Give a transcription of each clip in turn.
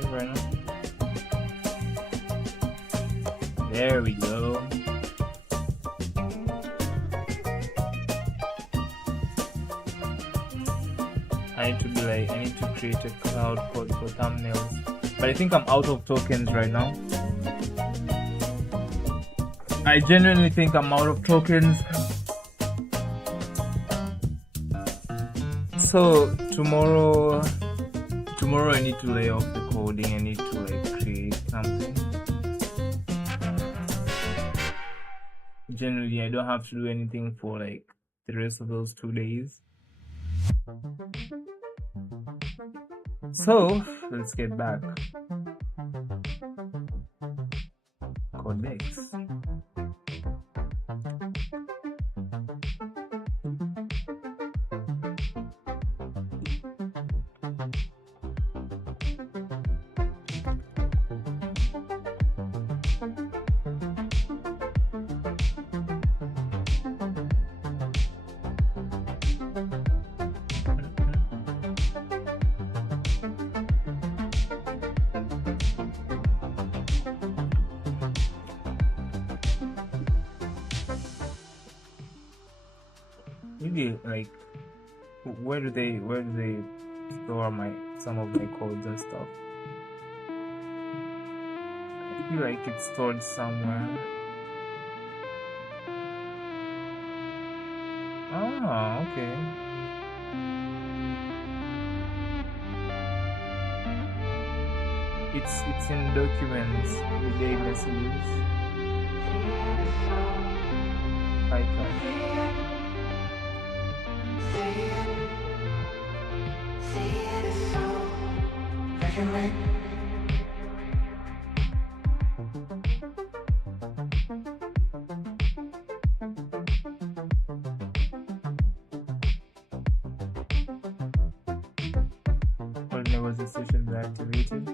live right now? There we go. I need to create a cloud code for thumbnails. But I think I'm out of tokens right now. I genuinely think I'm out of tokens. So tomorrow I need to lay off the coding. I need to create something. Generally, I don't have to do anything for the rest of those 2 days. So let's get back. Codex. Maybe where do they store some of my codes and stuff? I feel like it's stored somewhere. Ah, okay. It's in documents, everyday messages. Python. When was the session deactivated?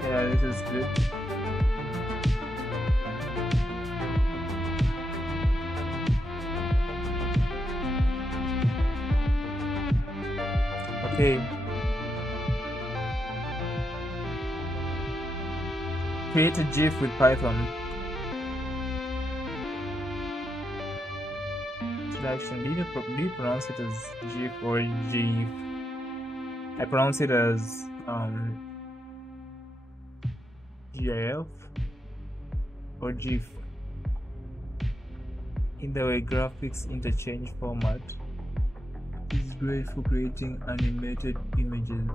Yeah, this is good. Okay. Create a GIF with Python. Do you pronounce it as GIF or GIF? I pronounce it as GIF or GIF. Either way, graphics interchange format is great for creating animated images.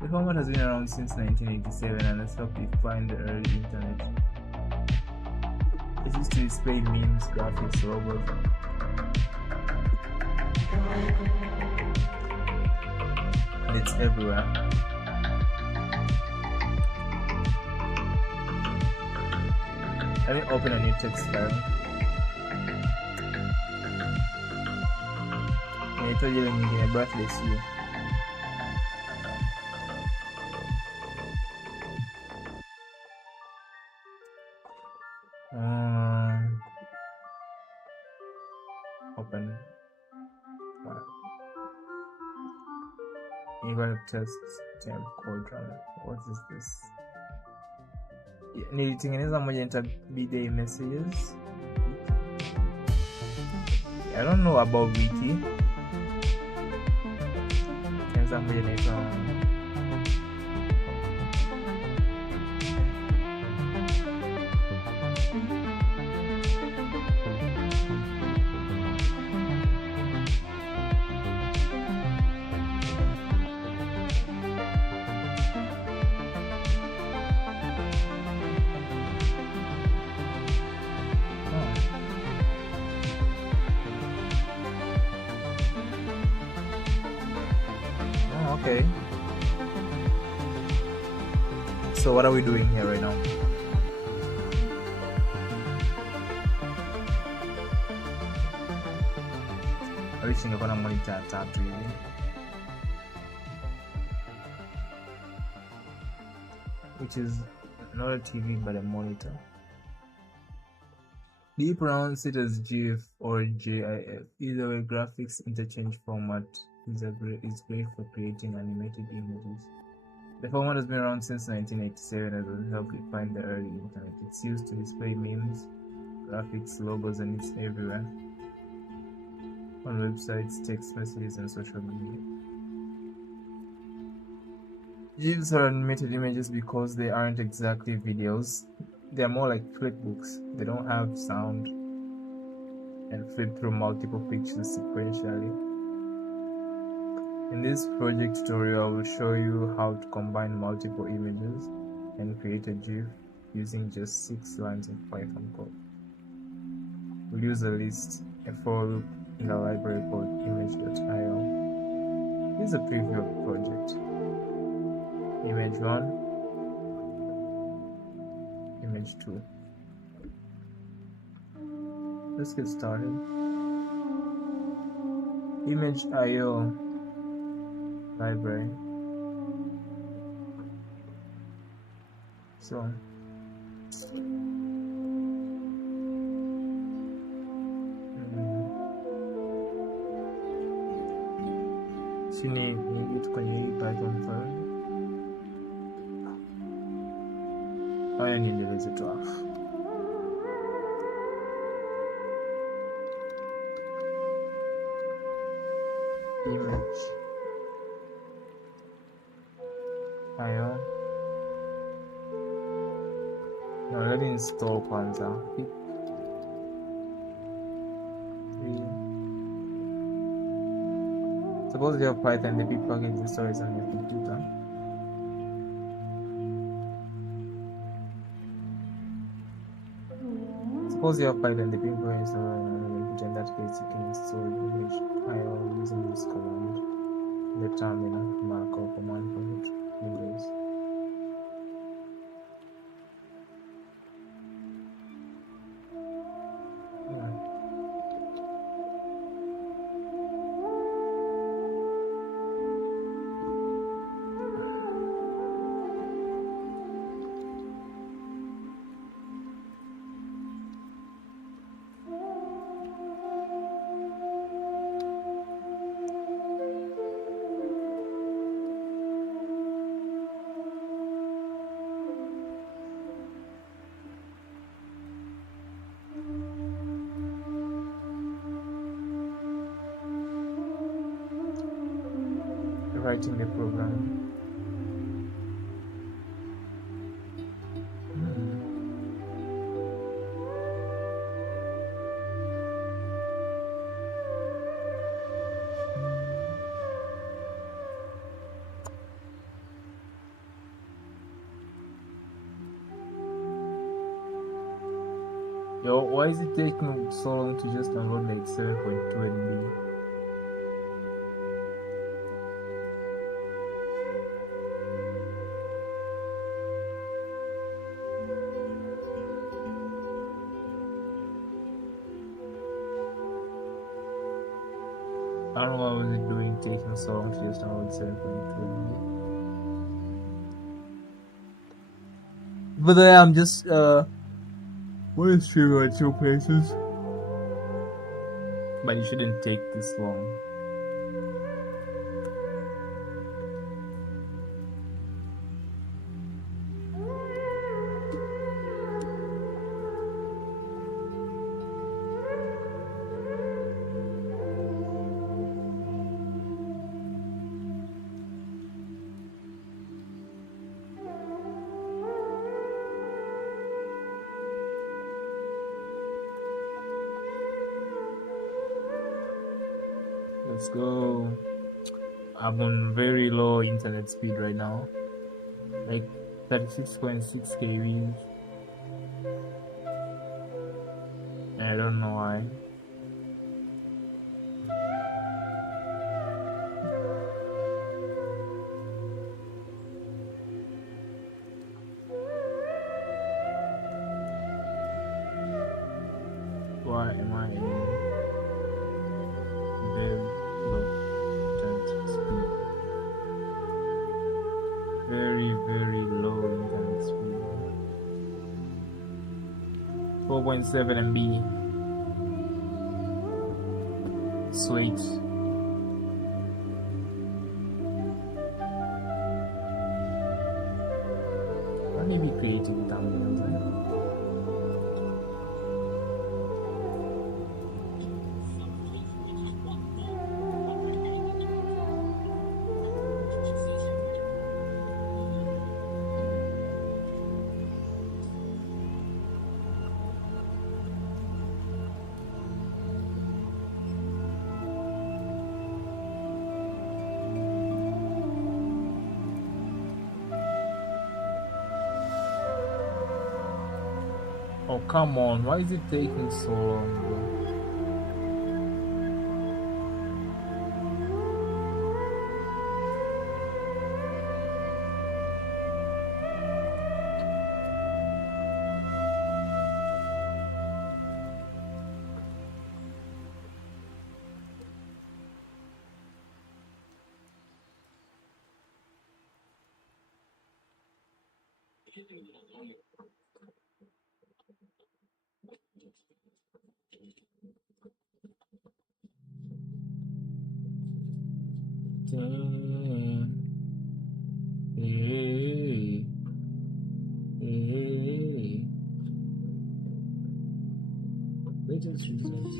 The format has been around since 1987 and has helped define the early internet. It used to display memes, graphics, robots. And it's everywhere. Let me open a new text file. Naitoa ile nyingine birthday see. Open. You're gonna test temp code run. What is this? Nilitengeneza moja ita B-Day messages. I don't know about wiki. Tengeneza moja inaitwa Okay. So what are we doing here right now? Reaching upon a monitor tab to you. Which is not a TV but a monitor. Do you pronounce it as GIF or GIF? Either way, graphics interchange format is great for creating animated images. The format has been around since 1987 and will help define the early internet. It's used to display memes, graphics, logos, and it's everywhere. On websites, text messages, and social media. GIFs are animated images because they aren't exactly videos. They're more like flipbooks. They don't have sound and flip through multiple pictures sequentially. In this project tutorial, I will show you how to combine multiple images and create a GIF using just 6 lines of Python code. We'll use a list, a for loop in a library called image.io. Here's a preview of the project. Image 1, image 2. Let's get started. Image.io library. So ni vitu kwenye hii Python file. Haya niendeleze tu hapa. Image io. Now let me install kwanza. Suppose you have Python, the big plugins installed on your computer. Suppose you have Python, the big plugins installed on your computer. In that case, you can install image.io using this command. The terminal markup command prompt windows. Writing the program. Yo, why is it taking so long to just download like 7.2 MB? I don't know what was it doing taking so long to just download 7.2 MB. But I'm just want to stream at 2 places. But it shouldn't take this long. Let's go. I'm on very low internet speed right now, like 36.6 kb. I don't know why. 4.7 MB. Sweet. Or maybe creating thumbnails, eh? Oh, come on. Why is it taking so long, bro? Hey, hey. Latest results.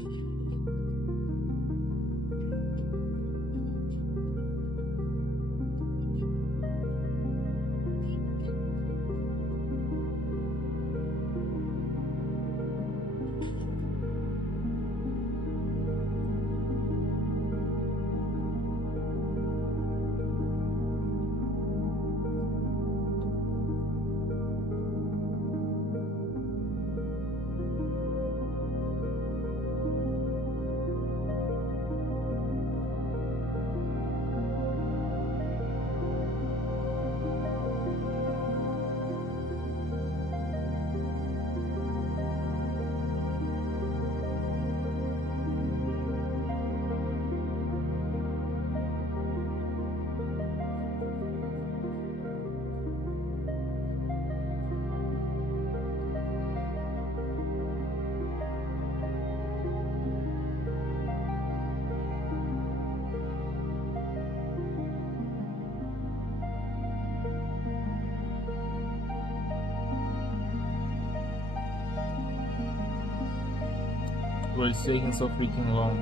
Well, it's taking so freaking long.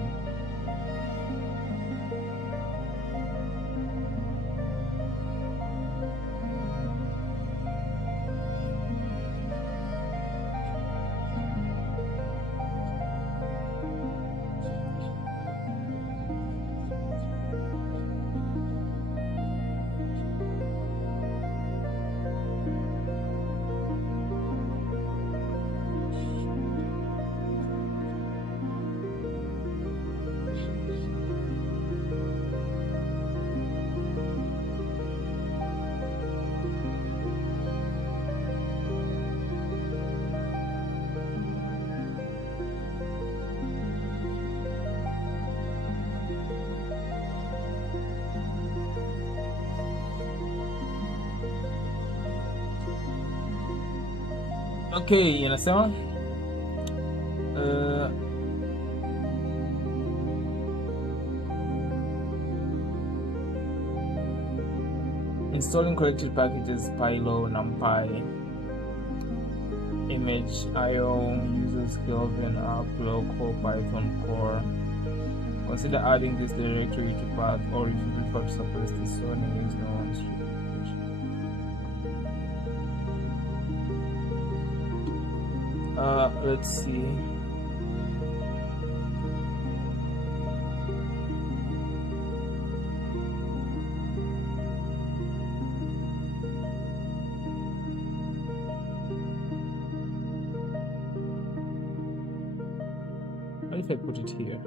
Okay, inasema installing corrected packages pylo numpy image io uses kelvin app local python core. Consider adding this directory to path, or if you prefer to suppress this one and use no one's let's see. What if I put it here?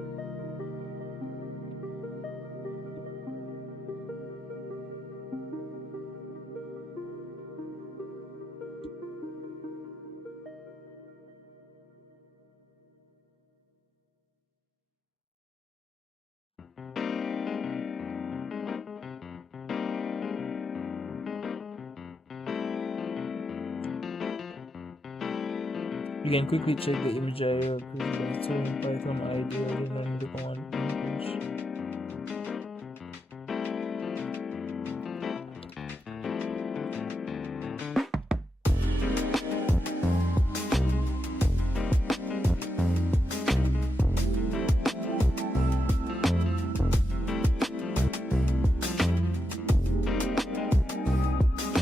You can quickly check the image array of this by installing Python ID or running the command prompt.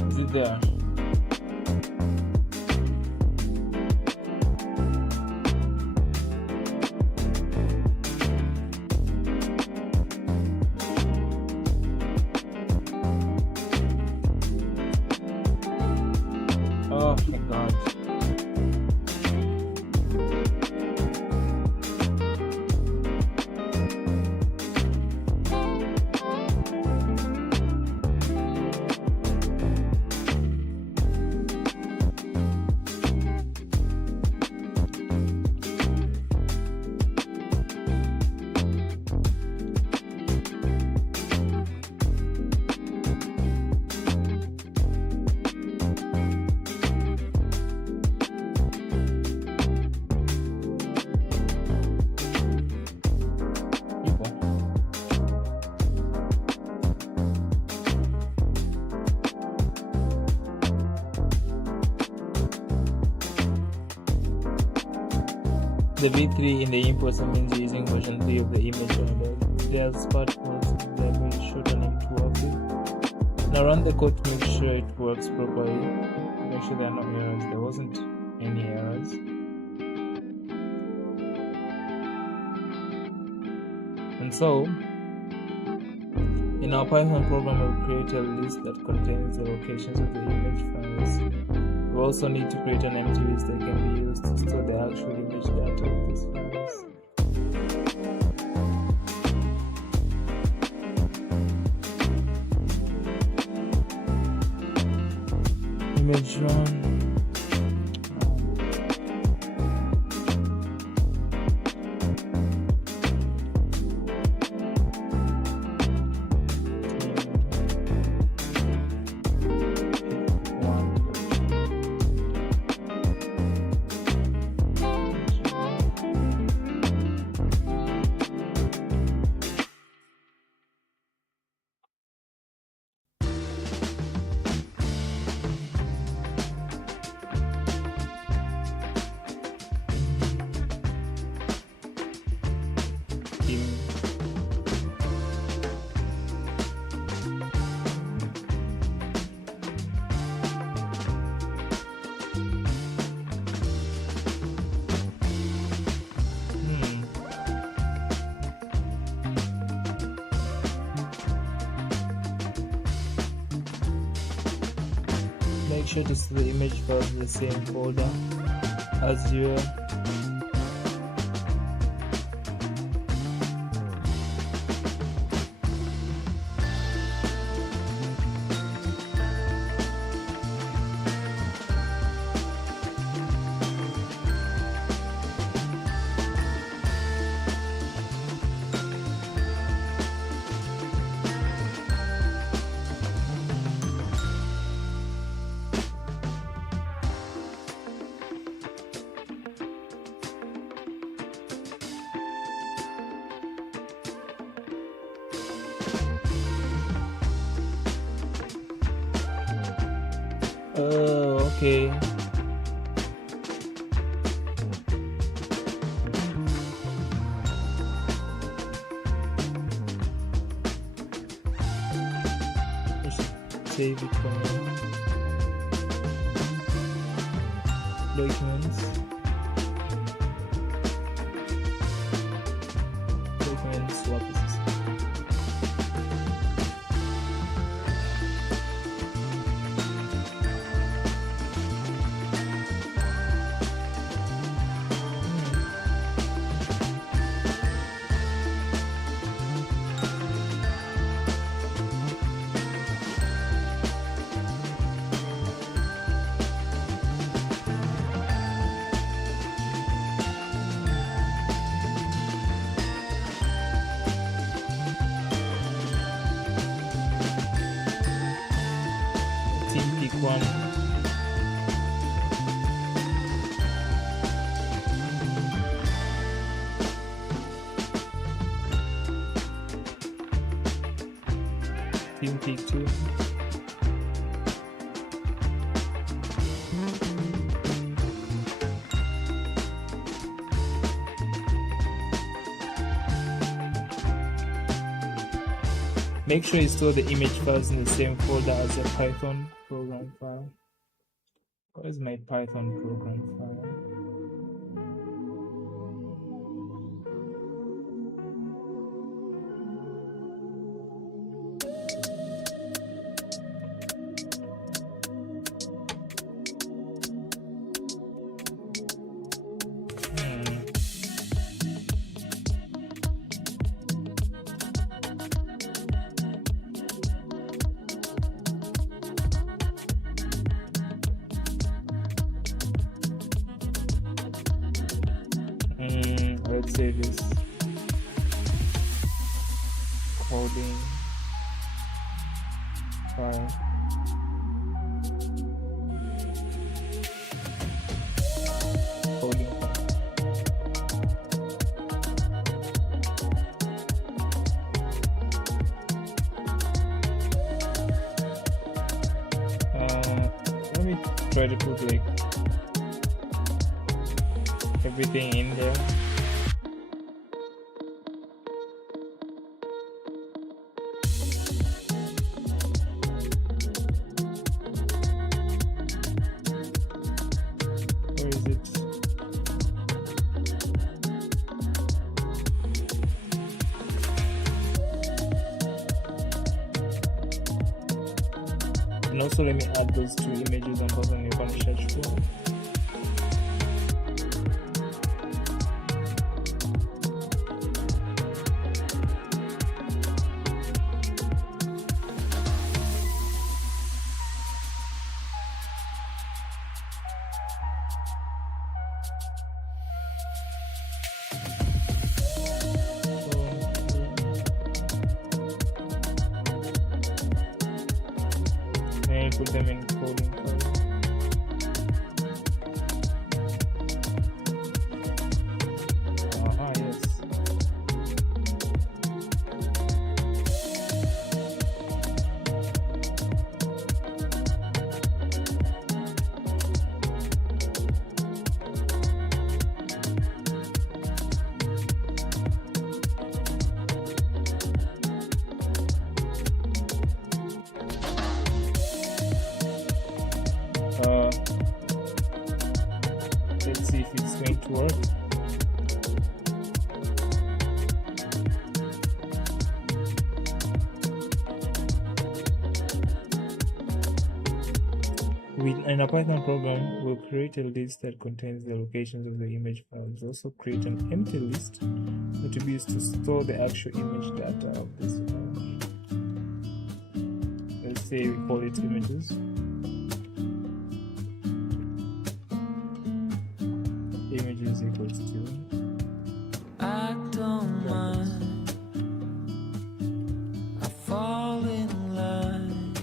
Is it there? Oh my god. The v3 in the imports means using version 3 of the image rendered. There's part was library short and M2 of it. Now run the code to make sure it works properly. Make sure there are no errors. There wasn't any errors. And so, in our Python program, we'll create a list that contains the locations of the image files. We also need to create an empty list that can be used to store the actual image data of these files. Image run. Make sure to store the image files in the same folder as your okay. Just save it for now. Documents. Documents swap this. theme pick too. Make sure you store the image files in the same folder as the Python program file. Where is my Python program file? Let's say this coding file. Coding file. Let me try to put like everything in there. And also let me add those two images I'm going to search for. Put them in coding file. Yes. Let's see if it's going to work. In a Python program, we'll create a list that contains the locations of the image files. Also create an empty list that will be used to store the actual image data of this file. Let's say we call it images. Images equals to I don't mind. I fall in line.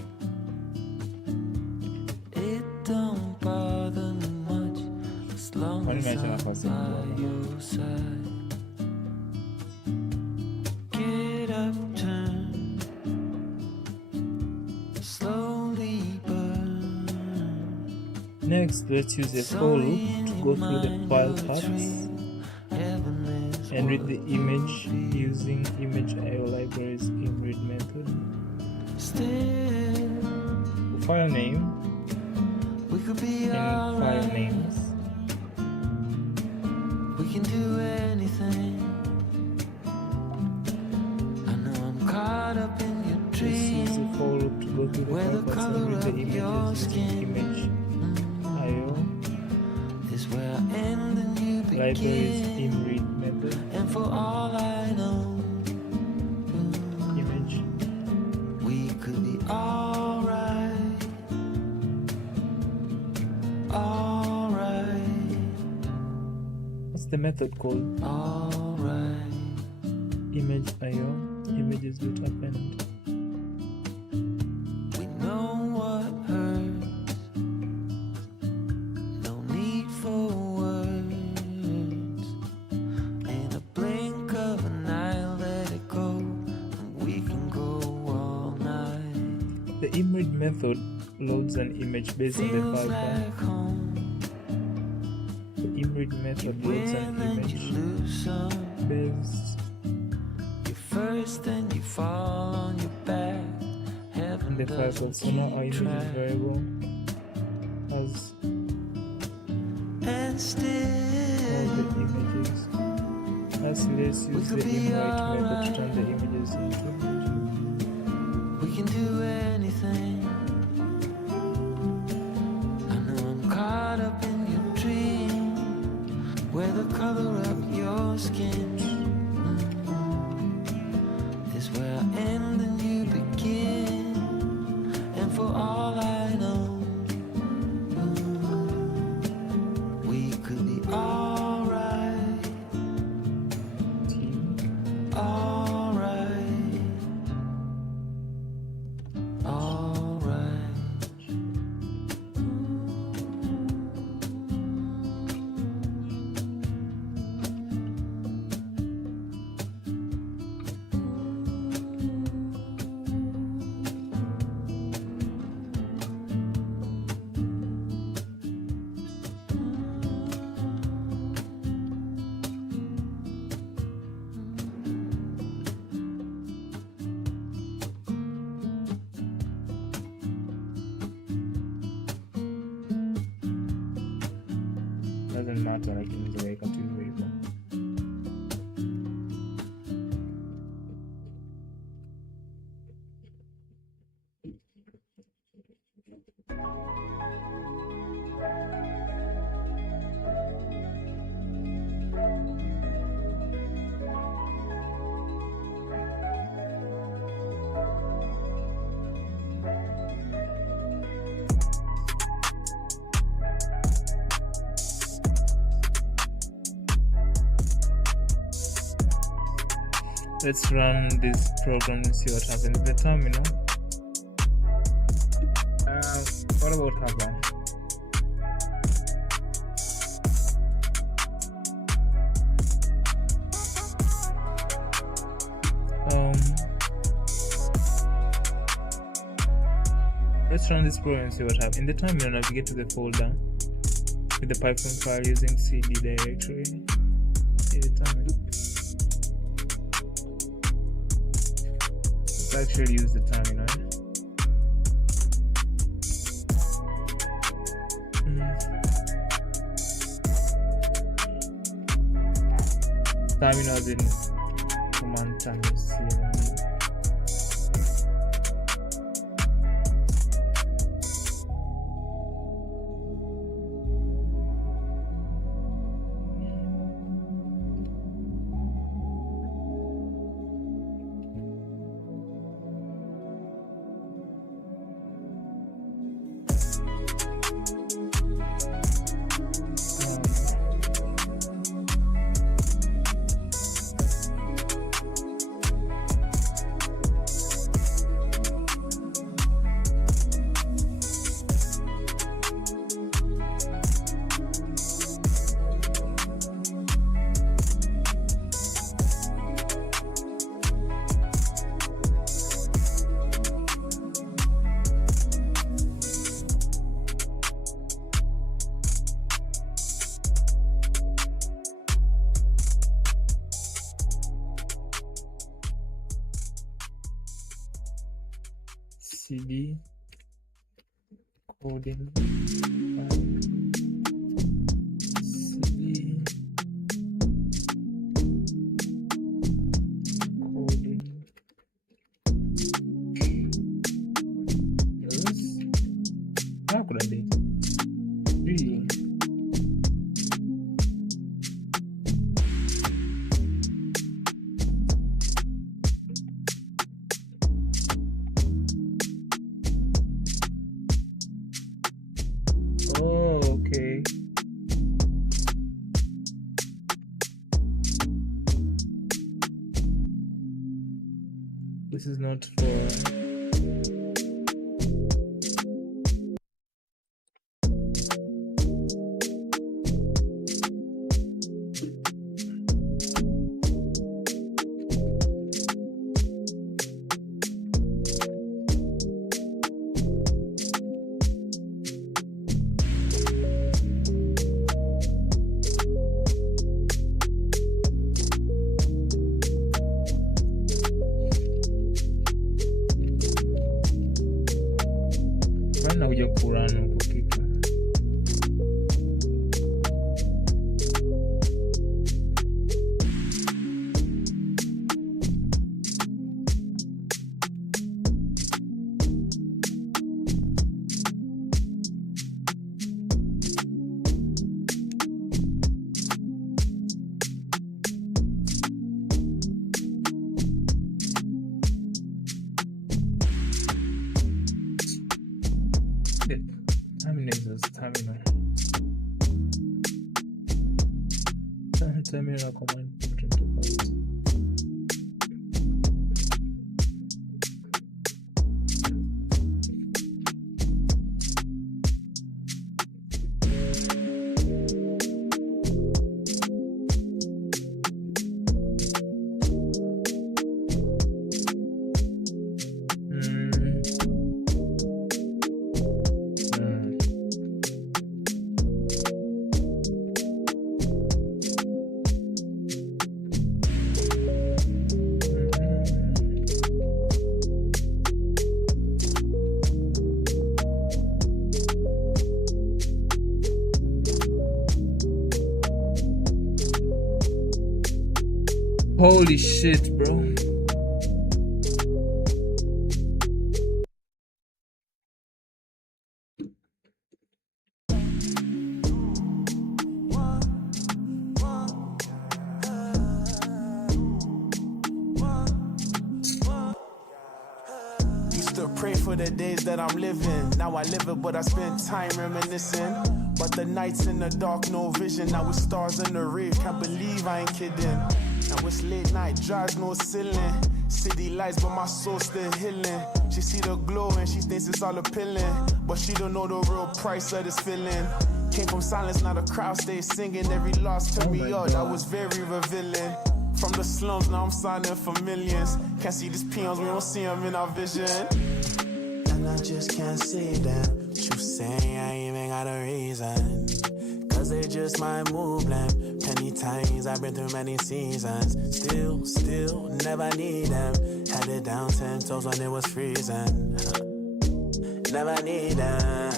It don't bother me much as long as I'm by your side. Get up, turn, slowly burn. Next, let's use a for loop to go through the file paths and read the image using image.io libraries in read method. For file name and file names, we can do anything. I know I'm caught up in your let's dreams. use a for loop to go through the file paths and read the images using image.io Where I end and you libraries begin, in read method. and for all I know, Image. we could be alright, alright, What's the method called? alright. Image.io. Images will append. We know what hurts. No need for words. In a blink of an eye, let it go, and we can go all night. The image method loads an image based on the file path. The image method loads an image based first and you fall on your back. on the file path. So now our image variable has and still all the images. Let's use the invite method to turn the images into we can do anything. I know I'm caught up in your dream, where the color of your skin is where I end and you begin. And for all I know, we could be alright, alright, alright. doesn't matter, like in the way continue variable. Let's run this program and see what happens. The terminal. What about Haba? Let's run this program and see what happens. In the terminal, navigate to the folder with the Python file using cd directory. See the terminal. Let's actually use the terminal. Terminals in command terminal CMD. CD coding CD coding. Yes. How could I do? Oh, okay. This is not for nakuja kurana huko kitu. Terminal command print tofauti. Holy shit, bro. Used to pray for the days that I'm living. Now I live it, but I spend time reminiscing. But the nights in the dark, no vision. Now with stars in the rave, can't believe I ain't kidding. Now it's late night, drives no ceiling. City lights, but my soul still healing. She see the glow and she thinks it's all appealing, but she don't know the real price of this feeling. Came from silence, now the crowd stays singing. Every loss turned me up, that was very revealing. From the slums, now I'm signing for millions. Can't see these peons, we don't see them in our vision. And I just can't see them. You say I ain't even got a reason, cause they just my movement. Many times I've been through many seasons. Still, never need them. Had it down 10 toes when it was freezing. Never need them.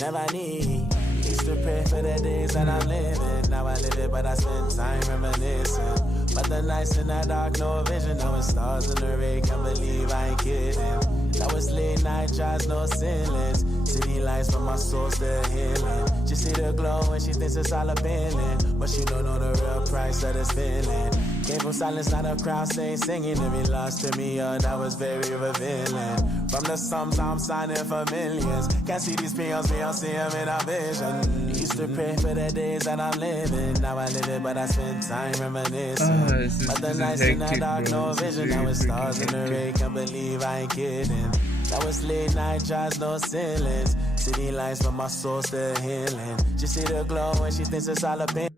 Never need. Used to pray for the days that I'm living. Now I live it, but I spend time reminiscing. But the nights in the dark, no vision. Now it's stars in the rain, can't believe I ain't kidding. That was late night drives, no ceilings. City lights, but my soul still healing. She see the glow and she thinks it's all appealing, but she don't know the real price of this feeling. Came from silence, now the crowd stay singing. Every loss to me, oh, that was very revealing. From the sums, I'm signing for millions. Can't see these peons, we don't see them in our vision. Used to pray for the days that I'm living. Now I live it, but I spend time reminiscing. But the nights in the dark, no vision. Now it's stars in the rain, can't believe I ain't kidding. That was late night drives, no ceilings. City lights, but my soul still healing. She see the glow and she thinks it's all a bit.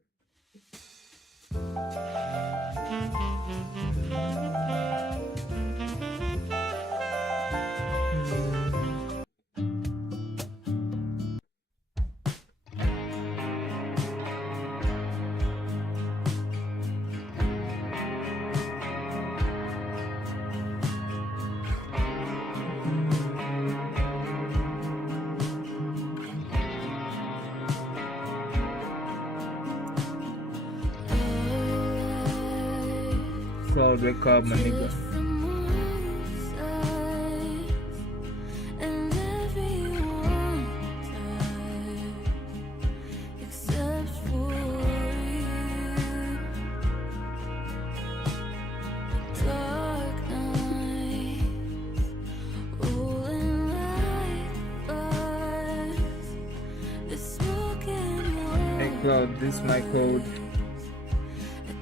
So wake up, my nigga. Hey Cloud, this is my code. But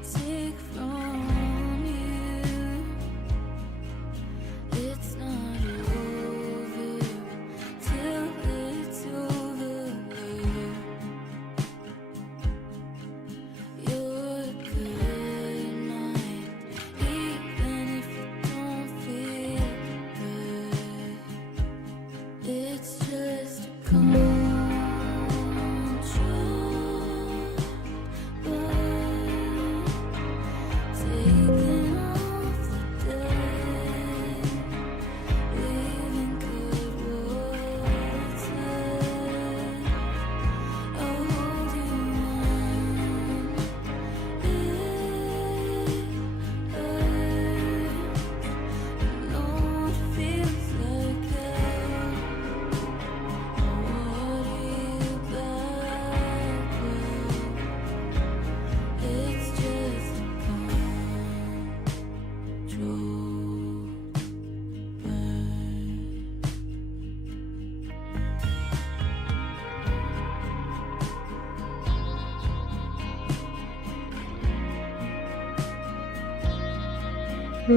Keeps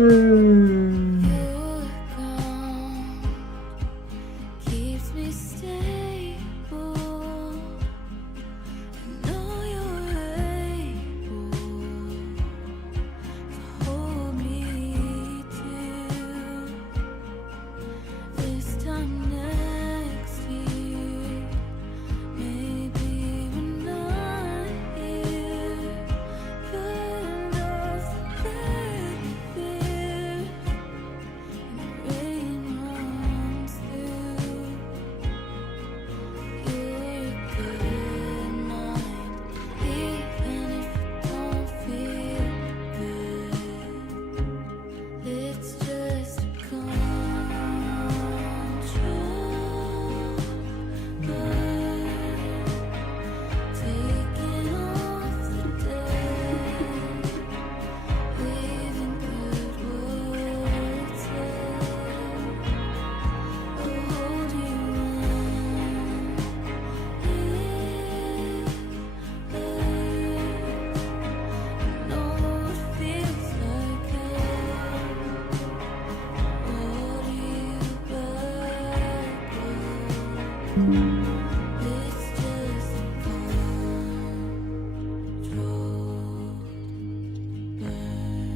me stable. I know you're able to hold me till this time next year. Maybe we're not here, but enough that fear and the rain runs through. You're a good night, even if you don't feel good. It's just a control burn, taking off the dead, waving goodwill till I'll hold you I know it feels like hell. Hold you back. It's just a control burn.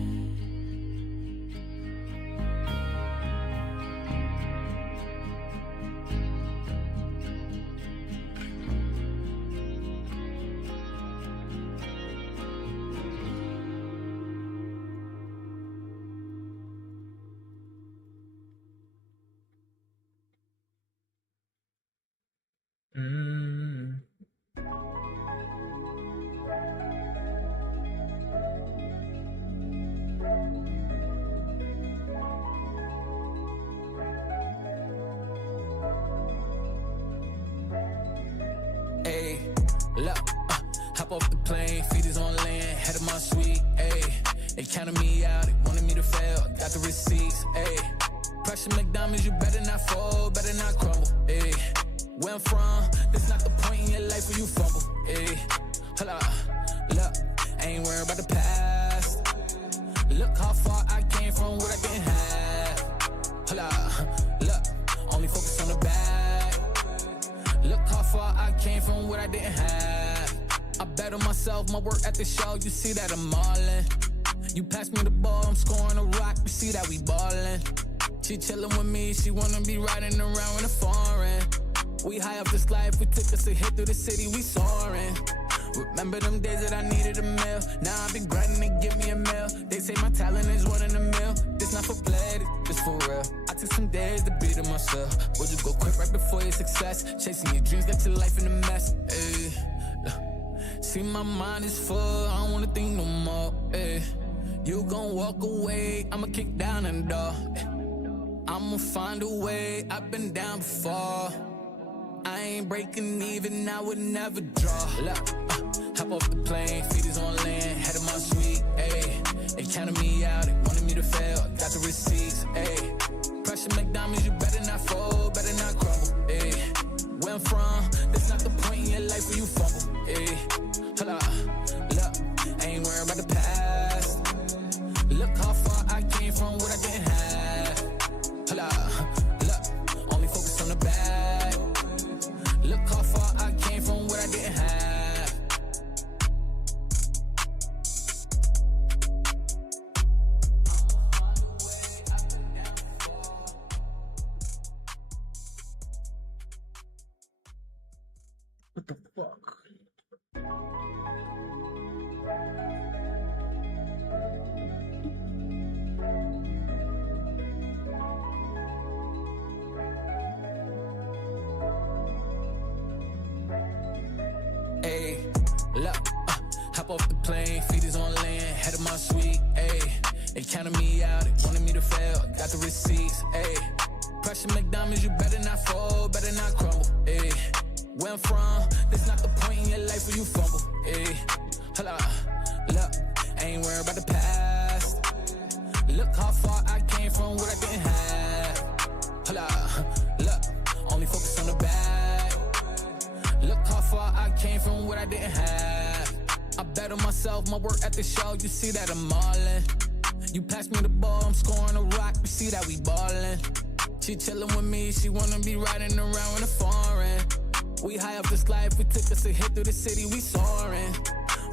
Ayy, look, hop off the plane, feet is on land, head of my suite, ayy. They counted me out, they wanted me to fail, got the receipts, ayy. Pressure McDonald's, you better not fold, better not crumble, ayy. Where I'm from, this not the point in your life where you fumble, ayy. Hold up, look, I ain't worried about the past. Look how far I came from what I didn't have. Hold up, look, only focus on the bag. Look how far I came from what I didn't have. I bet on myself, my work at the show, you see that I'm all in. You pass me the ball, I'm scoring a rock, you see that we ballin'. She chillin' with me, she wanna be riding around in a foreign. We high up this life, we took us a hit through the city, we soaring. Remember them days that I needed a meal. Now I be grinding to give me a meal. They say my talent is one in a mil. This not for play, this for real. I took some days to beat it myself. Would you go quit right before your success? Chasing your dreams, got your life in a mess. Ay. See my mind is full, I don't wanna think no more. Ay. You gon' walk away, I'ma kick down the door. I'ma find a way, I've been down before. I ain't breaking even, I would never draw. Look, hop off the plane, feet is on land, head of my suite, ayy. They counted me out, they wanted me to fail, got the receipts, ayy. Pressure McDonald's, you better not fold, better not crumble, ayy. Where I'm from, that's not the point in your life where you fumble, ayy. Hold up, look, I ain't worried about the past. Look how far I came from what I didn't have. Hold up, look, only focus on the bag. Look how far I came from what I didn't have. What the fuck? Ayy, look, hop off the plane, feet is on land, head of my suite, ayy. They counted me out, they wanted me to fail, got the receipts, ayy. Pressure McDonald's, you better not fold, better not crumble, ayy. Where I'm from, that's not the point in your life where you fumble, ayy. Hold up, look, I ain't worried about the past. Look how far I came from what I didn't have. Hold up, look, only focus on the bag. Look how far I came from what I didn't have. I bet on myself, my work at the show, you see that I'm all in. You pass me the ball, I'm scoring a rock. You see that we ballin'. She chillin' with me, she wanna be riding around in a foreign. We high off this life, we took us a hit through the city, we soaring.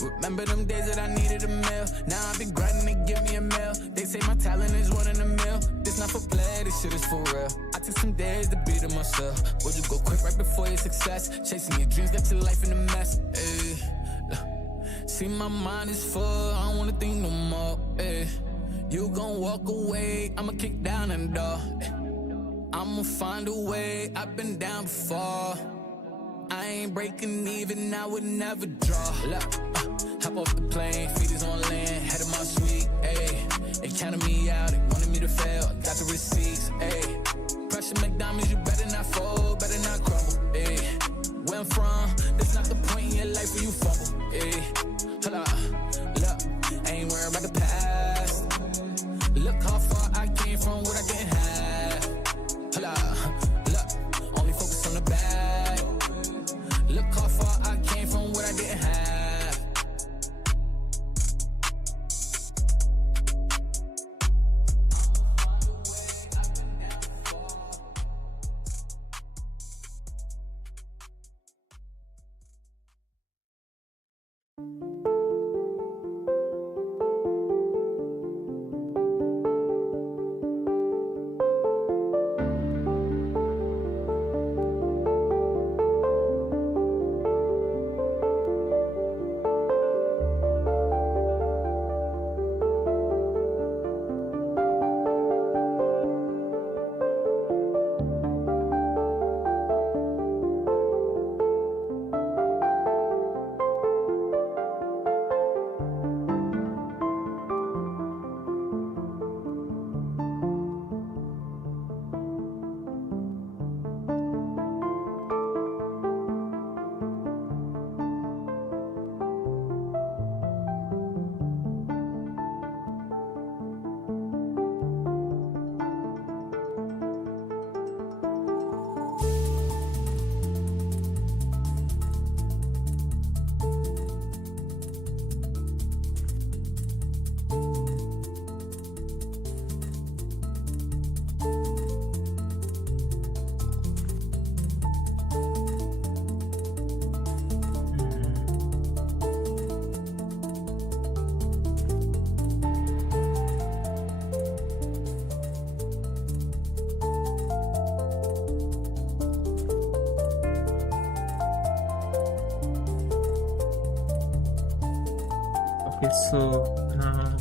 Remember them days that I needed a meal. Now I be grinding to give me a meal. They say my talent is one in a mil. This not for play, this shit is for real. I took some days to beat it myself. Would you go quick right before your success? Chasing your dreams, got your life in a mess. Ay. See my mind is full, I don't wanna think no more. Ay. You gon' walk away, I'ma kick down the door. I'ma find a way, I've been down before. I ain't breaking even, I would never draw. Look, hop off the plane, feet is on land, head of my suite, ayy. They counted me out, they wanted me to fail, got the receipts, ayy. Pressure McDonald's, you better not fold, better not crumble, ayy. Where I'm from, that's not the point in your life where you fumble, ayy. Hold up, look, I ain't worried about the past. Look how far I came from what I didn't have. Hold up, look, only focus on the bag. Look how far I came from what I didn't have. Okay, so now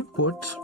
import.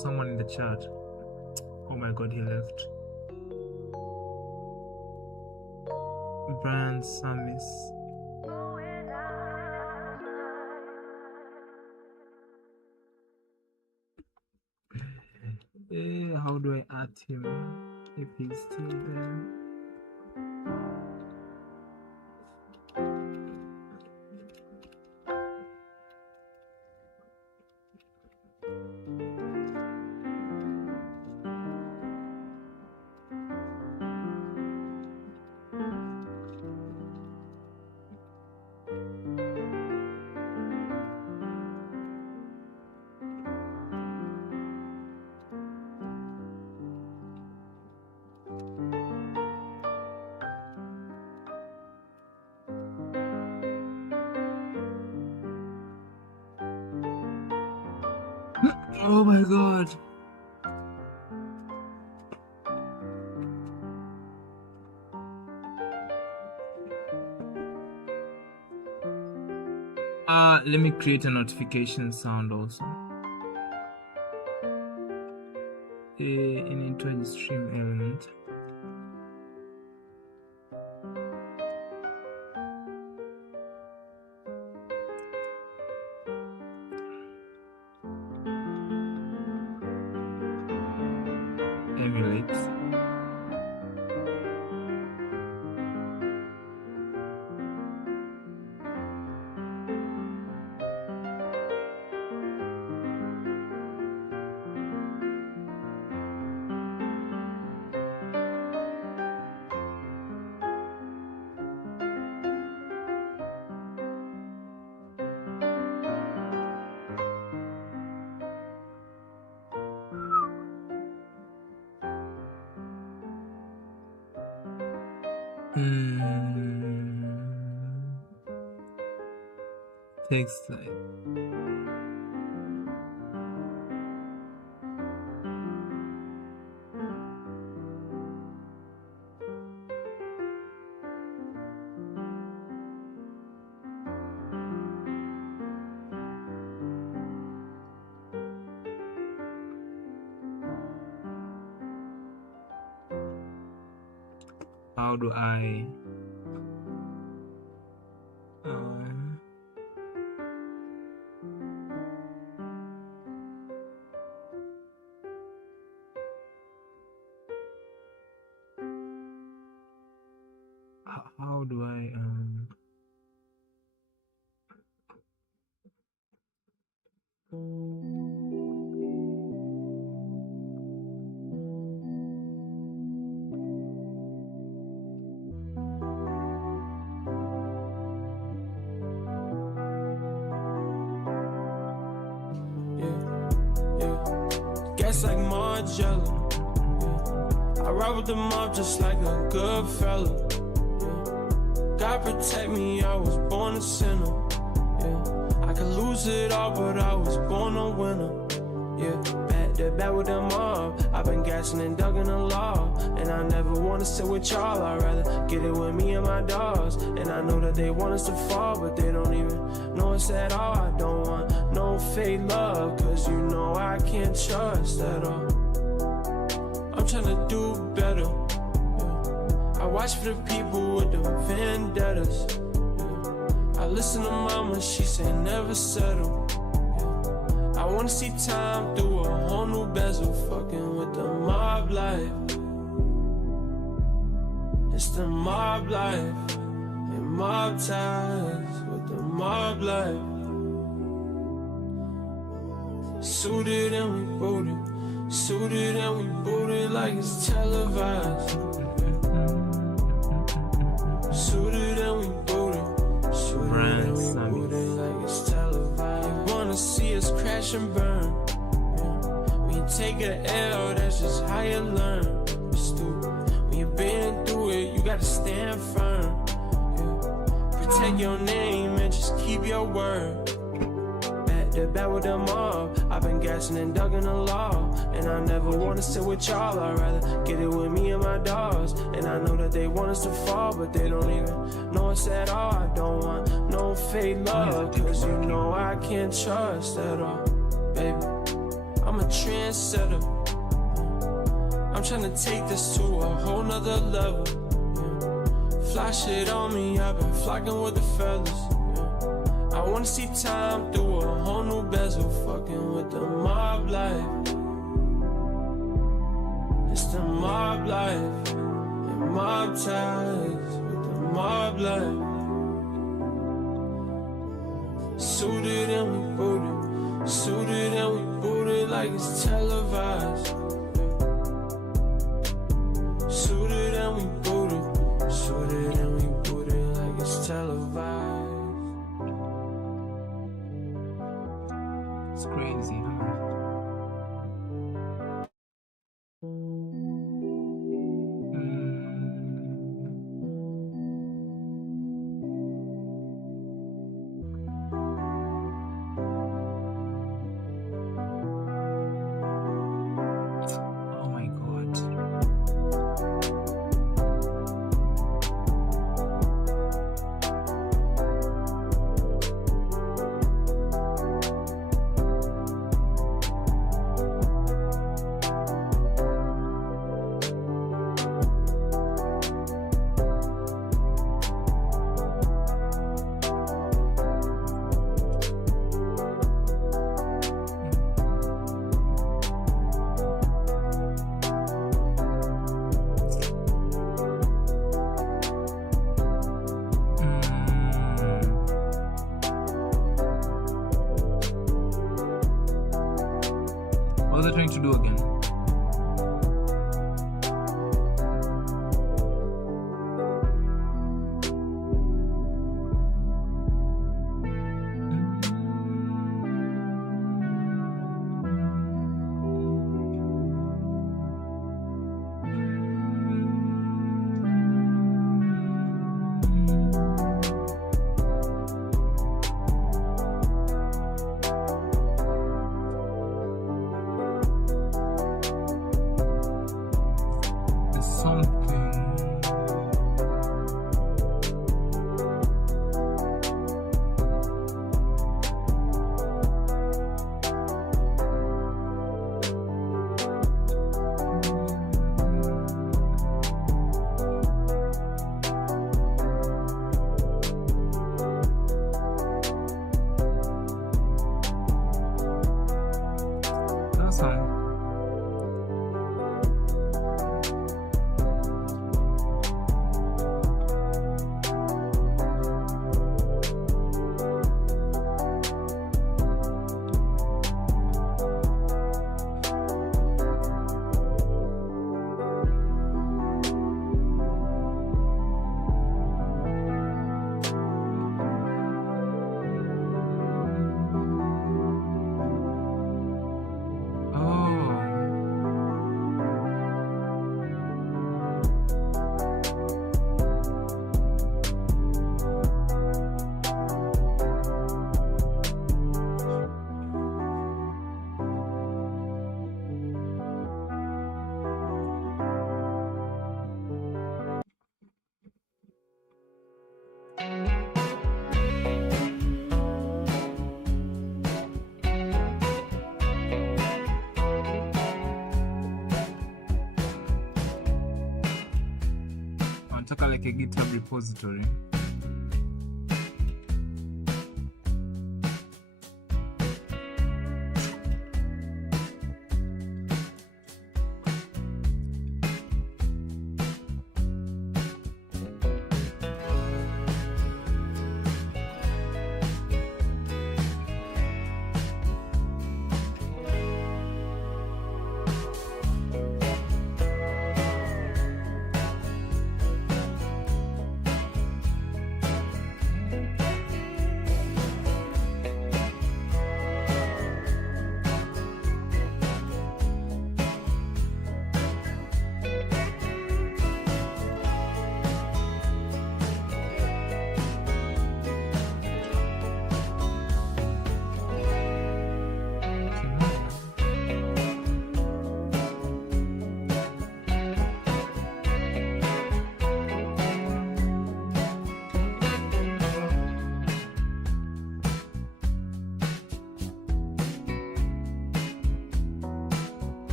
someone in the chat. Oh my god, he left. Brian Samis. How do I add him if he's still there? Oh my god. Let me create a notification sound also. Into the stream element. Emulate. Text type. How do I how do I Gas like Margiela. I ride with the mob just like a good fella. God protect me, I was born a sinner. I could lose it all, but I was born a winner. Back to back with the mob. I've been gassing and dugging the law, and I never wanna sit with y'all. I'd rather get it with me and my dogs. And I know that they want us to fall, but they don't even know us at all. I don't want no fake love, cause you know I can't trust at all. I'm tryna do better. I watch for the people with the vendettas. I listen to mama, she say never settle. I wanna see time through a whole new bezel. Fucking with the mob life. It's the mob life. And mob ties with the mob life. Suited and we booted. Suited and we booted like it's televised. Suited and we booted. Suited and we booted like it's televised. You wanna see us crash and burn. When you take a L, that's just how you learn. You're stupid. When you've been through it, you gotta stand firm. Protect your name and just keep your word. They're back with the mob. I've been gassing and dugging the law, and I never wanna sit with y'all. I'd rather get it with me and my dogs. And I know that they want us to fall, but they don't even know us at all. I don't want no fake love, cause you know I can't trust at all. Baby, I'm a trendsetter. I'm tryna take this to a whole nother level. Fly shit on me, I've been flocking with the fellas. I wanna see time through a whole new bezel, fucking with the mob life. It's the mob life, and mob ties with the mob life. Suited and we booted, suited and we booted like it's televised. Suited and we booted, suited and we booted like it's televised. It's crazy, huh? Oh my god. What was I trying to do again? Awesome. Nataka like a GitHub repository.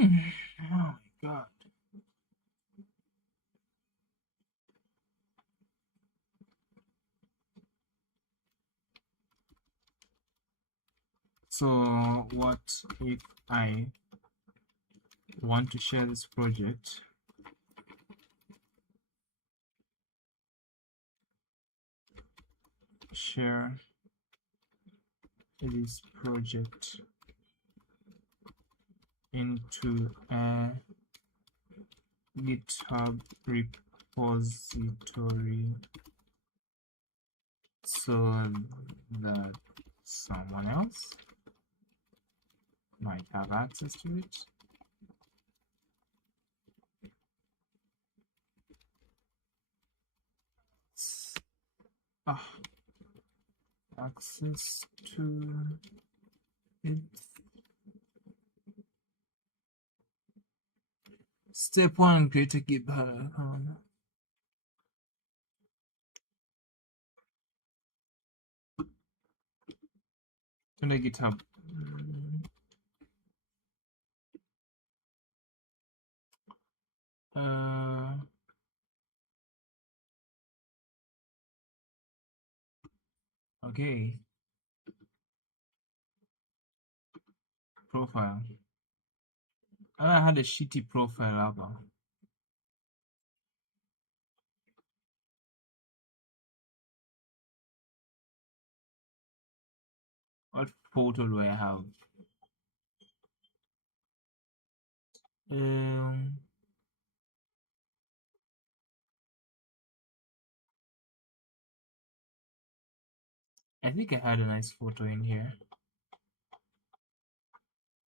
Oh my god. So what if I want to share this project? Share this project into a GitHub repository so that someone else might have access to it. Access to it. Step 1, create a GitHub account. Turn the GitHub. Okay. Profile. I had a shitty profile up. What photo do I have? I think I had a nice photo in here.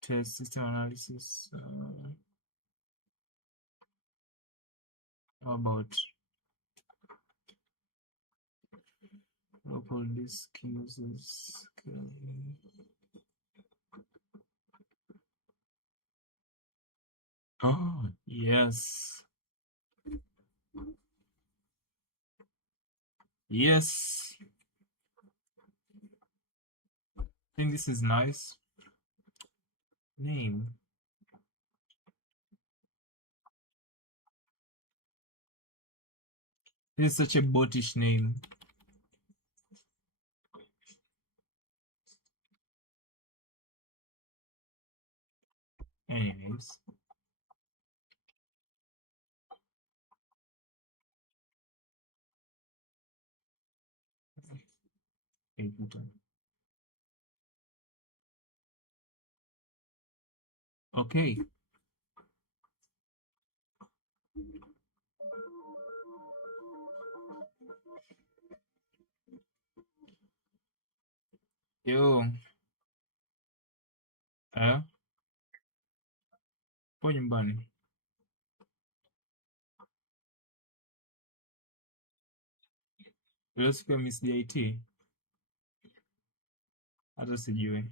Test system analysis. How about local disk users? Oh, yes. Yes. I think this is nice. Name. This is such a botish name. Anyways. Okay. Yo. Po nyumbani. Leo siku ya Miss DIT. Hata sijui.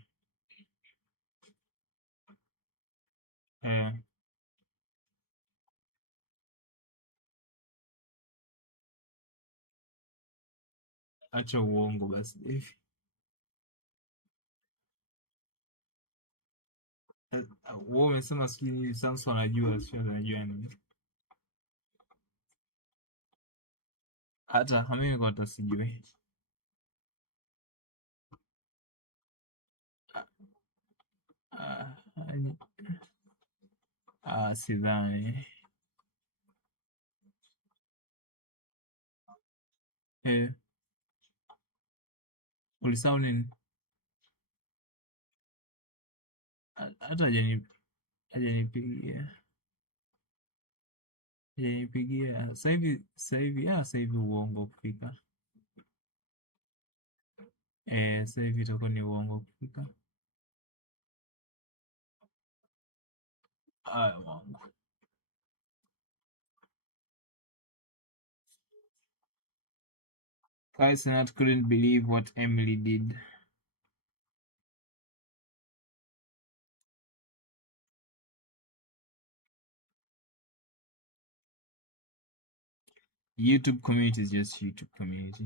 Acha uongo basi. Wewe umesema sijui Samson anajua, sio anajua nini. Hata mimi kwa hata sijui. Sidhani. Ulisahau nini? Hata hajanipigia. Sasa hivi uongo kufika. Sasa hivi itakuwa ni uongo kufika. Uongo. Kaisenat couldn't believe what Emily did. YouTube community is just YouTube community.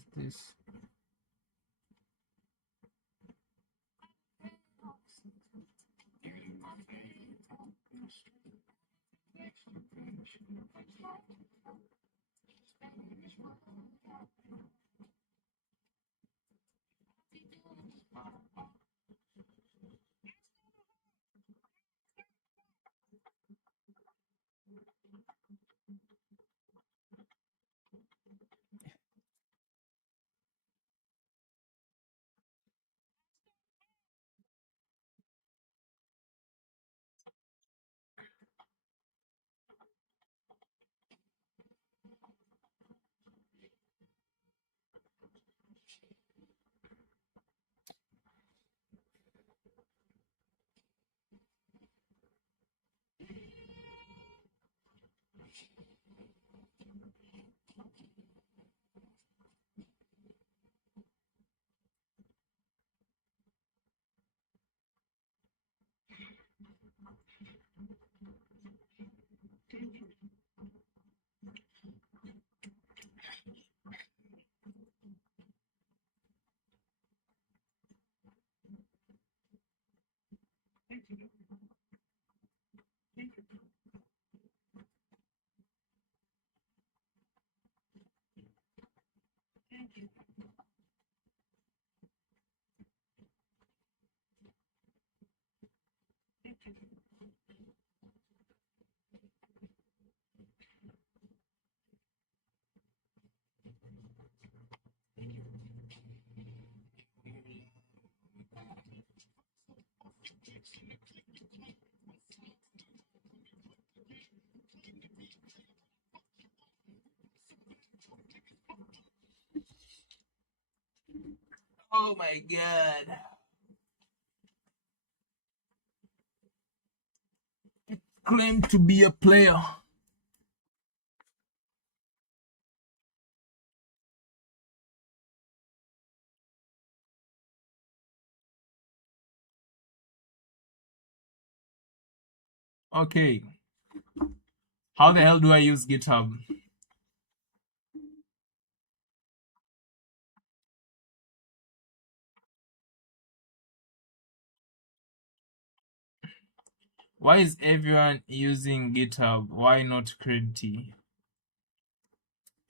is this? Oh my god. Claim to be a player. Okay. How the hell do I use GitHub? Why is everyone using GitHub? Why not Credity?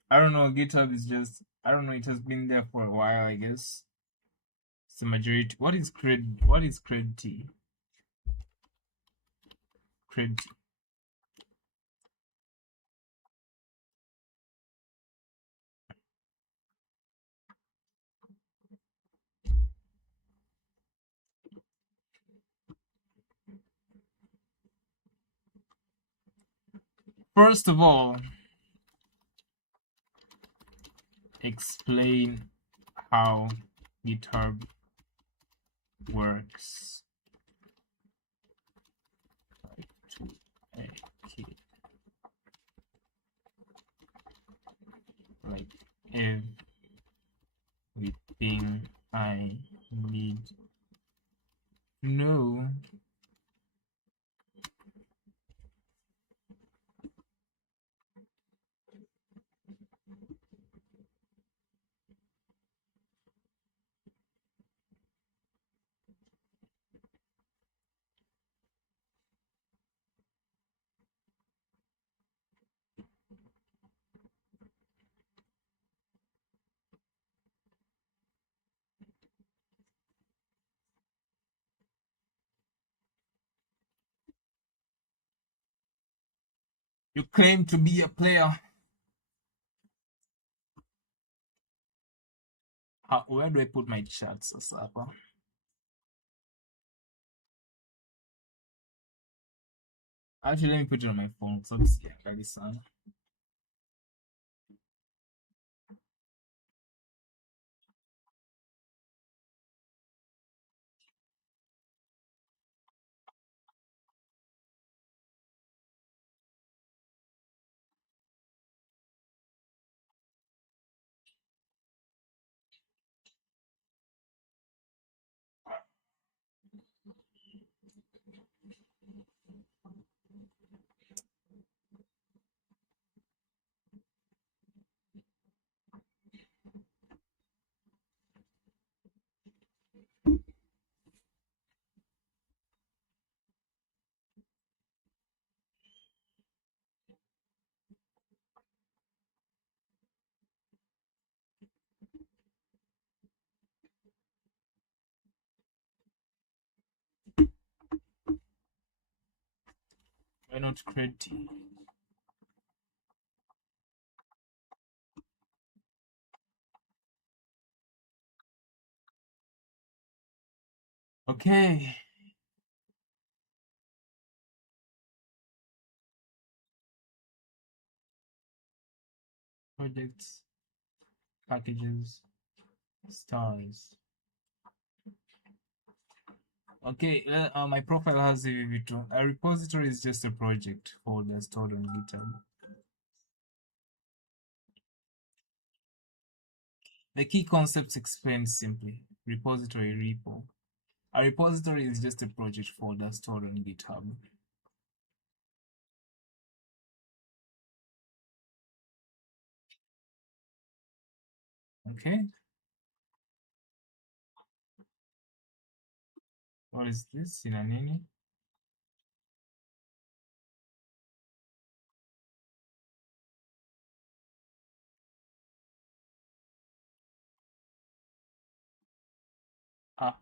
I don't know. GitHub is just, I don't know. It has been there for a while, I guess. It's the majority. What is Credity? Credity. First of all, explain how GitHub works. Like everything I need to know. You claim to be a player. Where do I put my chats, Osapa? Actually, let me put it on my phone. So it's very sad. Why not create? Okay. Projects, packages, stars. Okay, my profile has AVV2. A repository is just a project folder stored on GitHub. The key concepts explained simply. Repository repo. A repository is just a project folder stored on GitHub. Okay. What is this? Inanini? Ah,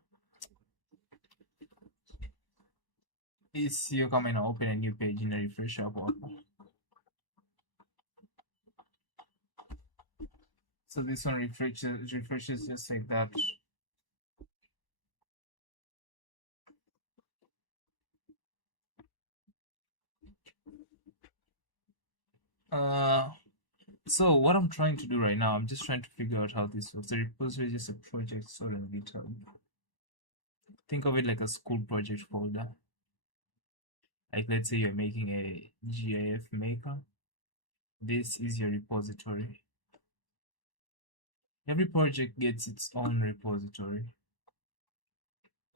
it's you come and open a new page in a refresh app. So this one refreshes just like that. So what I'm trying to do right now, I'm just trying to figure out how this works. The repository is just a project stored on GitHub. Think of it like a school project folder. Like let's say you're making a GIF maker. This is your repository. Every project gets its own repository.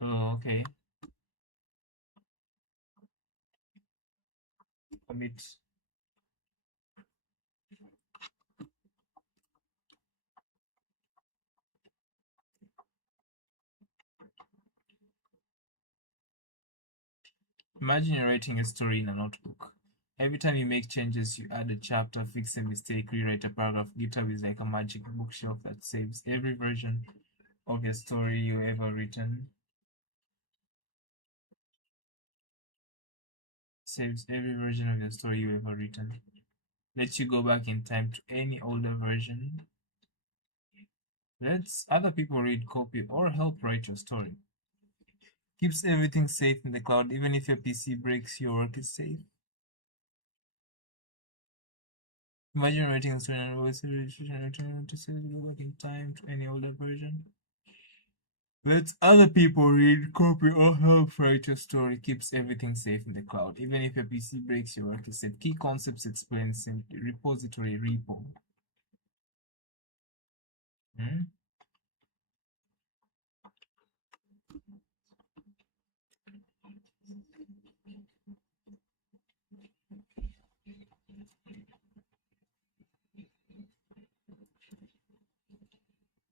Oh, okay. Commit. Imagine you're writing a story in a notebook. Every time you make changes, you add a chapter, fix a mistake, rewrite a paragraph. GitHub is like a magic bookshelf that saves every version of your story you ever written. Saves every version of your story you ever written. Lets you go back in time to any older version. Lets other people read, copy, or help write your story. Keeps everything safe in the cloud. Even if your PC breaks, your work is safe. Imagine writing a story and voice registration to go back in time to any older version. Lets other people read, copy, or help write your story. Keeps everything safe in the cloud. Even if your PC breaks, your work is safe. Key concepts explained simply. Repository repo.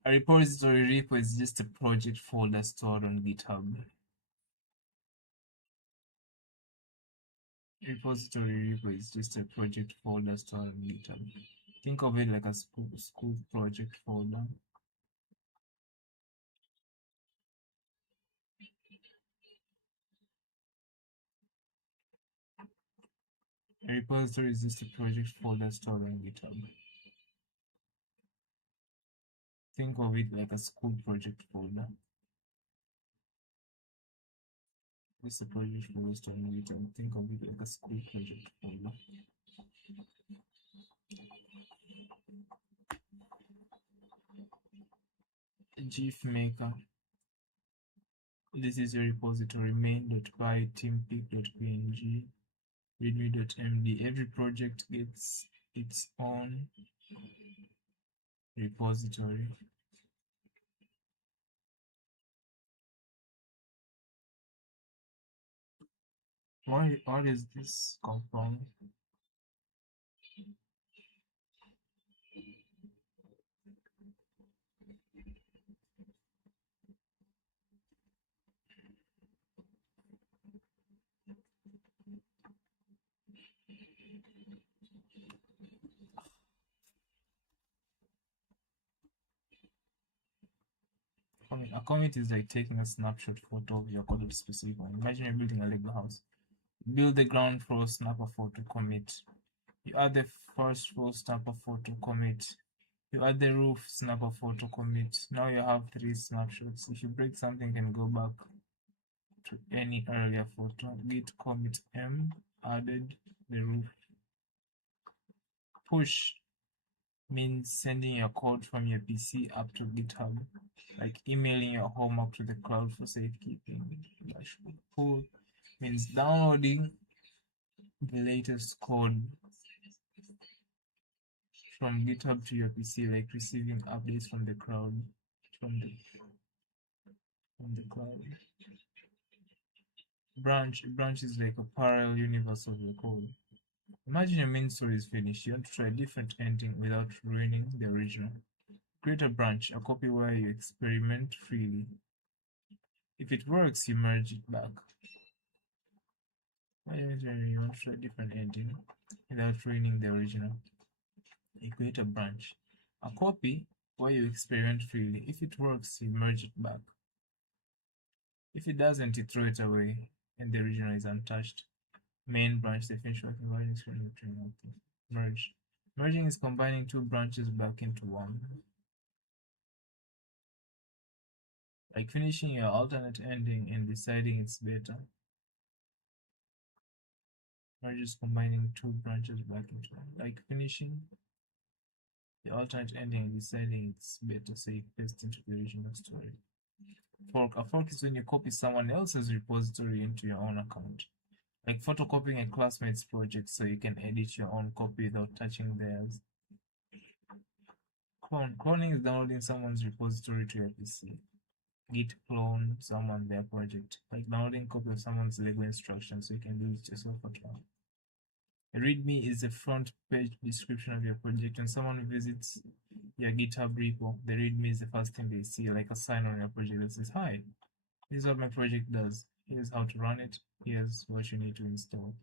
A repository repo is just a project folder stored on GitHub. Repository repo is just a project folder stored on GitHub. Think of it like a school project folder. A repository is just a project folder stored on GitHub. Think of it like a school project folder. Just a project folder stored on GitHub. Think of it like a school project folder. GIF maker. This is your repository main.py, teampeak.png, readme.md. Every project gets its own repository. What is this come from? A commit is like taking a snapshot photo of your code of specific one. Imagine you're building a Lego house. Build the ground floor snapper photo commit. You add the first floor snapper photo commit. You add the roof snapper photo commit. Now you have 3 snapshots. If you break something, you can go back to any earlier photo. Git commit m added the roof. Push means sending your code from your PC up to GitHub, like emailing your homework to the cloud for safekeeping. Pull means downloading the latest code from GitHub to your PC, like receiving updates from the cloud. From the cloud. Branch is like a parallel universe of your code. Imagine your main story is finished. You want to try a different ending without ruining the original. Create a branch, a copy where you experiment freely. If it works, you merge it back. You want to try a different ending without ruining the original. You create a branch, a copy where you experiment freely. If it works, you merge it back. If it doesn't, you throw it away and the original is untouched. Main branch, the finish working merge. Merging is combining 2 branches back into one. Like finishing your alternate ending and deciding it's better. Merge is combining 2 branches back into one. Like finishing the alternate ending and deciding it's better, so you paste into the original story. Fork. A fork is when you copy someone else's repository into your own account. Like photocopying a classmate's project so you can edit your own copy without touching theirs. Clone. Cloning is downloading someone's repository to your PC. Git clone someone their project. Like downloading a copy of someone's Lego instructions so you can build it yourself at home. A README is the front page description of your project. When someone visits your GitHub repo, the README is the first thing they see, like a sign on your project that says, "Hi, this is what my project does. Here's how to run it. Here's what you need to install."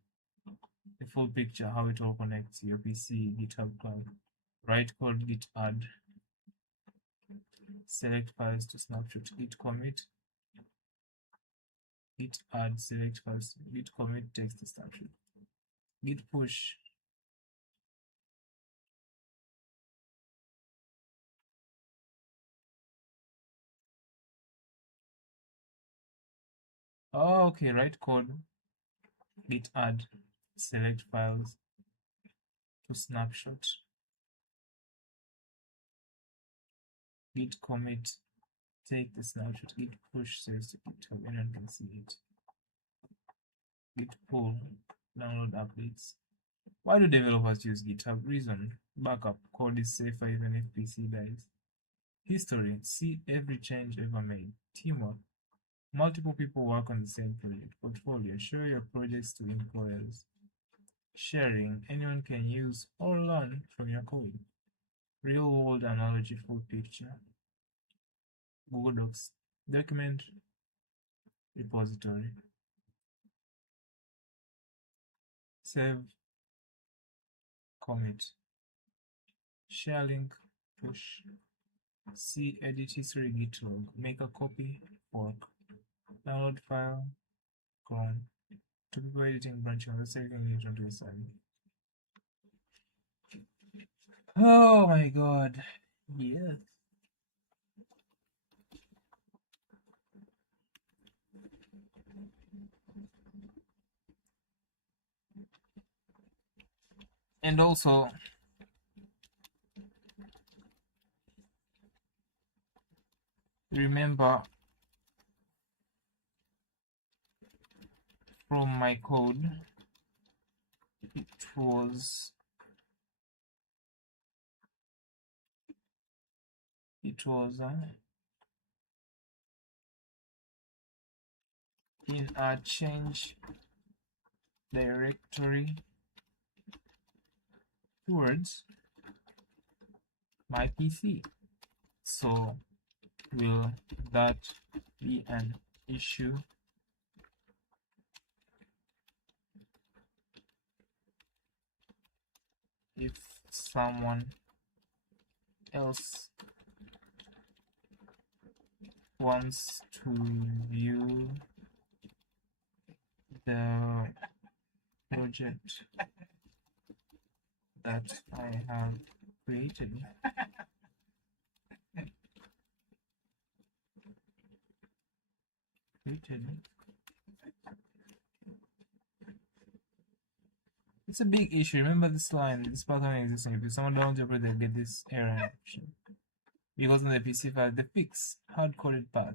The full picture, how it all connects, your PC, GitHub cloud. Write code, git add. Select files to snapshot, git commit. Git add, select files, git commit, text snapshot. Git push. Oh, okay, write code, git add, select files to snapshot. Git commit, take the snapshot. Git push saves to GitHub, anyone can see it. Git pull, download updates. Why do developers use GitHub? Reason: backup. Code is safer even if PC dies. History: see every change ever made. Teamwork: multiple people work on the same project. Portfolio: show your projects to employers. Sharing: anyone can use or learn from your code. Real world analogy, full picture. Google Docs, document repository. Save, commit. Share link, push. See edit history, git log. Make a copy, fork. Download file, Chrome. To people editing, branching, let's say you can get onto the side. Oh my god. Yes. And also, remember from my code, it was in a change directory towards my PC. So will that be an issue? If someone else wants to view the project that I have created. It's a big issue. Remember this line, this pattern existing. If someone downloads your project, they get this error option. Because on the PC file, the fix hard-coded path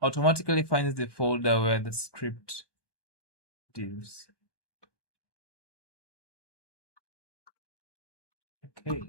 automatically finds the folder where the script lives. Okay.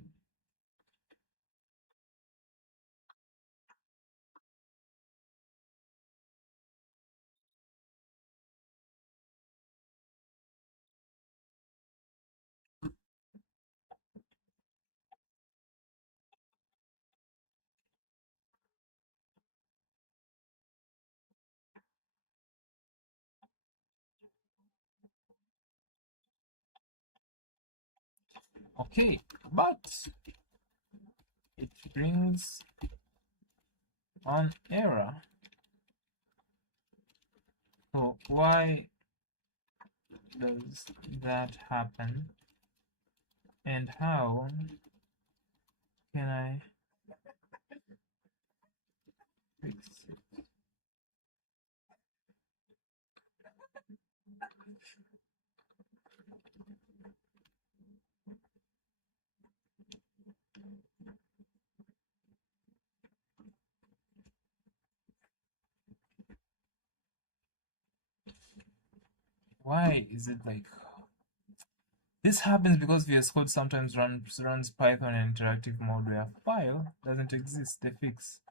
Okay, but it brings an error. So why does that happen? And how can I fix it? Why is it like this happens? Because VS Code sometimes runs Python in interactive mode where a file doesn't exist. The fix.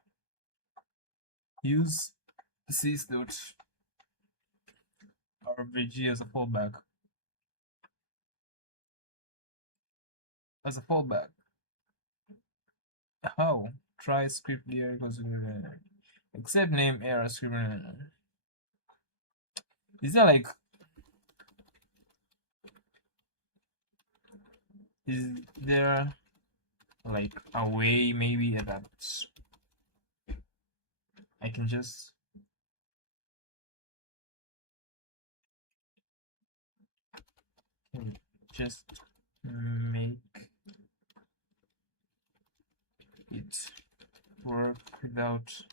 Use sys.rvg as a fallback. How? Try script here equals except name error script. Is there like a way maybe that I can just make it work without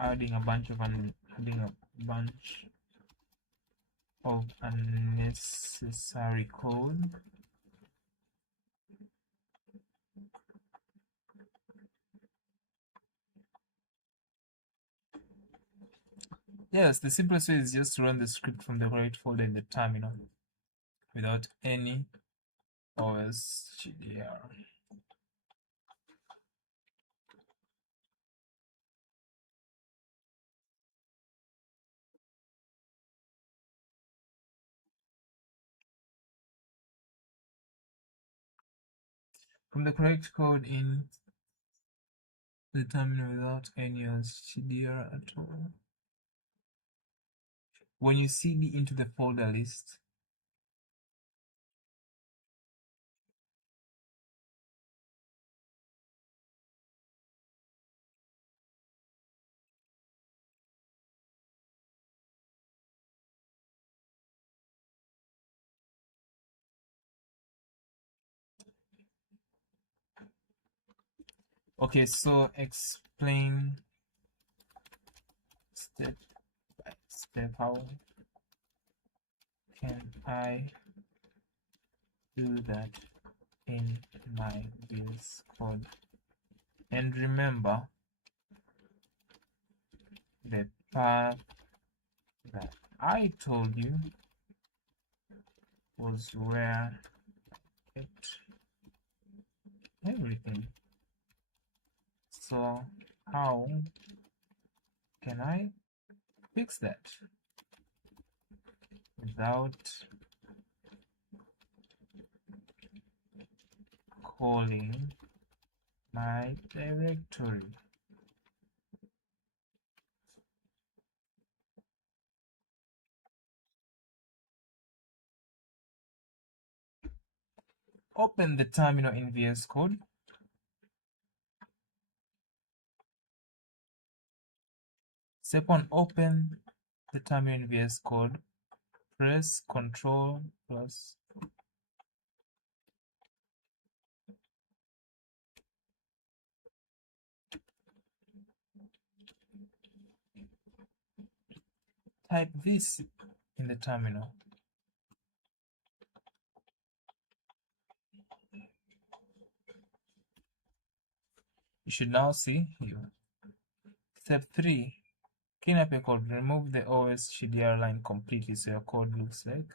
adding a bunch of unnecessary code? Yes, the simplest way is just to run the script from the correct folder in the terminal without any OSGDR. From the correct code in the terminal without any OSGDR at all. When you cd into the folder list, okay, so explain step by step how can I do that in my VS Code. And remember, the path that I told you was where I kept everything. So how can I fix that without calling my directory? Open the terminal in VS Code. Step 1, open the terminal in VS Code. Press Ctrl plus type this in the terminal. You should now see here. Step 3, clean up your code. Remove the OS HDR line completely so your code looks like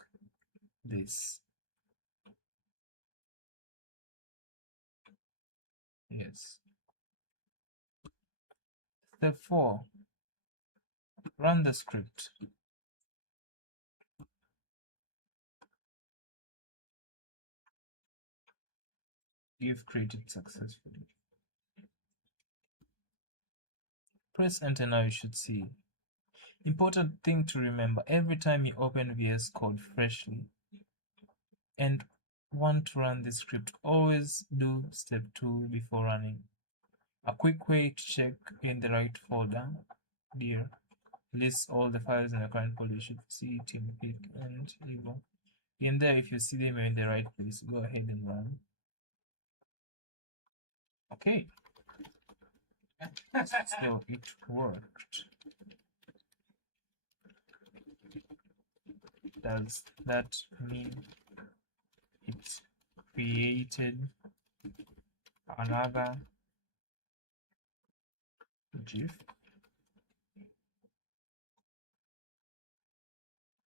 this. Yes. Step 4, run the script. You've created successfully. Press enter. Now you should see. Important thing to remember, every time you open VS Code freshly and want to run the script, always do step 2 before running. A quick way to check in the right folder here lists all the files in the current folder. You should see TeamPeak and Evo. In there, if you see them in the right place, go ahead and run. Okay. So it worked. Does that mean it created another GIF?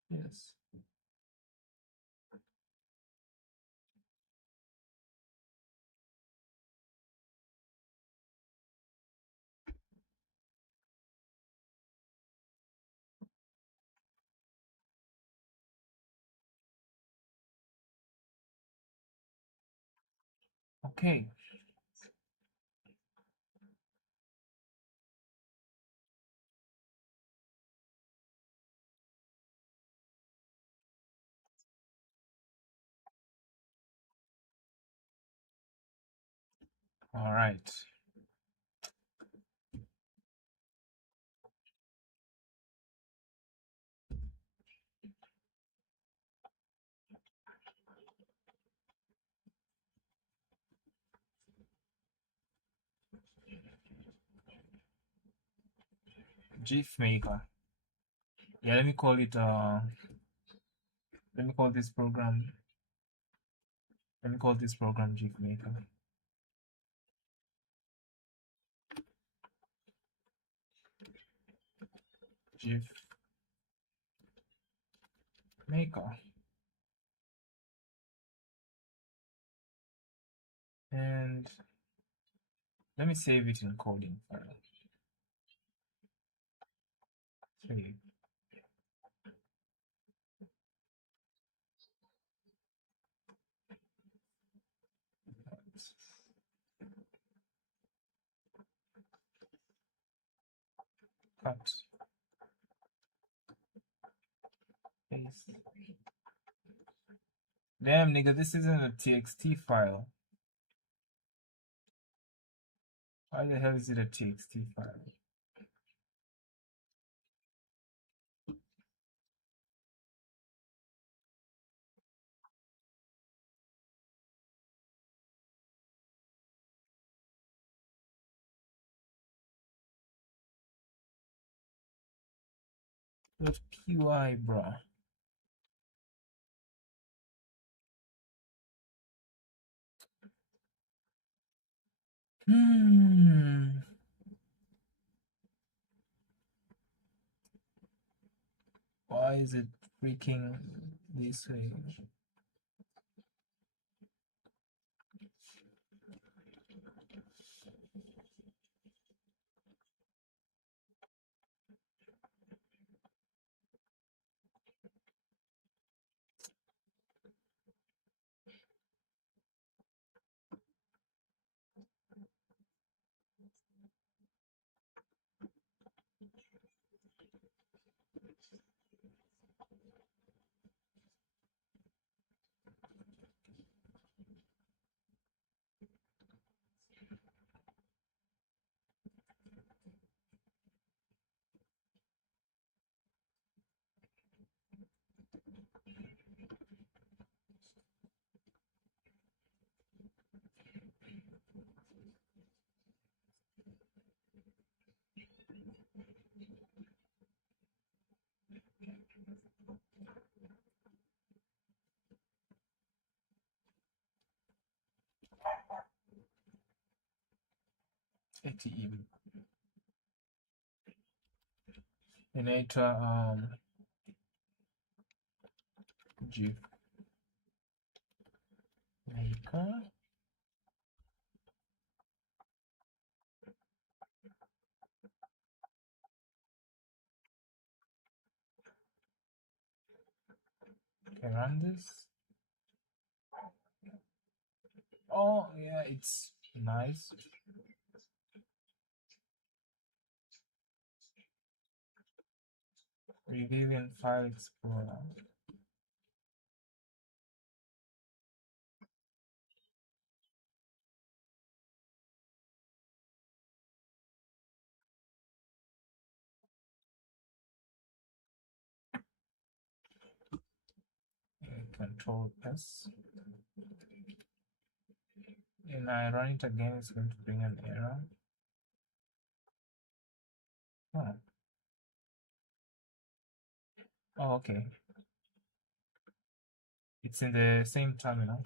Yes. Okay. All right. GIF maker. Yeah, let me call it let me call this program GIF maker. GIF maker. And let me save it in coding file. Save. Cut. Paste. Damn, nigga, this isn't a txt file. Why the hell is it a txt file? .py, bruh. Why is it freaking this way? ATM. Inaitwa GIF maker. Okay, run this. Oh yeah, it's nice. Reviewing File Explorer. Control S. And I run it again, it's going to bring an error. Oh, okay. It's in the same terminal.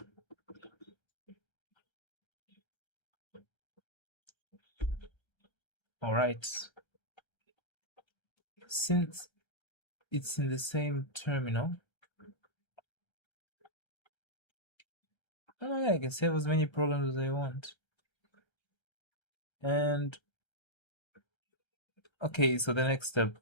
All right. Since it's in the same terminal, oh yeah, I can save as many programs as I want. And okay, so the next step.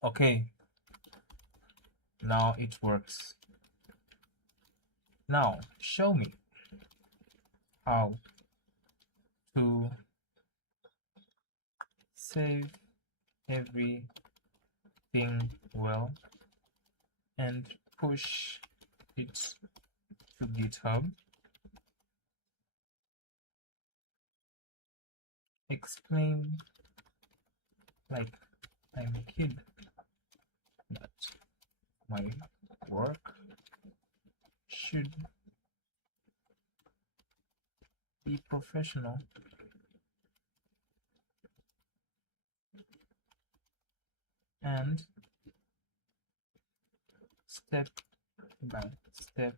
Okay, now it works. Now show me how to save everything well and push it to GitHub. Explain like I'm a kid that my work should be professional and step by step,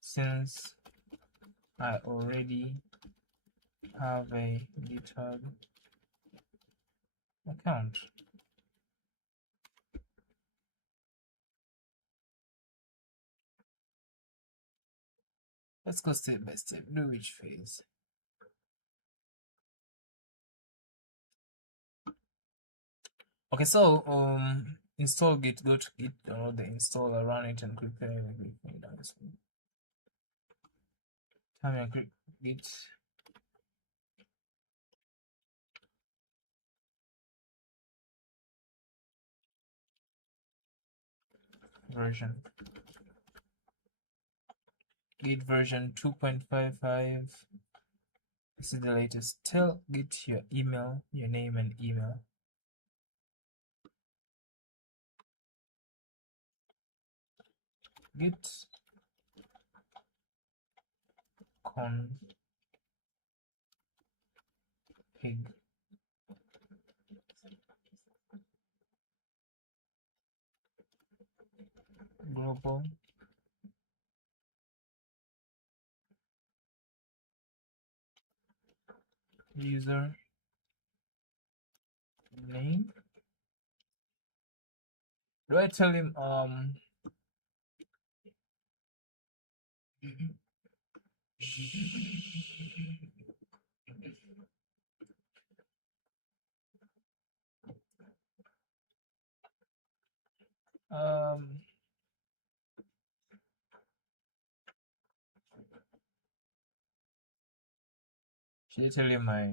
since I already have a GitHub account. Let's go step by step. Do which phase? Okay, so install Git, go to Git, download the installer, run it, and click time and click Git. Version. Git version 2.55. This is the latest. Tell Git your email, your name and email. Git config global user name. Do I tell him should I tell him my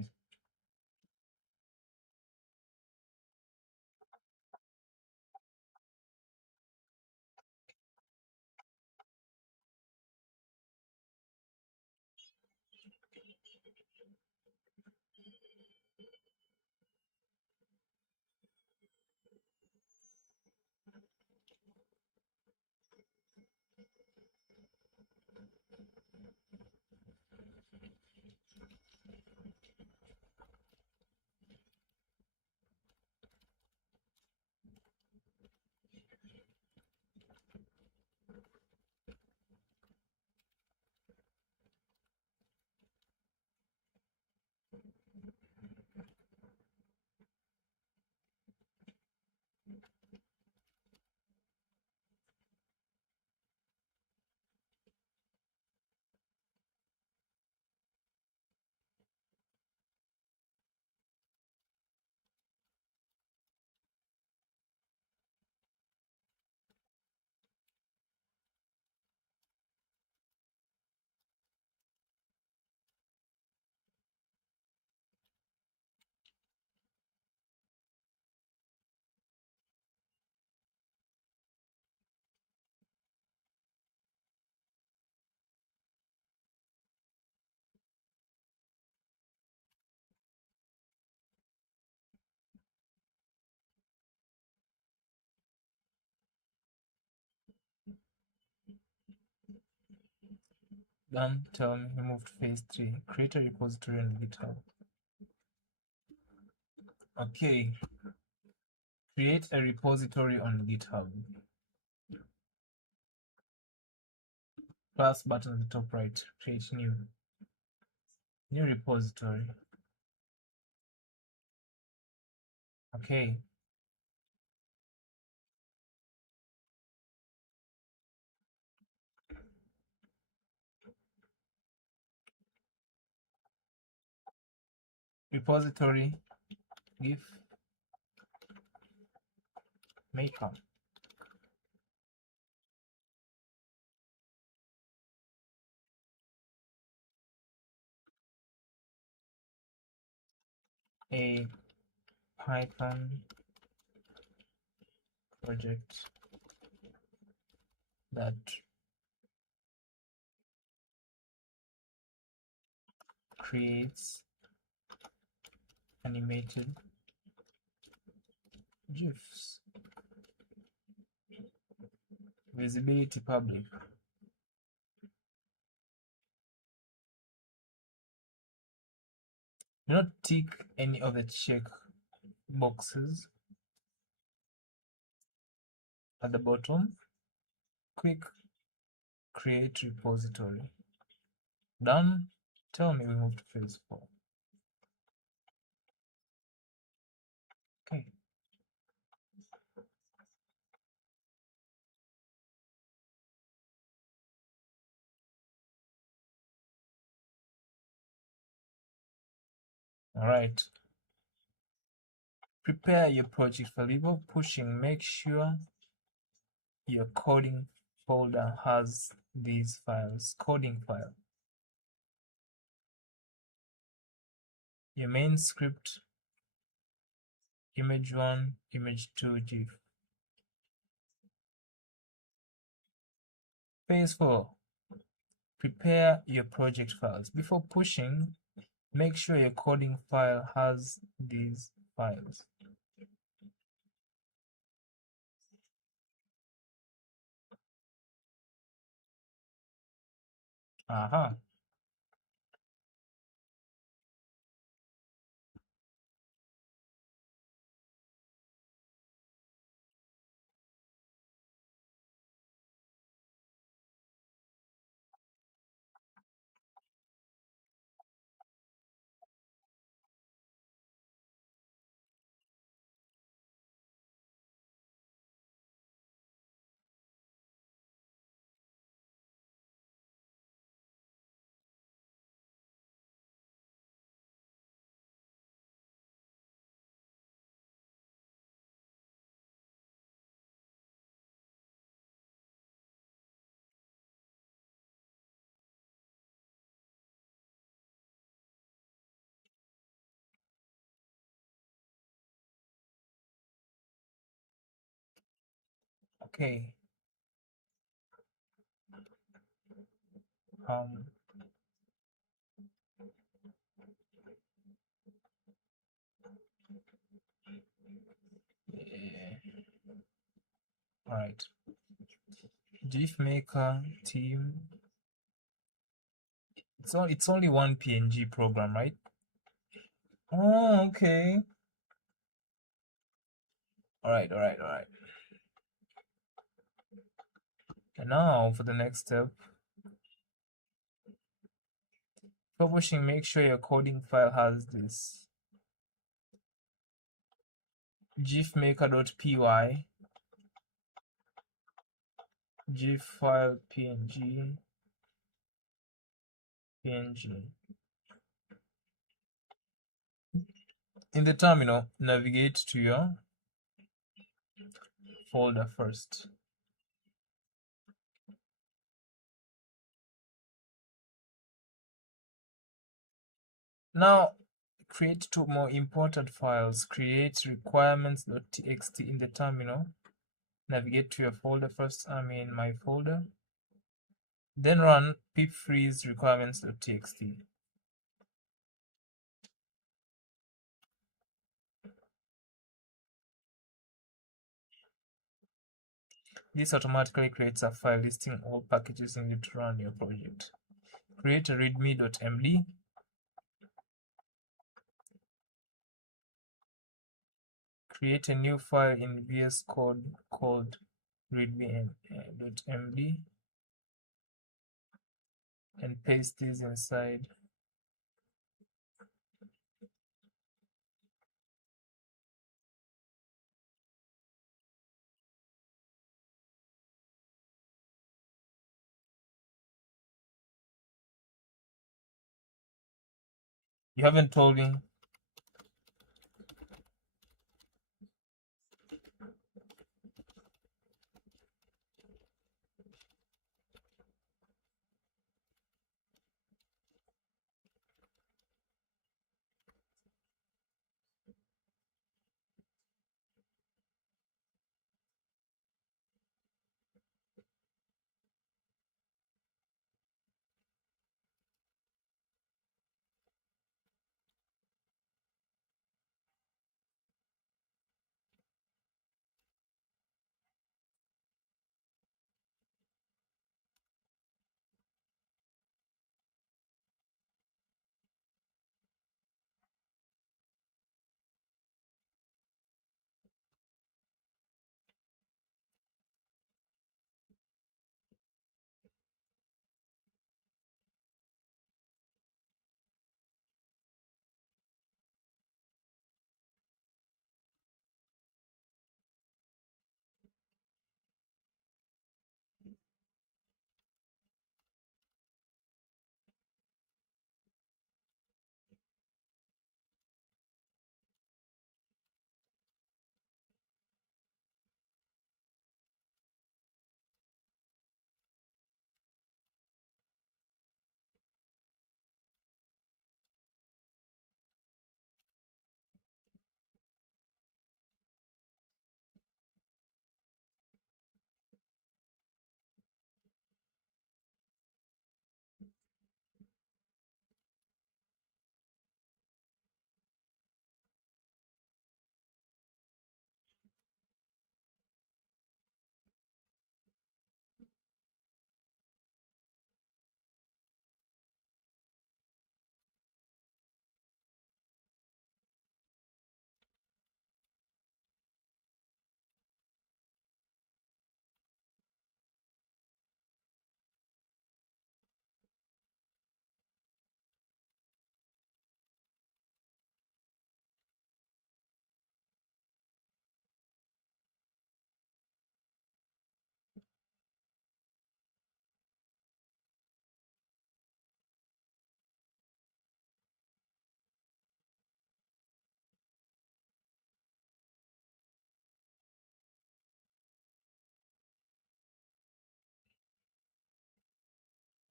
Then tell me we move to phase 3. Create a repository on GitHub. Okay. Create a repository on GitHub. Plus button at the top right. Create new. New repository. Okay. Repository GIF maker. A Python project that creates animated GIFs. Visibility public. Do not tick any of the check boxes at the bottom. Quick create repository. Done. Tell me we move to phase 4. Okay. All right. Prepare your project file. Before pushing, make sure your coding folder has these files. Coding file. Your main script, image 1, image 2, GIF. Phase 4. Prepare your project files. Before pushing, make sure your coding file has these files. Aha. Okay. Um, all right. GIF maker team. It's only one PNG program, right? Oh, okay. All right. And now for the next step. Publishing, make sure your coding file has this. gifmaker.py, gif file png, png. In the terminal, navigate to your folder first. Now, create two more important files. Create requirements.txt in the terminal. Navigate to your folder first. I'm in my folder. Then run pip freeze requirements.txt. This automatically creates a file listing all packages you need to run your project. create a readme.md. Create a new file in VS Code called readme.md and paste this inside. You haven't told me.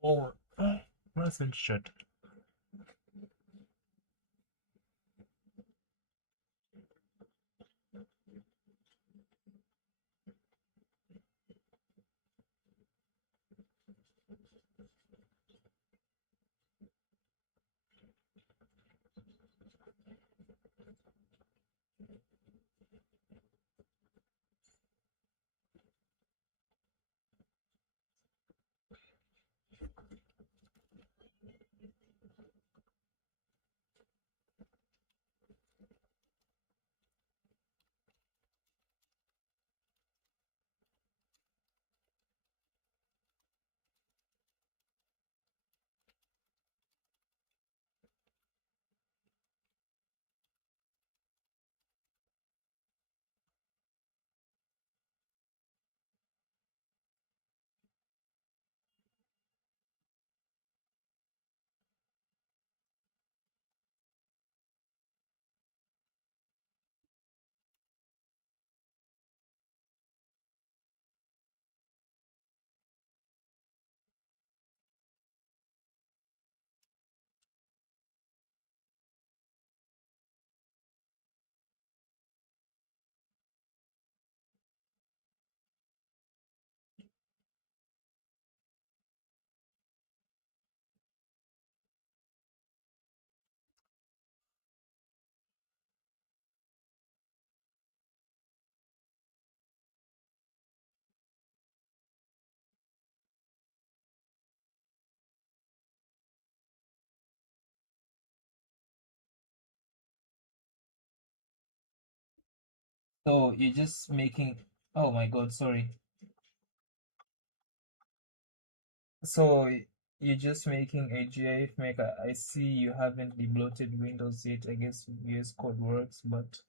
Oh, wasn't shut. So you're just making, oh my god, sorry. So you're just making a GIF maker. I see you haven't debloated Windows yet. I guess VS Code works, but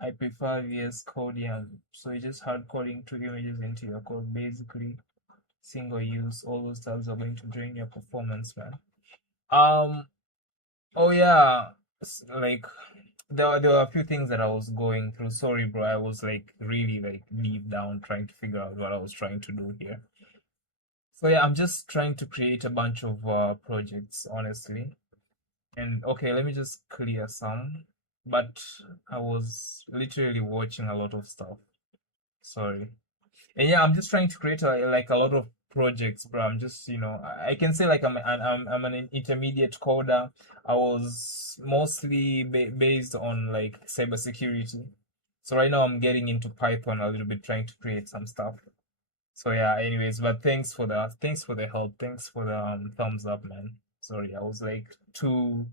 I prefer VS Code, yeah. So you're just hard coding 2D images into your code, basically single use. All those tabs are going to drain your performance, man. Oh yeah, like there were a few things that I was going through. Sorry, bro. I was like really like deep down trying to figure out what I was trying to do here. So yeah, I'm just trying to create a bunch of projects, honestly. And okay, let me just clear some. But I was literally watching a lot of stuff. Sorry. And yeah, I'm just trying to create like a lot of projects, bro. I'm just, I can say like I'm an intermediate coder. I was mostly based on like cybersecurity. So right now I'm getting into Python a little bit, trying to create some stuff. So yeah, anyways, but thanks for the help. Thanks for the thumbs up, man. Sorry, I was too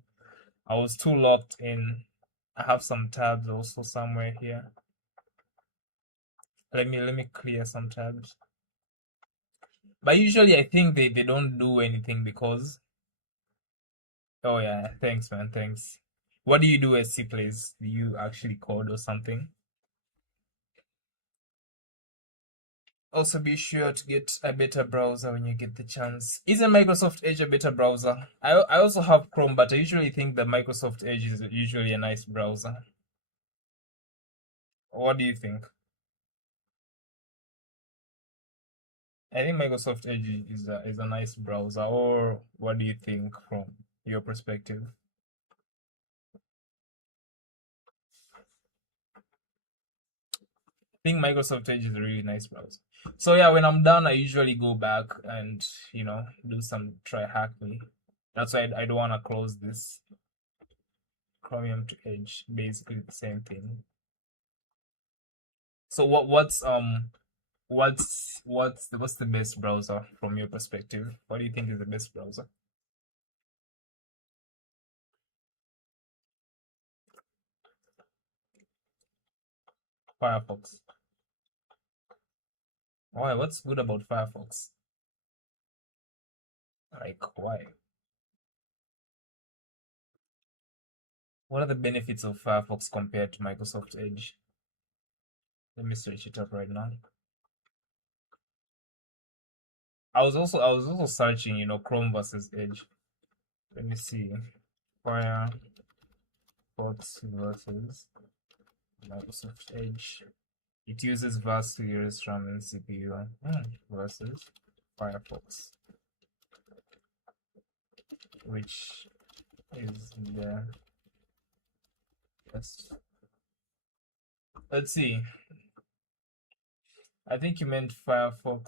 locked in. I have some tabs also somewhere here. Let me clear some tabs. But usually I think they don't do anything because, oh yeah, thanks man, thanks. What do you do as C plays? Do you actually code or something? Also be sure to get a better browser when you get the chance. Isn't Microsoft Edge a better browser? I also have Chrome, but I usually think that Microsoft Edge is usually a nice browser. What do you think? I think Microsoft Edge is a nice browser, or what do you think from your perspective? I think Microsoft Edge is a really nice browser. So yeah, when I'm done, I usually go back and do some try hack me. That's why I don't want to close this. Chromium to Edge, basically the same thing. So what's the best browser from your perspective? What do you think is the best browser? Firefox. Why? What's good about Firefox? Like why? What are the benefits of Firefox compared to Microsoft Edge? Let me search it up right now. I was also searching, Chrome versus Edge. Let me see. Firefox versus Microsoft Edge. It uses vastly less RAM and CPU versus Firefox, which is the best. Let's see. I think you meant Firefox.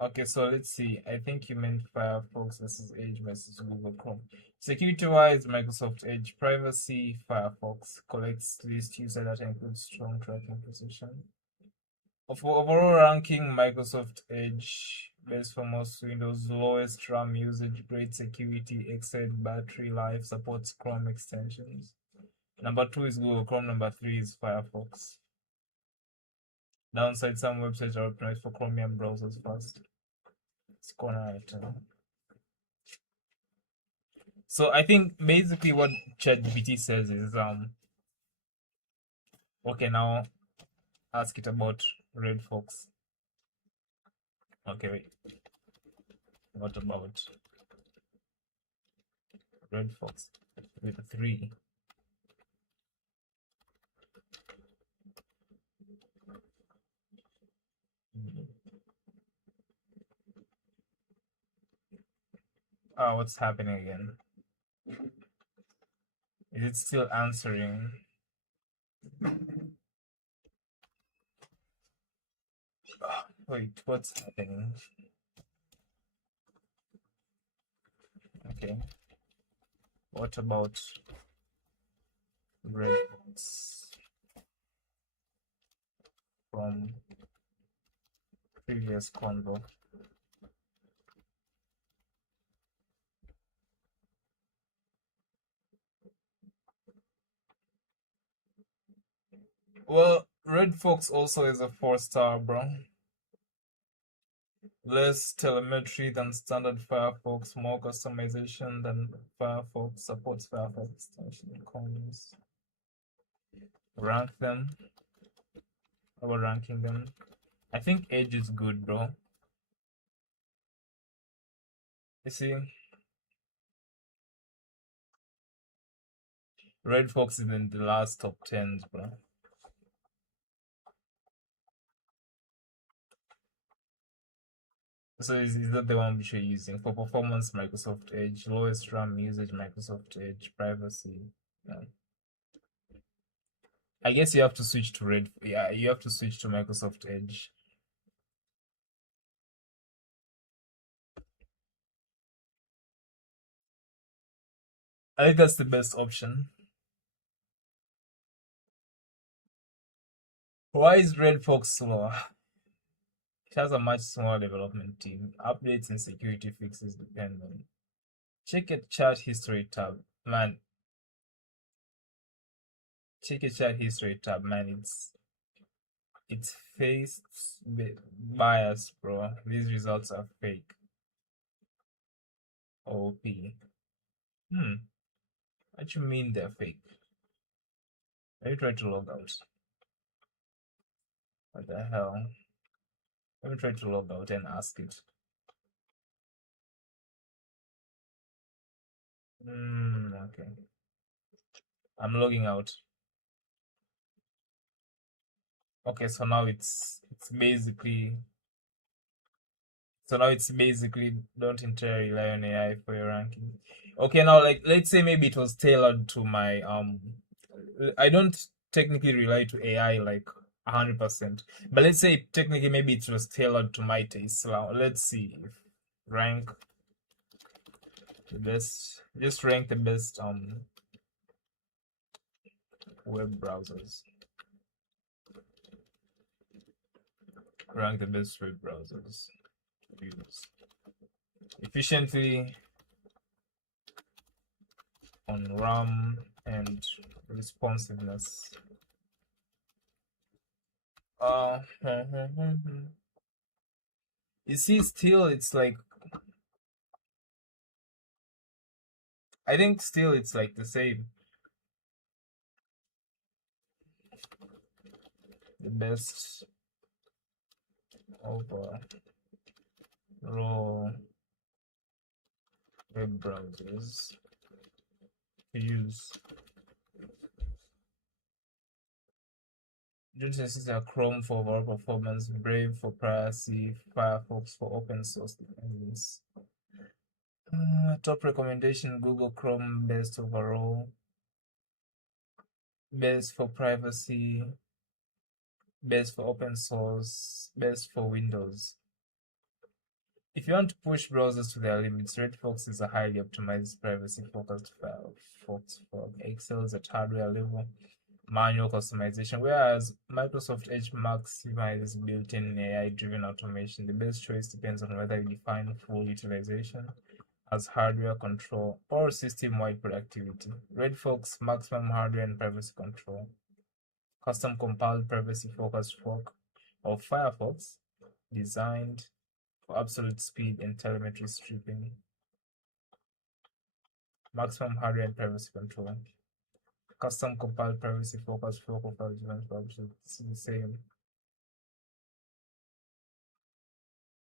Okay, so let's see. I think you meant Firefox versus Edge versus Google Chrome. Security-wise, Microsoft Edge. Privacy, Firefox. Collects least user data, includes strong tracking precision. Of overall ranking, Microsoft Edge best for most Windows, lowest RAM usage, great security, excellent battery life, supports Chrome extensions. Number 2 is Google Chrome. Number 3 is Firefox. Downside, some websites are optimized for Chromium browsers first. It's corner item. So I think basically what ChatGPT says is okay, now ask it about Red Fox. Okay, wait. What about Red Fox with a 3? Oh, what's happening again? Is it still answering? Wait, what's happening? Okay. What about Red Fox from previous convo? Well, Red Fox also is a 4-star, bro. Less telemetry than standard Firefox, more customization than Firefox, supports Firefox extension icons. Rank them. How about ranking them? I think Edge is good, bro. You see, Red Fox is in the last top 10s, bro. So is that the one which you're using? For performance, Microsoft Edge. Lowest RAM usage, Microsoft Edge. Privacy. Yeah. I guess you have to switch to Red. Yeah, you have to switch to Microsoft Edge. I think that's the best option. Why is Red Fox slower? It has a much smaller development team. Updates and security fixes depend on. Check a chat history tab, man. Check a chat history tab, man. It's face bias, bro. These results are fake. OP. What you mean they're fake? Let me try to log out. What the hell? Let me try to log out and ask it. Okay. I'm logging out. Okay, so now it's basically don't entirely rely on AI for your ranking. Okay, now like let's say maybe it was tailored to my I don't technically rely to AI like 100%, but let's say technically maybe it was tailored to my taste. So let's see if rank the best, just rank the best web browsers. Rank the best web browsers. Use efficiently on RAM and responsiveness. You see, still it's like I think still it's like the same. The best overall web browsers to use. Choices are Chrome for overall performance, Brave for privacy, Firefox for open source dependence. Top recommendation: Google Chrome, best overall, best for privacy, best for open source, best for Windows. If you want to push browsers to their limits, Redfox is a highly optimized, privacy-focused Firefox for excels at hardware level, manual customization, whereas Microsoft Edge maximizes built-in AI-driven automation. The best choice depends on whether you define full utilization as hardware control or system-wide productivity. Redfox maximum hardware and privacy control. Custom compiled privacy-focused fork of Firefox, designed for absolute speed and telemetry stripping. Maximum hardware and privacy control. Custom compiled privacy focused fork of publishing. It's the same.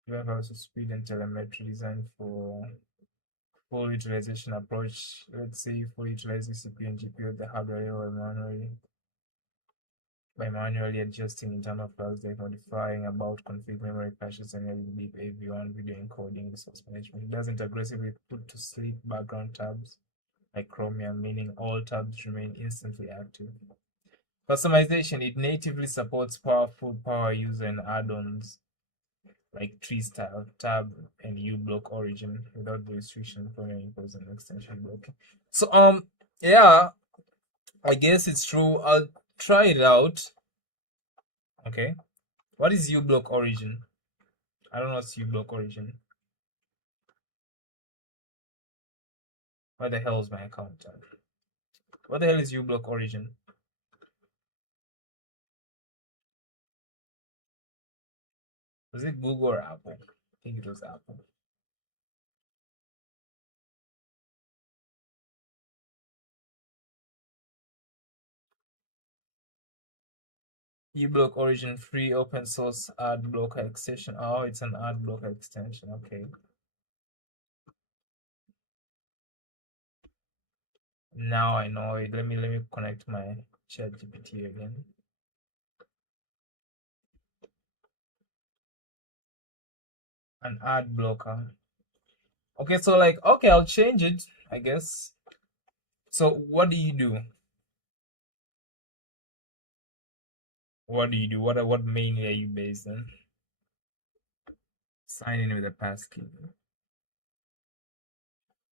Given privacy speed and telemetry designed for full utilization approach. Let's say full utilizing CPU and GPU at the hardware level by manually adjusting internal flags like modifying about config memory caches and deep AV1 video encoding resource management. It doesn't aggressively put to sleep background tabs like Chromium, meaning all tabs remain instantly active. Customization: it natively supports powerful power user and add-ons like tree style, tab, and uBlock origin without the restriction from any imposing extension block. So yeah, I guess it's true. I'll try it out. Okay. What is uBlock origin? I don't know what's uBlock origin. Where the hell is my account? What the hell is uBlock origin? Was it Google or Apple? I think it was Apple. uBlock origin free open source ad blocker extension. Oh, it's an ad blocker extension. Okay. Now I know it. Let me connect my ChatGPT again. An ad blocker. Okay, so like, okay, I'll change it, I guess. So what do you do? What do you do? What mainly are you based on? Sign in with a passkey.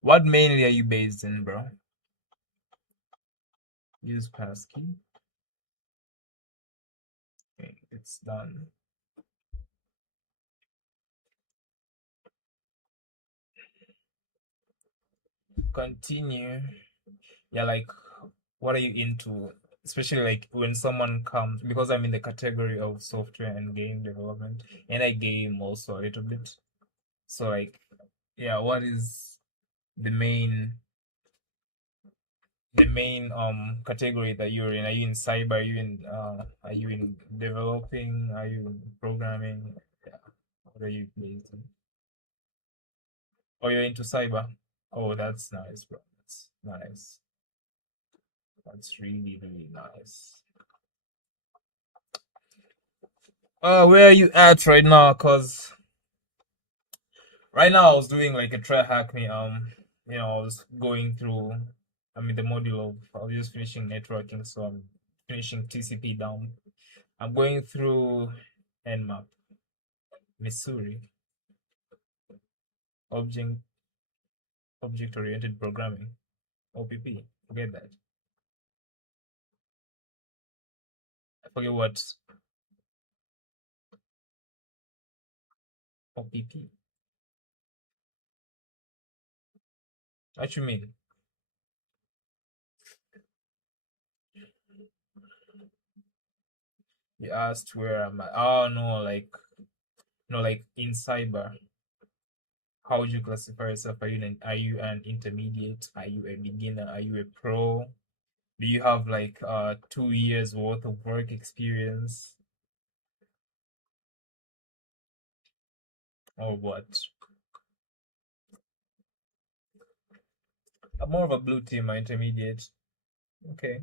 What mainly are you based in, bro? Use passkey. Okay, it's done. Continue. Yeah, like, what are you into? Especially like when someone comes, because I'm in the category of software and game development, and I game also a little bit. So like, yeah, what is the main category that you're in? Are you in cyber? Are you in developing? Are you in programming? Yeah. What are you based in? Oh, you're into cyber. Oh, that's nice, bro. That's nice. That's really, really nice. Where are you at right now? Cause right now I was doing like a try hack me. I was going through. The module of I was just finishing networking, so I'm finishing TCP down. I'm going through Nmap, Missouri, object oriented programming, OPP. Forget that. I forget what OPP. What you mean? You asked where am I? Oh no, like in cyber. How would you classify yourself? Are you an intermediate? Are you a beginner? Are you a pro? Do you have like 2 years worth of work experience? Or what? I'm more of a blue team, intermediate. Okay.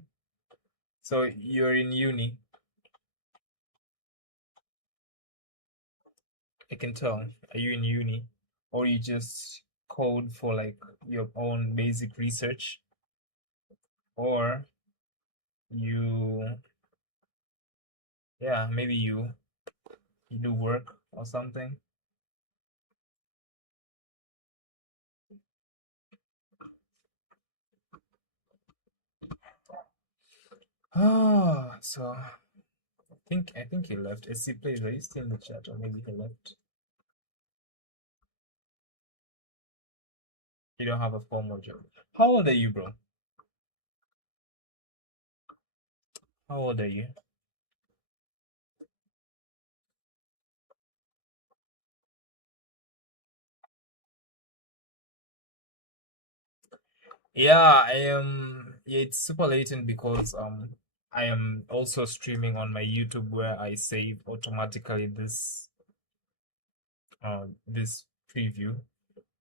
So you're in uni. I can tell. Are you in uni? Or you just code for like your own basic research? Or you maybe you do work or something? So I think he left. SC plays, are you still in the chat, or maybe he left? You don't have a formal job. How old are you, bro? How old are you? Yeah, I am. Yeah, it's super latent because I am also streaming on my YouTube where I save automatically this preview.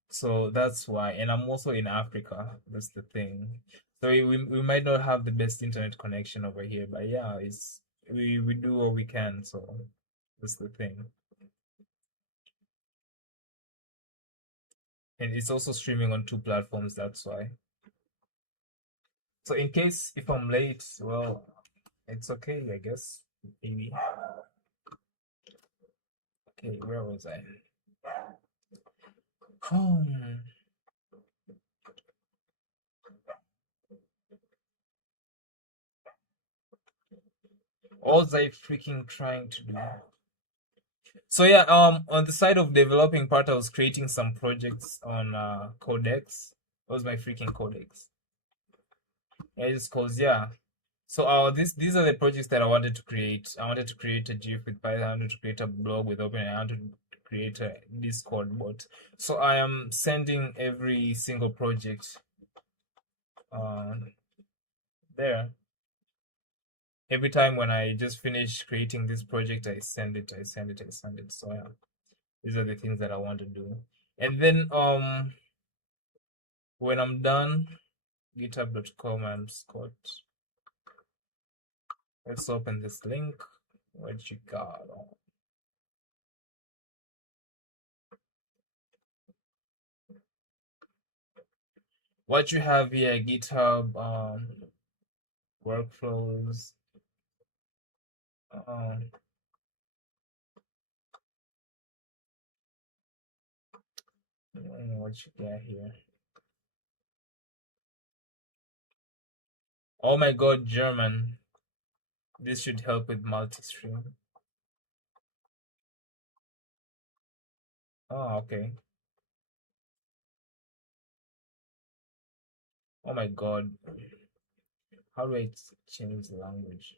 So that's why, and I'm also in Africa. That's the thing. So we might not have the best internet connection over here, but yeah, we do what we can. So that's the thing. And it's also streaming on 2 platforms. That's why. So in case if I'm late, well, it's okay, I guess. Maybe. Okay, where was I? What was I freaking trying to do? So yeah, on the side of developing part, I was creating some projects on Codex. What was my freaking Codex? Yeah, it's cause yeah. So these are the projects that I wanted to create. I wanted to create a GIF with Python. I wanted to create a blog with OpenAI. I wanted to create a Discord bot. So I am sending every single project there. Every time when I just finish creating this project, I send it. So yeah, these are the things that I want to do. And then when I'm done, github.com, I'm Scott. Let's open this link. What you got? What you have here, GitHub workflows. What you got here? Oh my god, German. This should help with multi-stream. Oh, okay. Oh my god. How do I change the language?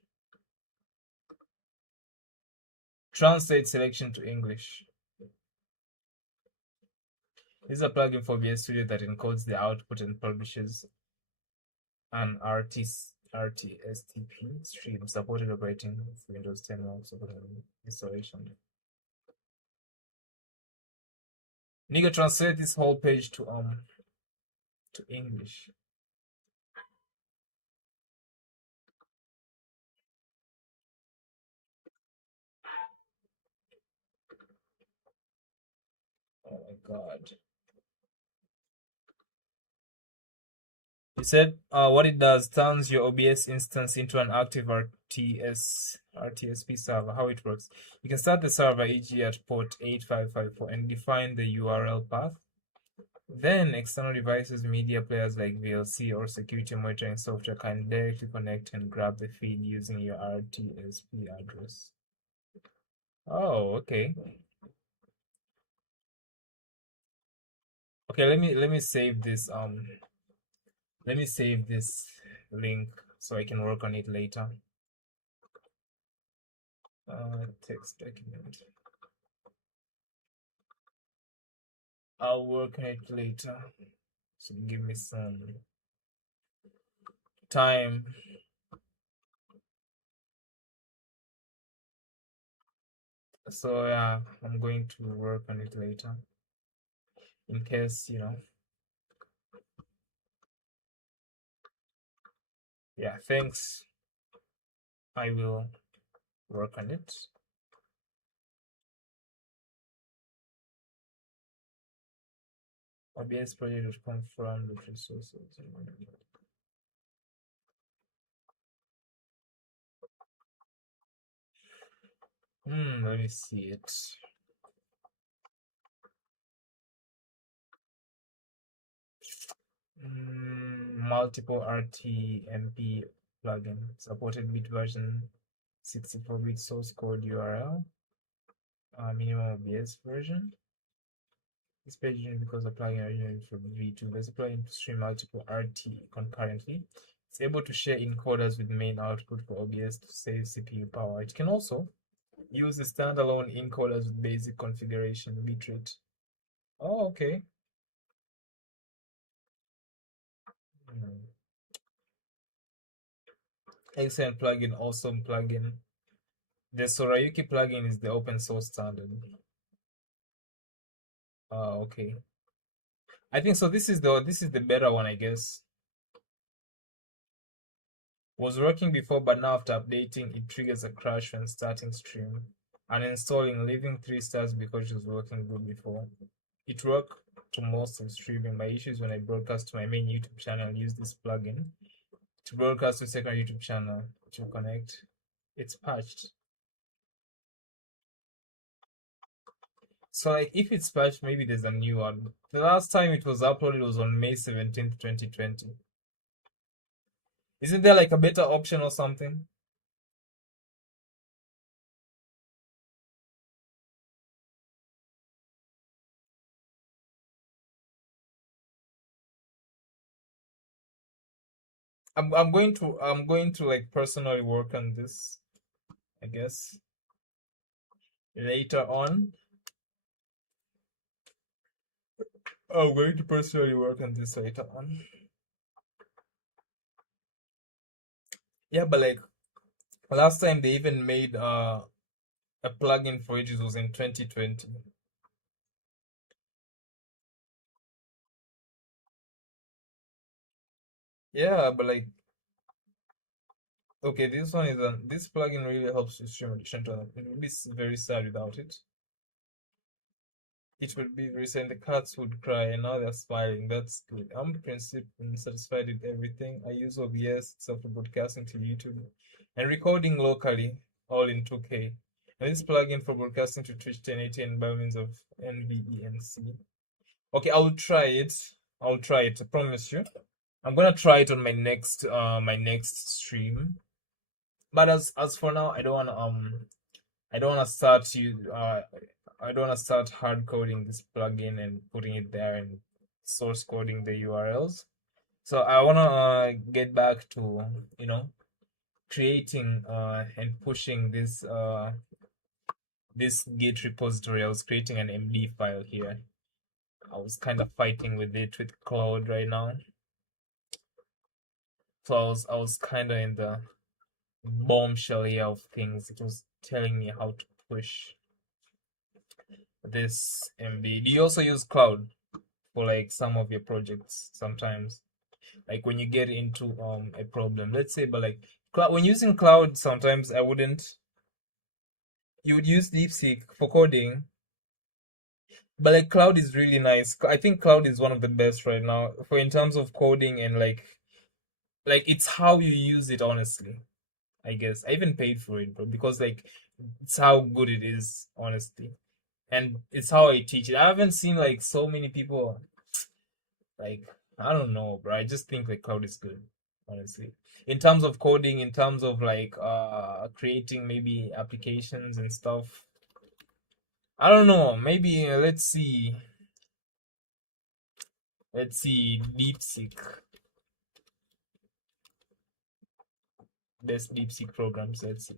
Translate selection to English. This is a plugin for VS Studio that encodes the output and publishes an RTSTP stream supported operating Windows 10 installation. Nigga, translate this whole page to English. Oh my god. He said what it does turns your OBS instance into an active RTSP server. How it works: you can start the server, e.g. at port 8554, and define the URL path. Then external devices, media players like VLC or security monitoring software can directly connect and grab the feed using your RTSP address. Oh, okay. Okay, let me save this let me save this link so I can work on it later. Text document. I'll work on it later. So give me some time. So yeah, I'm going to work on it later. In case, you know. Yeah, thanks. I will work on it. OBS project was confirmed with resources. Let me see it. Multiple RTMP plugin supported bit version 64-bit source code URL. Minimum OBS version. This page is because the plugin originated from V2. There's a plugin to stream multiple RT concurrently. It's able to share encoders with main output for OBS to save CPU power. It can also use the standalone encoders with basic configuration bitrate. Oh, okay. Excellent plugin, awesome plugin. The Sorayuki plugin is the open source standard. Okay. I think so. This is the better one, I guess. Was working before, but now after updating, it triggers a crash when starting stream. Uninstalling, leaving 3 stars because it was working good before. It worked to most of streaming. My issues when I broadcast to my main YouTube channel, use this plugin to broadcast to second YouTube channel to connect. It's patched. So like if it's patched, maybe there's a new one. The last time it was uploaded was on May 17th, 2020. Isn't there like a better option or something? I'm going to like personally work on this, I guess, later on. I'm going to personally work on this later on. Yeah, but like last time they even made a plugin for it was in 2020. Yeah, but like okay, this one is this plugin really helps you stream addiction to it. It would be very sad without it. It would be recent. The cats would cry, and now they're smiling. That's good. I'm in principle satisfied with everything. I use OBS itself for broadcasting to YouTube and recording locally, all in 2K. And this plugin for broadcasting to Twitch 1080 by means of NVENC. Okay, I'll try it. I'll try it. I promise you. I'm gonna try it on my next stream. But as for now, I don't wanna start I don't wanna start hard coding this plugin and putting it there and source coding the URLs. So I wanna get back to creating and pushing this Git repository. I was creating an MD file here. I was kind of fighting with it with Cloud right now. So I was kind of in the bombshell here of things. It was telling me how to push this MD. Do you also use Cloud for like some of your projects sometimes? Like when you get into a problem, let's say, but like when using Cloud, sometimes you would use DeepSeek for coding, but like Cloud is really nice. I think Cloud is one of the best right now for in terms of coding and like it's how you use it, honestly. I guess I even paid for it, bro, because like it's how good it is, honestly, and it's how I teach it. I haven't seen like so many people like I don't know, bro. I just think like Cloud is good, honestly, in terms of coding, in terms of like creating maybe applications and stuff. I don't know. Maybe let's see. Let's see. DeepSeek. Best DeepSeek programs. Let's see.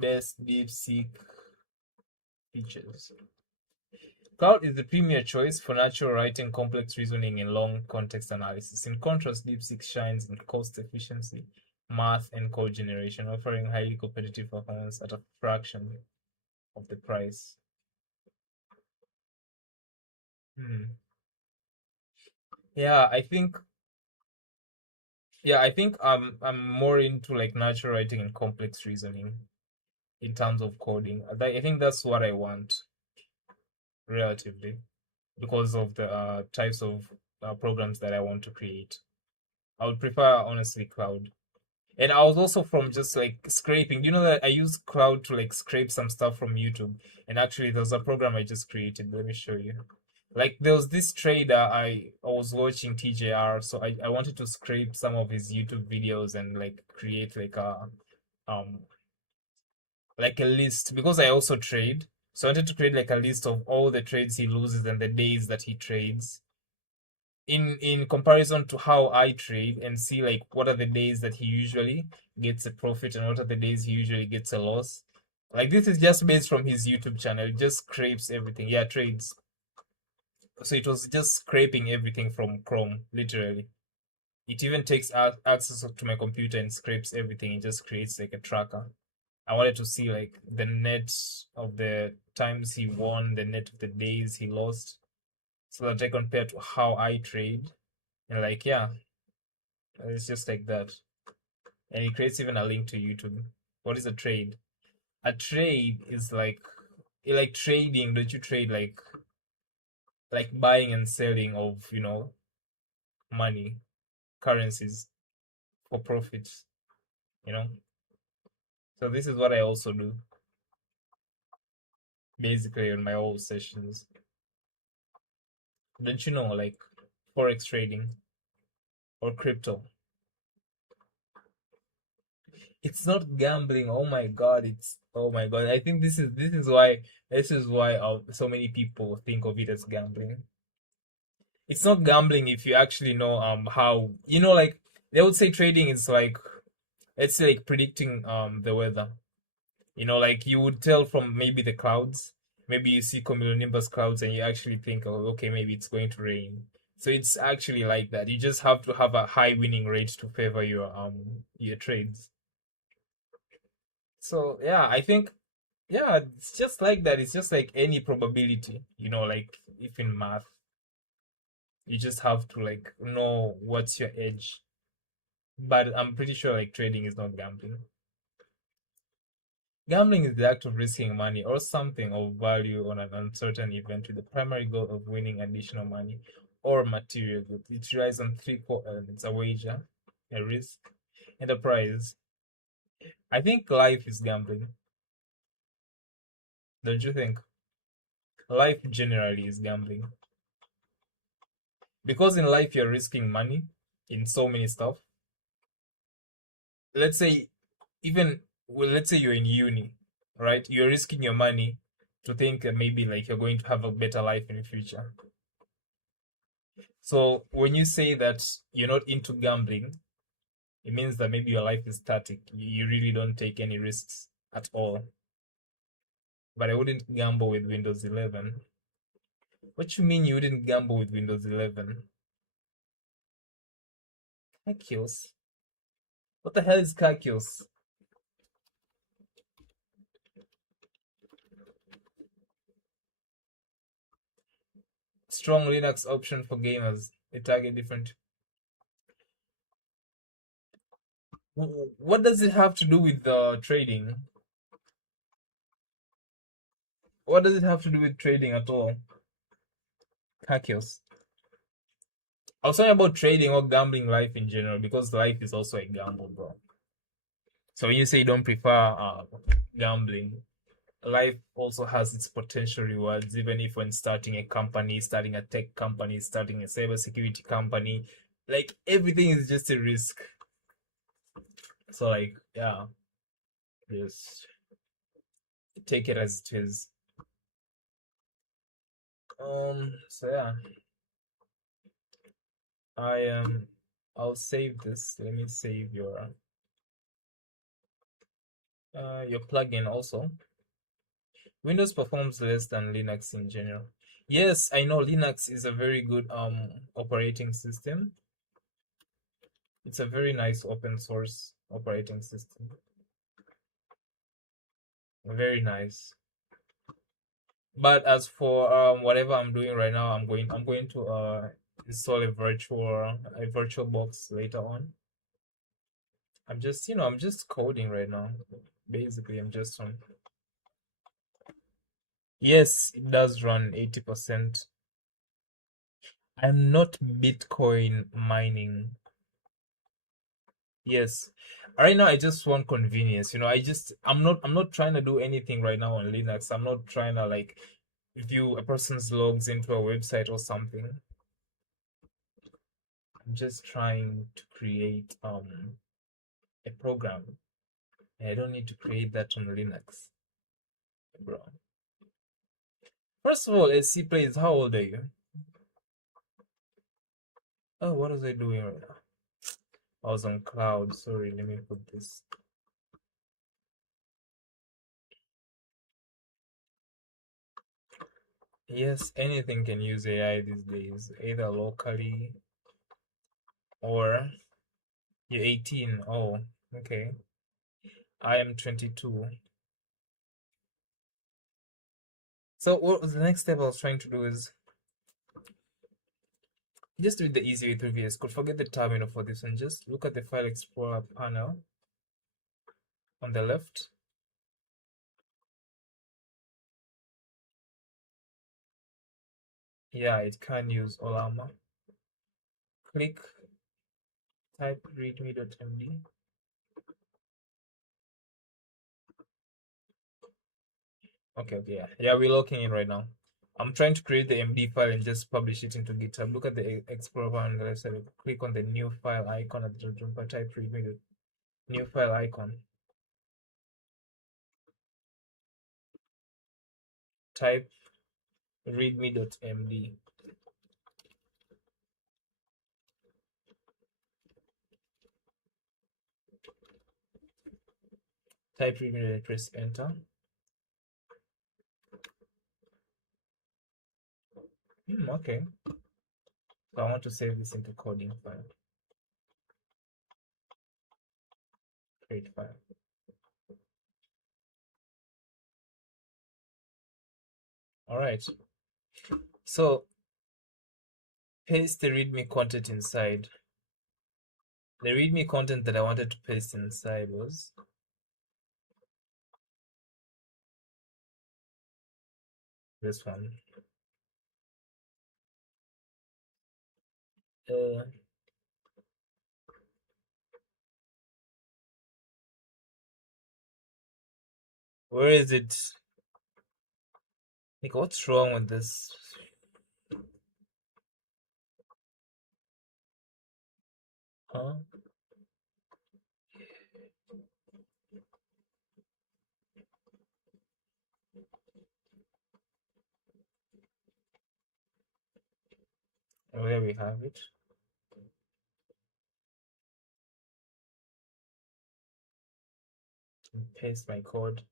Best DeepSeek features. Cloud is the premier choice for natural writing, complex reasoning, and long context analysis. In contrast, DeepSeek shines in cost efficiency, math, and code generation, offering highly competitive performance at a fraction of the price. Yeah, I think I'm more into like natural writing and complex reasoning in terms of coding. I think that's what I want relatively because of the types of programs that I want to create. I would prefer honestly Cloud. And I was also from just like scraping. Do you know that I use Cloud to like scrape some stuff from YouTube? And actually, there's a program I just created. Let me show you. Like there was this trader I was watching TJR, so I wanted to scrape some of his YouTube videos and like create um like a list because I also trade. So I wanted to create like a list of all the trades he loses and the days that he trades in comparison to how I trade and see like what are the days that he usually gets a profit and what are the days he usually gets a loss. Like this is just based from his YouTube channel. It just scrapes everything. Yeah, trades. So it was just scraping everything from Chrome, literally. It even takes access to my computer and scrapes everything. It just creates like a tracker. I wanted to see like the net of the times he won, the net of the days he lost, so that I compare to how I trade. And like, yeah, it's just like that. And it creates even a link to YouTube. What is a trade? A trade is like trading. Don't you trade like buying and selling of money, currencies for profits, so this is what I also do basically on my old sessions. Don't you know, like forex trading or crypto, it's not gambling. Oh my god, I think this is why so many people think of it as gambling. it's not gambling if you actually know how, like they would say trading is like, let's say, like predicting the weather. Like you would tell from maybe the clouds. Maybe you see cumulonimbus clouds and you actually think, oh, okay, maybe it's going to rain. So it's actually like that. You just have to have a high winning rate to favor your trades. So yeah, I think, yeah, it's just like that. It's just like any probability, like if in math, you just have to like know what's your edge. But I'm pretty sure like trading is not gambling. Gambling is the act of risking money or something of value on an uncertain event with the primary goal of winning additional money or material goods. It relies on three core elements: a wager, a risk, and a prize. I think life is gambling. Don't you think? Life generally is gambling. Because in life you're risking money in so many stuff. Let's say, even, well, let's say you're in uni, right? You're risking your money to think that maybe like you're going to have a better life in the future. So when you say that you're not into gambling, it means that maybe your life is static. You really don't take any risks at all. But I wouldn't gamble with Windows 11. What you mean you wouldn't gamble with Windows 11? Calculus? What the hell is calculus? Strong Linux option for gamers. They target different. What does it have to do with trading? What does it have to do with trading at all? Calculus. I was talking about trading or gambling life in general, because life is also a gamble, bro. So when you say you don't prefer gambling, life also has its potential rewards, even if when starting a company, starting a tech company, starting a cybersecurity company, like everything is just a risk. So like, yeah, just take it as it is. So yeah, I'll save this. Let me save your plugin also. Windows performs less than Linux in general. Yes, I know Linux is a very good operating system. It's a very nice open source operating system. Very nice. But as for whatever I'm doing right now, I'm going to install a virtual box later on. I'm just coding right now. Basically, I'm just on. Yes, it does run 80%. I'm not Bitcoin mining. Yes. Right now I just want convenience. I'm not trying to do anything right now on Linux. I'm not trying to like view a person's logs into a website or something. I'm just trying to create a program. And I don't need to create that on Linux. Bro. First of all, SC Plays, how old are you? Oh, what was I doing right now? I was on cloud. Sorry, let me put this. Yes, anything can use AI these days, either locally or you're 18. Oh, okay. I am 22. So what was the next step I was trying to do is just do it the easy way through VS Code. Forget the terminal for this one. Just look at the File Explorer panel on the left. Yeah, it can use Olama. Click, type readme.md. Okay, yeah, we're logging in right now. I'm trying to create the MD file and just publish it into GitHub. Look at the Explorer on the left side. Click on the new file icon at the top. Type readme. New file icon. Type readme.md. Type readme and press enter. Okay. So I want to save this into coding file. Create file. All right. So paste the readme content inside. The readme content that I wanted to paste inside was this one. Where is it? Like, what's wrong with this? Huh? Where we have it. Paste my code.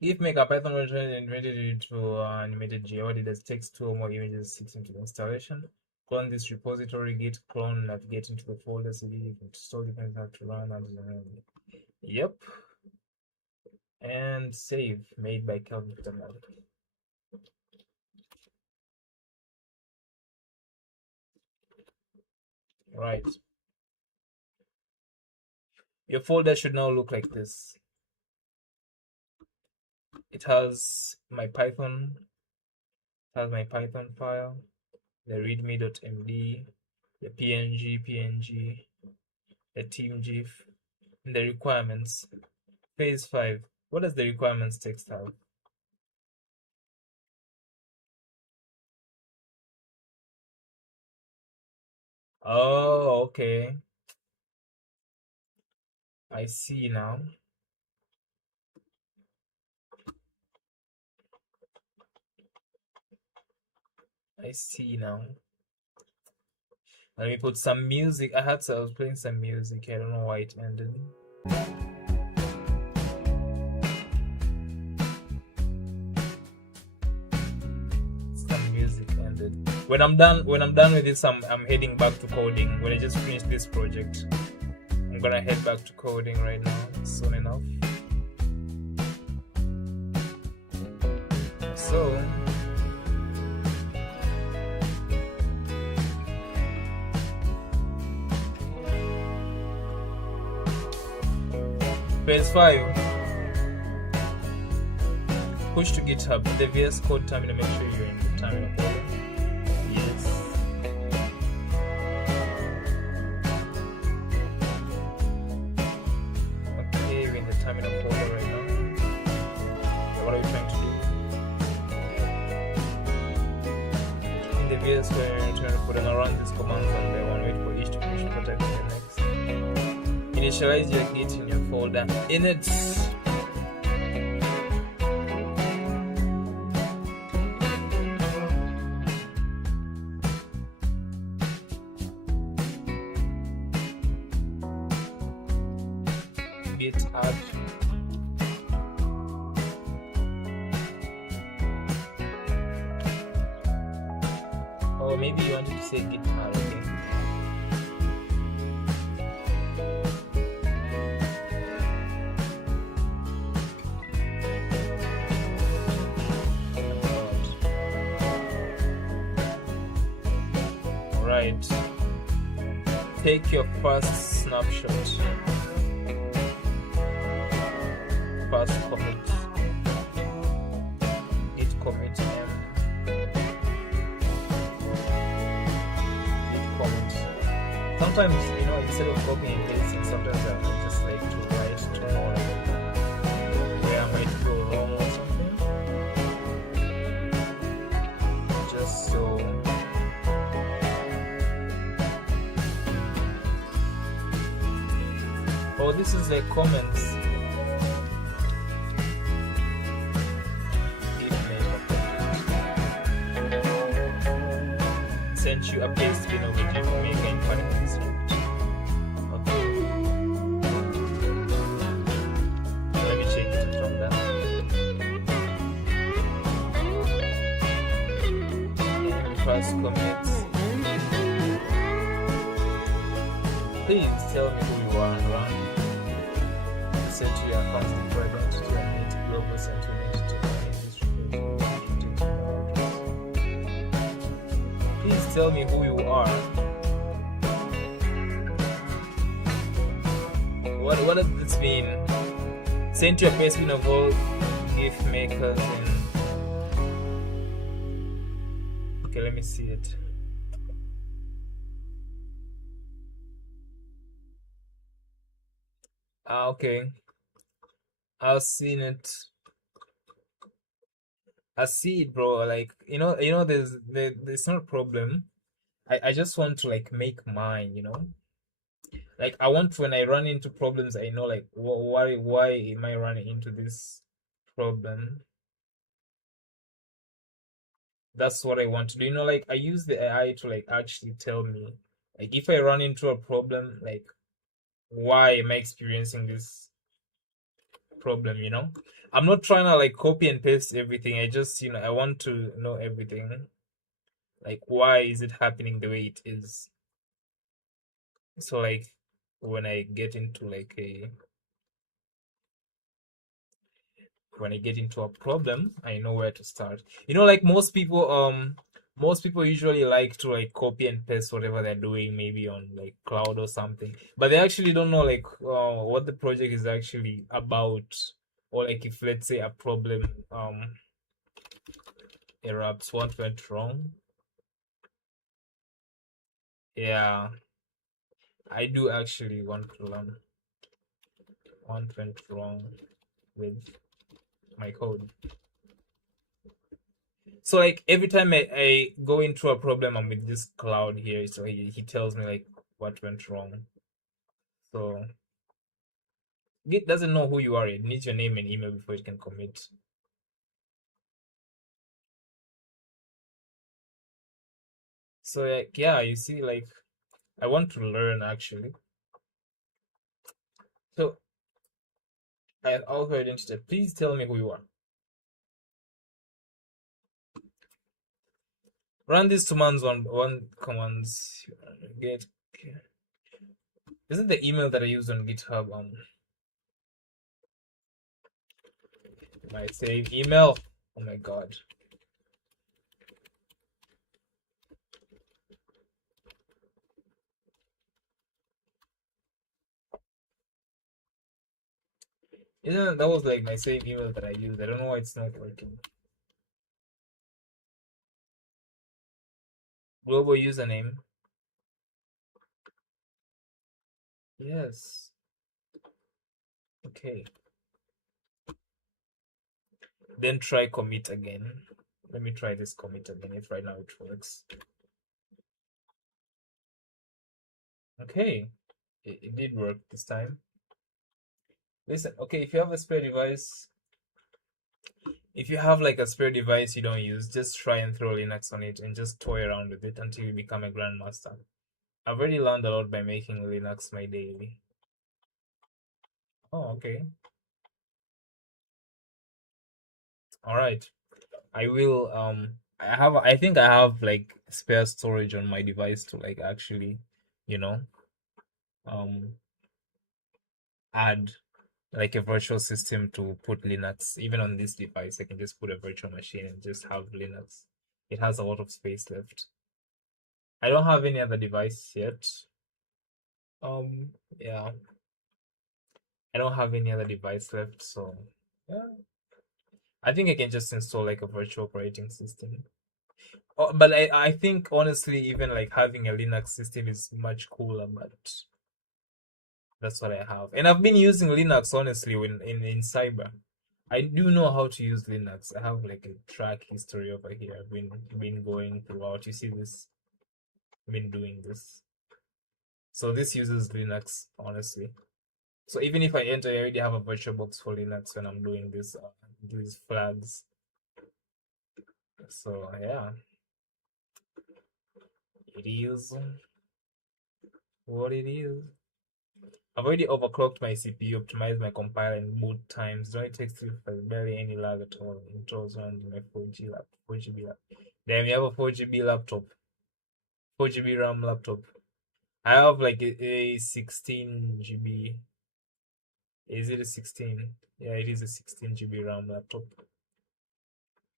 If make a Python version and ready into animated GUI, it takes 2 or more images 6 into the installation. Clone this repository, git clone, navigate into the folder, so you can install depends how to run and yep. And save, made by Calvin Peterman. Right. Your folder should now look like this. It has my Python, file, the readme.md, the png, the team.gif, and the requirements. Phase 5. What does the requirements text have? Oh, okay. I see now. Let me put some music. I was playing some music. I don't know why it ended. Some music ended. When I'm done with this, I'm heading back to coding. When I just finish this project, I'm gonna head back to coding right now, soon enough. So phase 5. Push to GitHub. The VS Code terminal. Make sure you're in the terminal folder. Yes. Okay, we're in the terminal folder right now. So what are we trying to do? In the VS Code, we're trying to put in run this command one by one. Wait for each to finish protecting the next. Initialize your Git in your folder. Init. Git add. Or maybe you wanted to say git add, okay. Right. Take your first snapshot. First commit. Git commit and git commit. Sometimes, instead of copying and pasting, sometimes I just like to write to know where I might go wrong or something. Just so. Oh, this is like comments. Sent you a paste with you can find this. Okay. press commit. Please tell me who you are and run. Set your account for identity and meet global central identity. Please tell me who you are. What does this mean? Send your best win of all gift makers and okay, let me see it. Okay. I've seen it. I see it, bro. Like there's not a problem. I just want to like make mine, Like I want when I run into problems, I know like why am I running into this problem? That's what I want to do. Like I use the AI to like actually tell me, like if I run into a problem, like why am I experiencing this problem? I'm not trying to like copy and paste everything. I just I want to know everything. Like why is it happening the way it is? So like when I get into like a problem, I know where to start. Like most people usually like to like copy and paste whatever they're doing, maybe on like cloud or something, but they actually don't know like what the project is actually about, or like if let's say a problem erupts, what went wrong. Yeah, I do actually want to learn what went wrong with my code. So like every time I go into a problem, I'm with this cloud here, so he tells me like what went wrong. So Git doesn't know who you are. It needs your name and email before it can commit. So like yeah, you see, like I want to learn actually. So I also identity. Please tell me who you are. Run these commands one commands. Get. Is it the email that I used on GitHub? My save email. Oh my god. Yeah, that was like my same email that I used. I don't know why it's not working. Global username. Yes. Okay. Then try commit again. Let me try this commit again if right now it works. Okay. It did work this time. Listen, okay, if you have a spare device, if you have like a spare device you don't use, just try and throw Linux on it and just toy around with it until you become a grandmaster. I've already learned a lot by making Linux my daily. Oh, okay. All right. I will I think I have like spare storage on my device to like actually, you know, um add like a virtual system to put Linux. Even on this device, I can just put a virtual machine and just have Linux. It has a lot of space left. I don't have any other device yet. Yeah. I don't have any other device left, so yeah. I think I can just install like a virtual operating system. Oh, but I think honestly, even like having a Linux system is much cooler, but that's what I have. And I've been using Linux honestly when in cyber. I do know how to use Linux. I have like a track history over here. I've been going throughout. You see this? I've been doing this. So this uses Linux, honestly. So even if I enter, I already have a VirtualBox for Linux when I'm doing this these flags. So yeah, it is what it is. I've already overclocked my CPU, optimized my compiler and boot times. Don't it take barely any lag at all. It was running my 4GB lap. Damn, you have a 4 GB laptop, 4 GB RAM laptop. I have like a 16 GB. Is it a 16? Yeah, it is a 16 GB RAM laptop.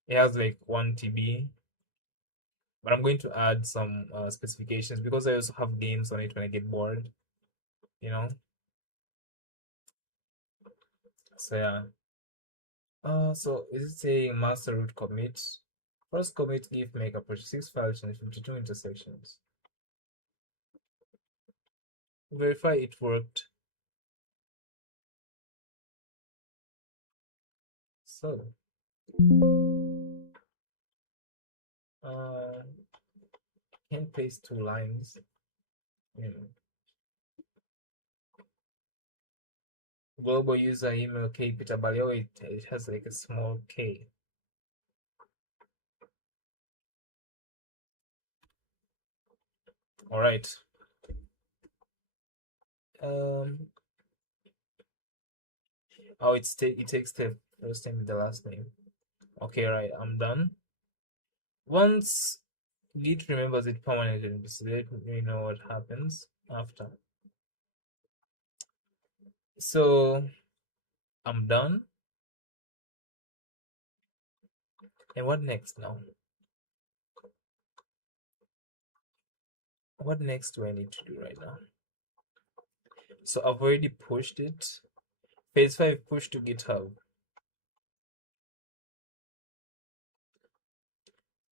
It has like 1 TB, but I'm going to add some specifications because I also have games on it when I get bored, you know. So yeah. So is it saying master root commit? First commit if make approach 6 files and 52 intersections. Verify it worked. So can paste 2 lines. Global user email K Peter Balio, it has like a small K. All right. Oh, it takes the first name and the last name. Okay, right. I'm done. Once Git remembers it permanently, so let me know what happens after. So I'm done. And what next now? What next do I need to do right now? So I've already pushed it. Phase 5 push to GitHub.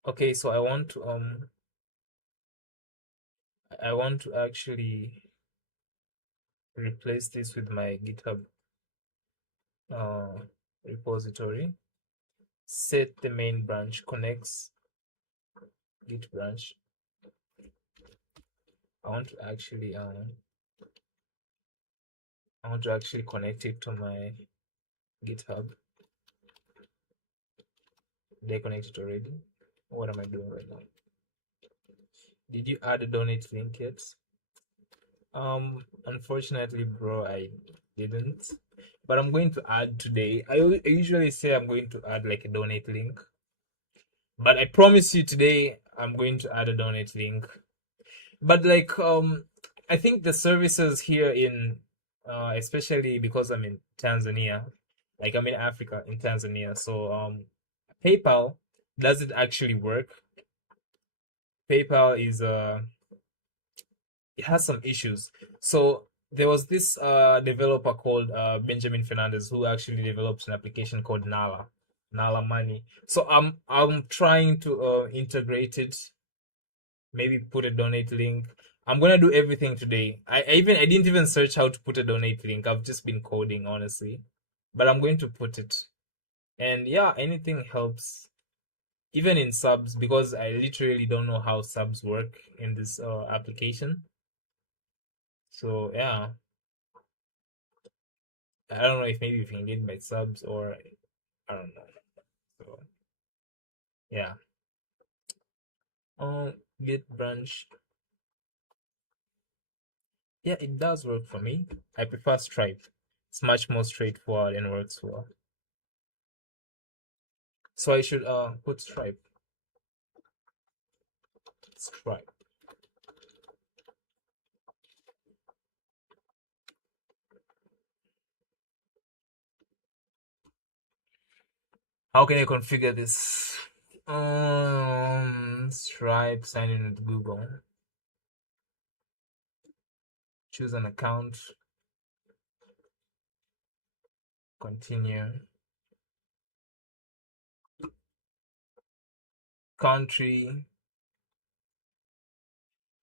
Okay, so I want to actually replace this with my GitHub repository. Set the main branch connects Git branch. I want to actually connect it to my GitHub. Did I connect it already? What am I doing right now? Did you add a donate link yet? Unfortunately, bro, I didn't. But I'm going to add today. I usually say I'm going to add like a donate link. But I promise you today I'm going to add a donate link. But like I think the services here in especially because I'm in Tanzania, like I'm in Africa in Tanzania, so PayPal doesn't actually work. PayPal is it has some issues. So there was this developer called Benjamin Fernandez who actually developed an application called Nala Money. So I'm trying to integrate it, maybe put a donate link. I'm gonna do everything today. I didn't even search how to put a donate link. I've just been coding honestly, but I'm going to put it. And yeah, anything helps, even in subs, because I literally don't know how subs work in this application. So yeah, I don't know if maybe you can get my subs or I don't know. So yeah, Git branch. Yeah, it does work for me. I prefer Stripe. It's much more straightforward and works well. So I should put Stripe. Stripe. How can I configure this? Stripe, sign in with Google. Choose an account. Continue. Country.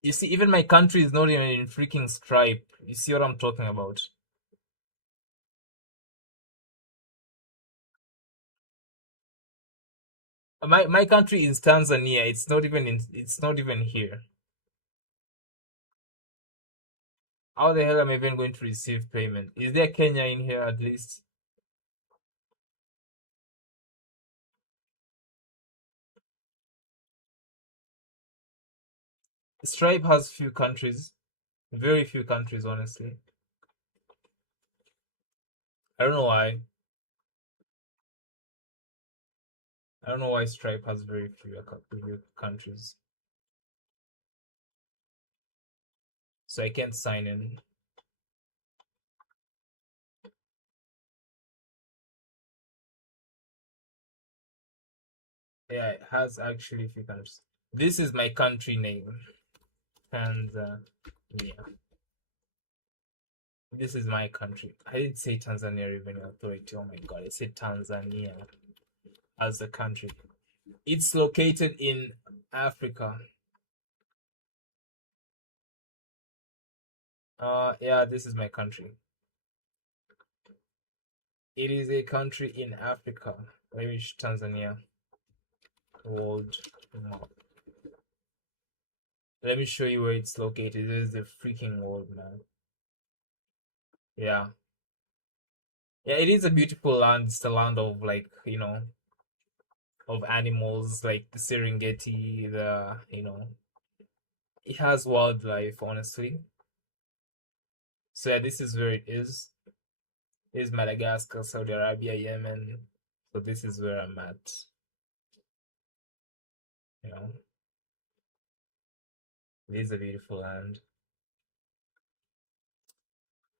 You see, even my country is not even in freaking Stripe. You see what I'm talking about? My country is Tanzania. It's not even here. How the hell am I even going to receive payment? Is there Kenya in here at least? Stripe has few countries. Very few countries, honestly. I don't know why. I don't know why Stripe has very few countries. So I can't sign in. Yeah, it has actually few countries. This is my country name. Tanzania. This is my country. I didn't say Tanzania Revenue Authority. Oh my god, I said Tanzania as a country. It's located in Africa. Yeah, this is my country. It is a country in Africa. Maybe Tanzania. World map. Let me show you where it's located. This is the freaking world, man. Yeah. Yeah, it is a beautiful land. It's the land of, like, of animals, like the Serengeti, it has wildlife, honestly. So yeah, this is where it is. This is Madagascar, Saudi Arabia, Yemen. So this is where I'm at. It is a beautiful land.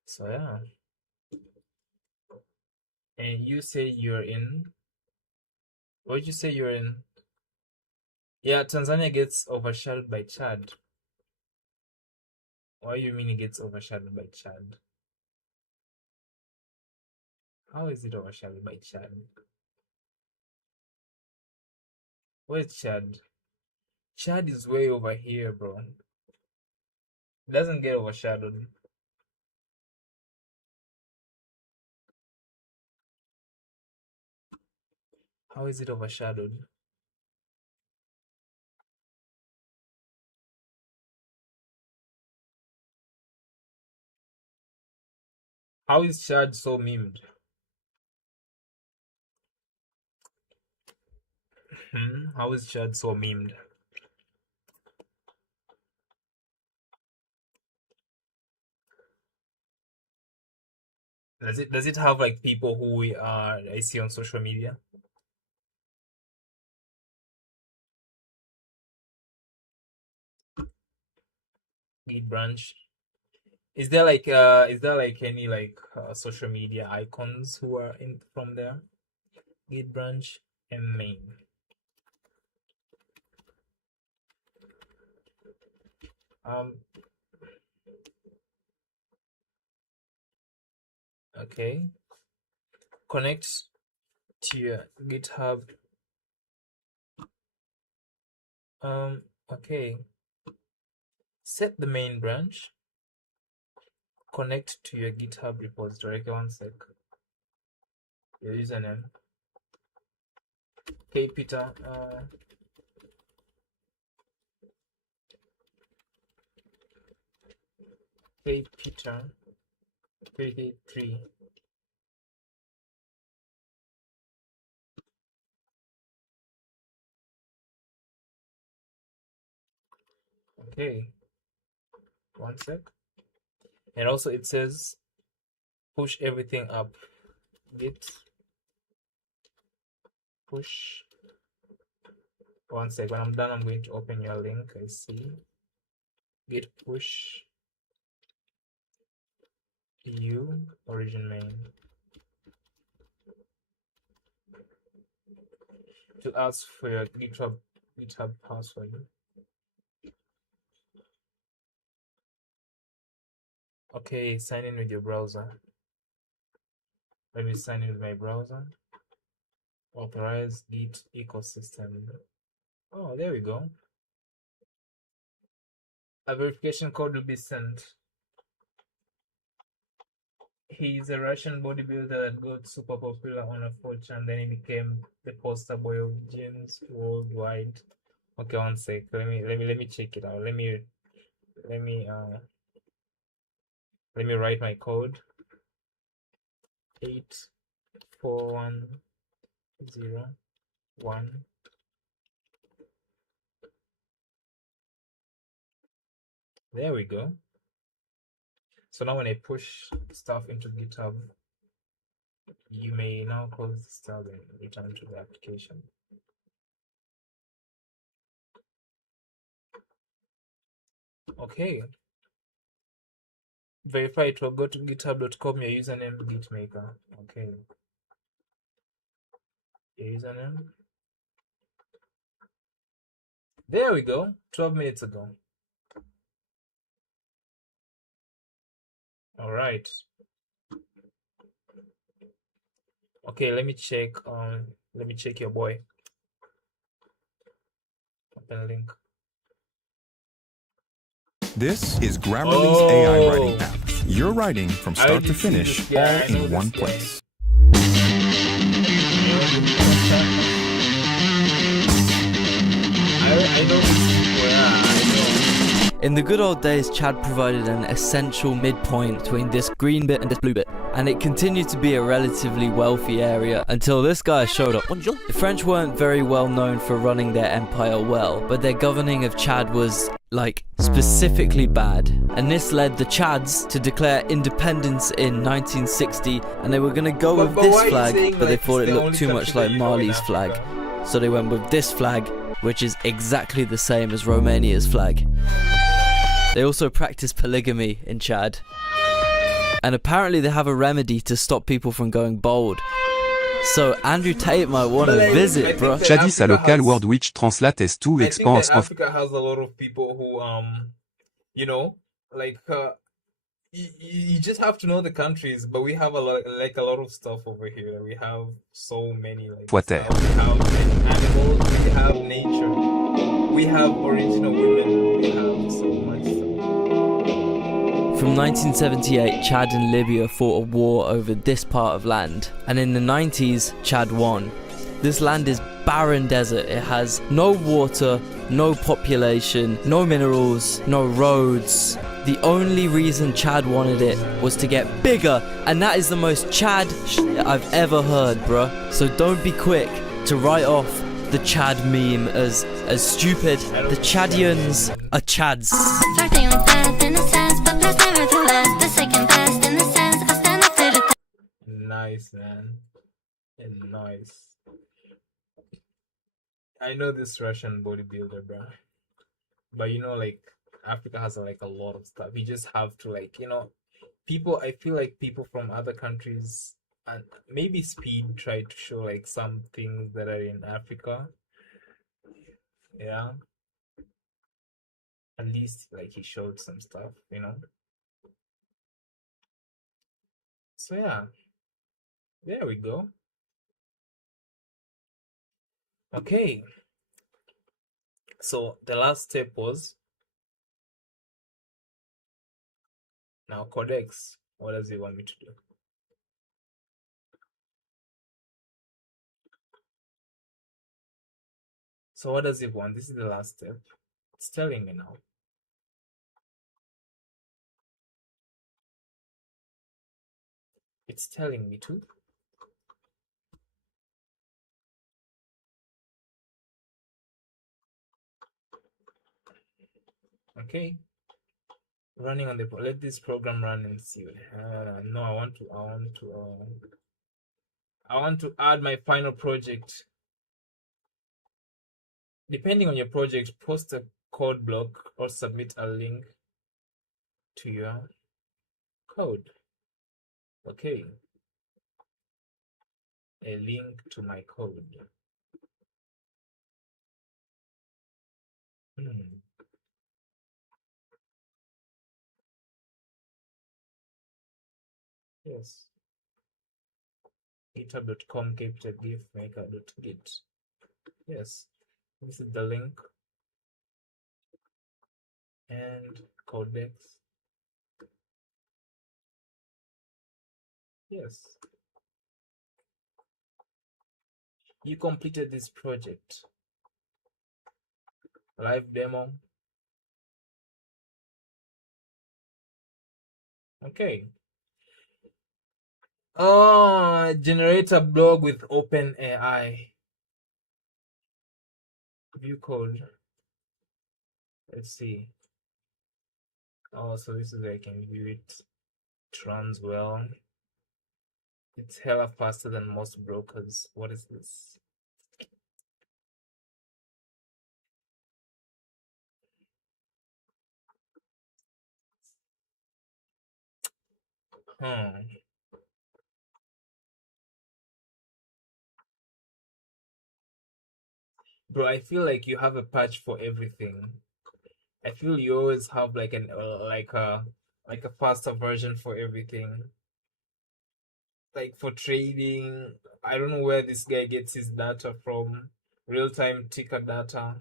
So yeah. And you say you're in. What did you say you're in? Yeah, Tanzania gets overshadowed by Chad. Why do you mean it gets overshadowed by Chad? How is it overshadowed by Chad? Where's Chad? Chad is way over here, bro. It doesn't get overshadowed. How is it overshadowed? How is Chad so memed? How is Chad so memed? Does it have like people who I see on social media? Git branch. Is there like any like social media icons who are in from there? Git branch and main. Okay. Connect to your GitHub. Okay. Set the main branch. Connect to your GitHub repository. Okay, one sec. Your username. Okay, Peter. Hey, Peter. 33. Okay. One sec. And also it says push everything up. Git push. One sec. When I'm done, I'm going to open your link. I see. Git push you origin main to ask for your GitHub password. Okay, sign in with your browser. Let me sign in with my browser. Authorize Git ecosystem. Oh, there we go. A verification code will be sent. He's a Russian bodybuilder that got super popular on a 4chan, then he became the poster boy of gyms worldwide. Okay, one sec. Let me check it out. Let me write my code. 84101. There we go. So now when I push stuff into GitHub, you may now close this tab and return to the application. Okay. Verify it or go to github.com, your username gitmaker. Okay. Your username. There we go. 12 minutes ago. All right. Okay, let me check your boy. Open link. This is Grammarly's AI writing Oh, app. You're writing from I start already to see finish this guy. all I know in one this guy. place. I know these people, yeah, I know. In the good old days, Chad provided an essential midpoint between this green bit and this blue bit, and it continued to be a relatively wealthy area until this guy showed up. The French weren't very well known for running their empire well, but their governing of Chad was, like, specifically bad. And this led the Chads to declare independence in 1960, and they were gonna go with But this why are you flag, saying, but they like, thought it's it the looked only too country much that like you know in Mali's flag. Africa? So they went with this flag, which is exactly the same as Romania's flag. They also practice polygamy in Chad. And apparently they have a remedy to stop people from going bald. So Andrew Tate might want to Like, I visit, think bro. that Jadis Africa local has- word which translate as to I think expanse that of Africa has a lot of people who you know, like you just have to know the countries, but we have a lot of stuff over here. We have so many like Poiter. stuff. We have animals, we have nature, we have original women, we have so much stuff. From 1978, Chad and Libya fought a war over this part of land. And in the 90s, Chad won. This land is barren desert. It has no water, no population, no minerals, no roads. The only reason Chad wanted it was to get bigger, and that is the most Chad shit I've ever heard, bruh. So don't be quick to write off the Chad meme as stupid. The Chadians are Chads. Flirting with death in a sense, but there's nevertheless the second best in the sense I stand up to the Nice, man. Nice. I know this Russian bodybuilder, bro. But you know, like Africa has like a lot of stuff. You just have to like, you know, people. I feel like people from other countries and maybe Speed tried to show like some things that are in Africa. Yeah, at least like he showed some stuff, you know. So yeah, there we go. Okay. So the last step was now codex. What does he want me to do? So what does it want? This is the last step. It's telling me now. It's telling me to. Okay. Running on the let this program run and see. No, I want to add my final project. Depending on your project, post a code block or submit a link to your code. Okay. A link to my code. Yes. github.com capital gif maker.git. Yes. This is the link. And codex. Yes. You completed this project. Live demo. Okay. Generate a blog with OpenAI. View code. Let's see. Oh, so this is where I can view it. It runs well. It's hella faster than most brokers. What is this? Hmm. Bro, I feel like you have a patch for everything. I feel you always have like an like a faster version for everything. Like for trading, I don't know where this guy gets his data from. Real-time ticker data,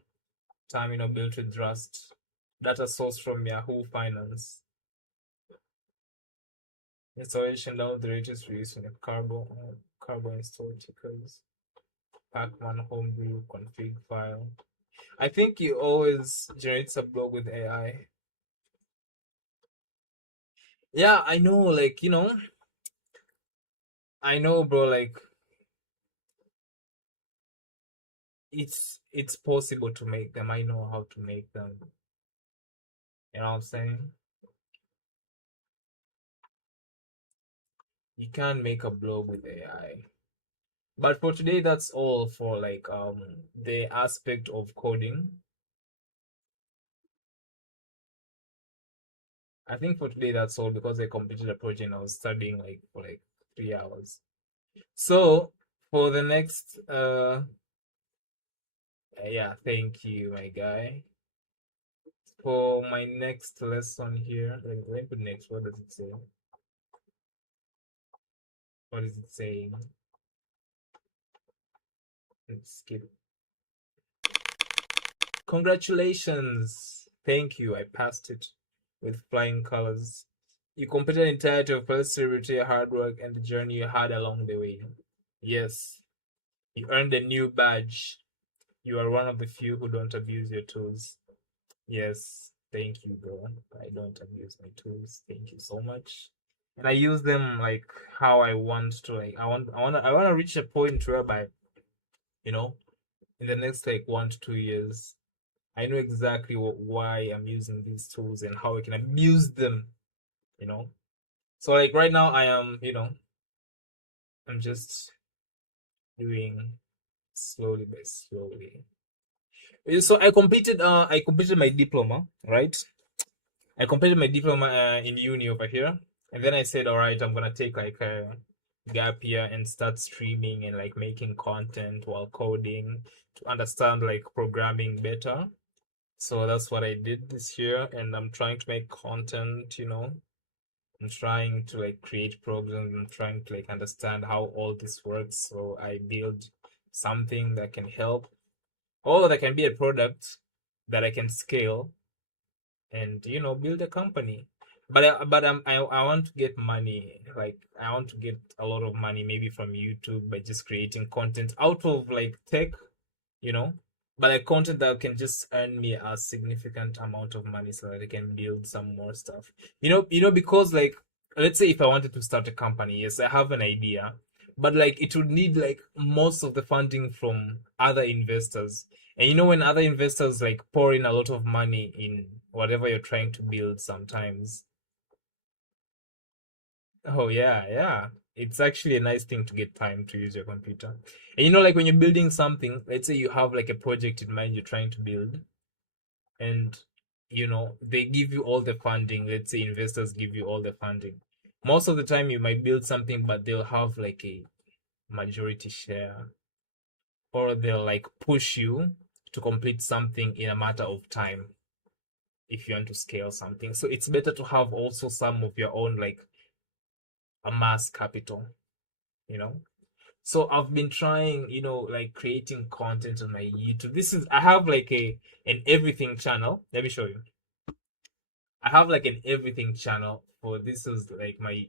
terminal built with Rust, data source from Yahoo Finance. Installation down the latest release in a Carbo install tickers. Pacman homebrew config file. I think he always generates a blog with AI. Yeah, I know, like, I know, bro, like it's possible to make them. I know how to make them. You know what I'm saying? You can make a blog with AI. But for today, that's all for like the aspect of coding. I think for today that's all because I completed a project and I was studying like for like 3 hours. So for the next yeah, thank you, my guy. For my next lesson here, let me put next. What does it say? What is it saying? Let's skip. Congratulations! Thank you. I passed it with flying colors. You completed the entirety of Celebrity, your hard work, and the journey you had along the way. Yes, you earned a new badge. You are one of the few who don't abuse your tools. Yes, thank you, bro. I don't abuse my tools. Thank you so much. And I use them like how I want to. Like I want to reach a point whereby, you know, in the next like 1 to 2 years, I know exactly why I'm using these tools and how I can abuse them. You know. So like right now, I am, I'm just doing slowly by slowly. So I completed my diploma, right? I completed my diploma in uni over here, and then I said, all right, I'm gonna take like a gap year and start streaming and like making content while coding to understand like programming better. So that's what I did this year, and I'm trying to make content. I'm trying to like create programs. I'm trying to like understand how all this works. So I build something that can help, or that can be a product that I can scale and build a company. I want to get money. Like I want to get a lot of money, maybe from YouTube by just creating content out of like tech, you know, but like content that can just earn me a significant amount of money so that I can build some more stuff. Because like let's say if I wanted to start a company, yes, I have an idea, but like it would need like most of the funding from other investors. And when other investors like pour in a lot of money in whatever you're trying to build sometimes. Oh yeah, yeah. It's actually a nice thing to get time to use your computer. And like when you're building something, let's say you have like a project in mind you're trying to build, and they give you all the funding. Let's say investors give you all the funding. Most of the time you might build something, but they'll have like a majority share, or they'll like push you to complete something in a matter of time if you want to scale something. So it's better to have also some of your own, like a mass capital, you know. So I've been trying, like creating content on my YouTube. I have like an everything channel. Let me show you. I have like an everything channel for this is like my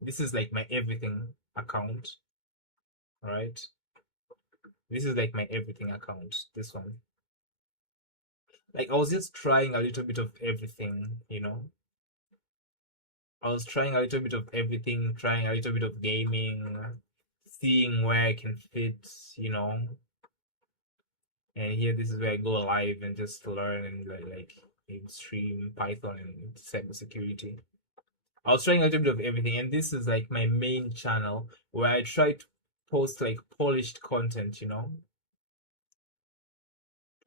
this is like my everything account, right? This is like my everything account. This one. Like I was just trying a little bit of everything, I was trying a little bit of everything, trying a little bit of gaming, seeing where I can fit, And here, this is where I go live and just learn and like stream Python and cybersecurity. I was trying a little bit of everything, and this is like my main channel where I try to post like polished content,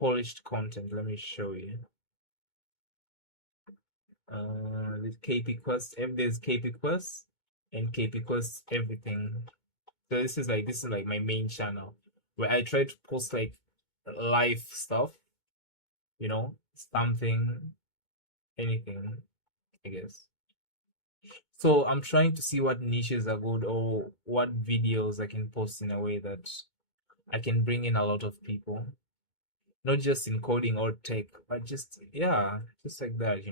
Polished content. Let me show you. The KP Quest. There's KP Quest and KP Quest everything. So this is like my main channel where I try to post like live stuff, something, anything, I guess. So I'm trying to see what niches are good or what videos I can post in a way that I can bring in a lot of people, not just in coding or tech, but just like that.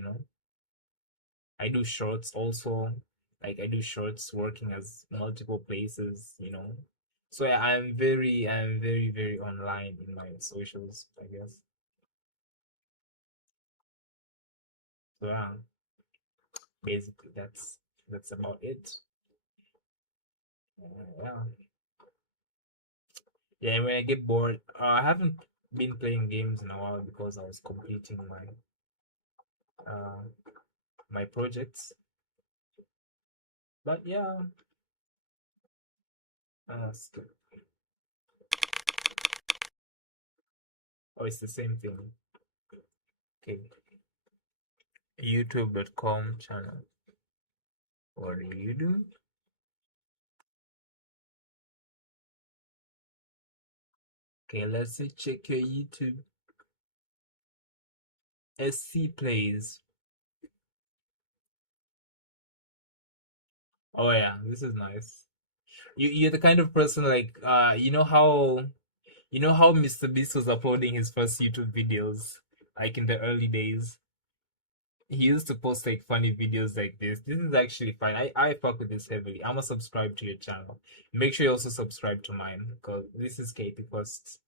I do shorts also. Like I do shorts working as multiple places. So yeah, I'm very, very online in my socials, I guess. So yeah, basically that's about it. Yeah, yeah. And when I get bored, I haven't been playing games in a while because I was completing my projects. But yeah, still. Oh, it's the same thing. Okay, youtube.com channel. What do you do? Okay, let's see. Check your YouTube. SC plays. Oh yeah, this is nice. You're the kind of person like you know how Mr. Beast was uploading his first YouTube videos, like in the early days. He used to post like funny videos like this. This is actually fine. I fuck with this heavily. I'ma subscribe to your channel. Make sure you also subscribe to mine because this is KP Quest.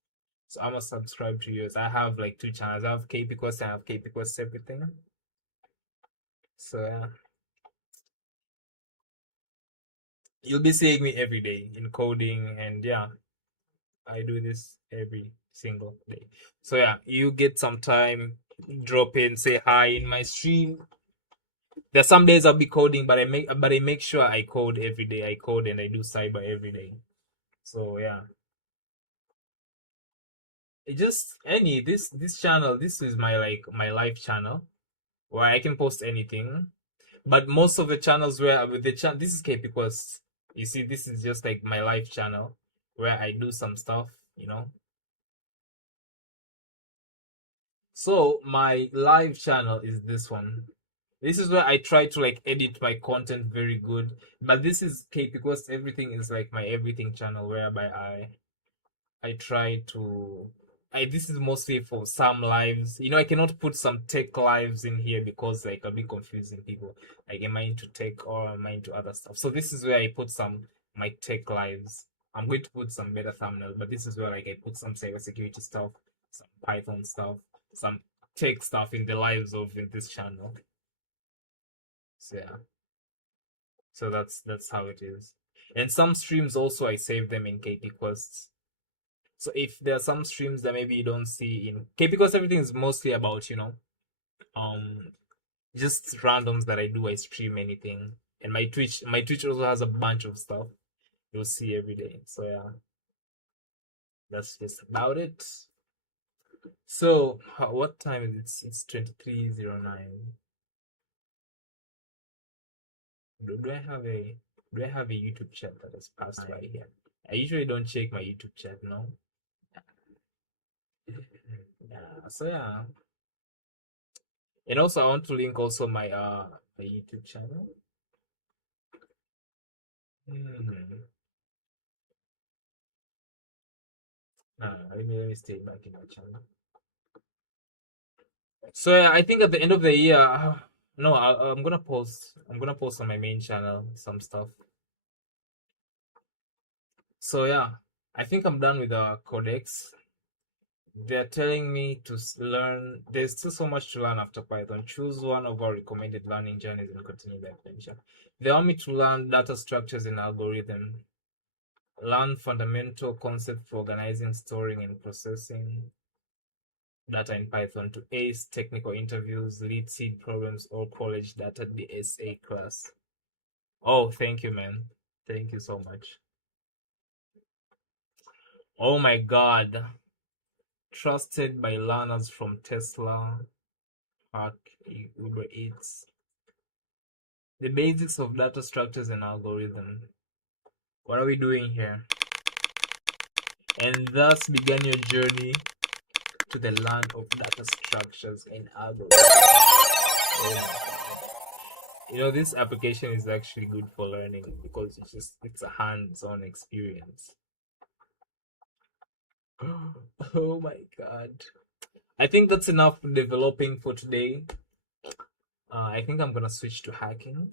So I'ma subscribe to yours. I have like two channels. I have KP Quest and I have KP Quest everything. So yeah. You'll be seeing me every day in coding, and yeah, I do this every single day. So yeah, you get some time, drop in, say hi in my stream. There's some days I'll be coding, but I make sure I code every day. I code and I do cyber every day. So yeah, it just this channel. This is my live channel where I can post anything. But most of the channels where with the channel, this is KP Quest. You see, this is just like my live channel where I do some stuff. So my live channel is this one. This is where I try to like edit my content very good. But this is KP Quest. Everything is like my everything channel whereby I try to. This is mostly for some lives. I cannot put some tech lives in here because like I'll be confusing people. Like, am I into tech or am I into other stuff? So this is where I put some my tech lives. I'm going to put some better thumbnails, but this is where like I put some cybersecurity stuff, some Python stuff, some tech stuff in the lives of in this channel. So yeah. So that's how it is. And some streams also I save them in KP Quests. So if there are some streams that maybe you don't see in okay, because everything is mostly about just randoms that I do. I stream anything, and my Twitch also has a bunch of stuff you'll see every day. So yeah, that's just about it. So what time is it? It's 23:09. Do I have a YouTube chat that has passed by here? I usually don't check my YouTube chat, no. Yeah, so yeah. And also I want to link also my YouTube channel. Let me stay back in my channel. So yeah, I think at the end of the year, no, I'm gonna post. I'm gonna post on my main channel some stuff. So yeah, I think I'm done with the codex. They're telling me to learn. There's still so much to learn after Python. Choose one of our recommended learning journeys and continue the adventure. They want me to learn data structures and algorithm. Learn fundamental concepts for organizing, storing, and processing data in Python to ace technical interviews, lead seed programs, or college data DSA class. Oh, thank you, man. Thank you so much. Oh my God. Trusted by learners from Tesla, Park, Uber Eats. The basics of data structures and algorithm. What are we doing here? And thus began your journey to the land of data structures and algorithms. Oh my God. You know, this application is actually good for learning because it's a hands-on experience. Oh my God. I think that's enough developing for today. I think I'm gonna switch to hacking.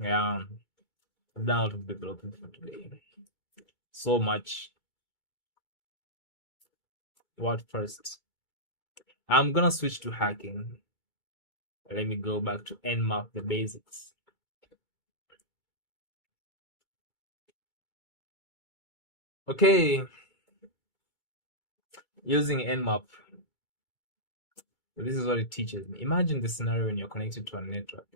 Yeah, I've done a lot of developing for today. So much. What first? I'm gonna switch to hacking. Let me go back to Nmap, the basics. Okay, using Nmap. This is what it teaches me. Imagine the scenario when you're connected to a network.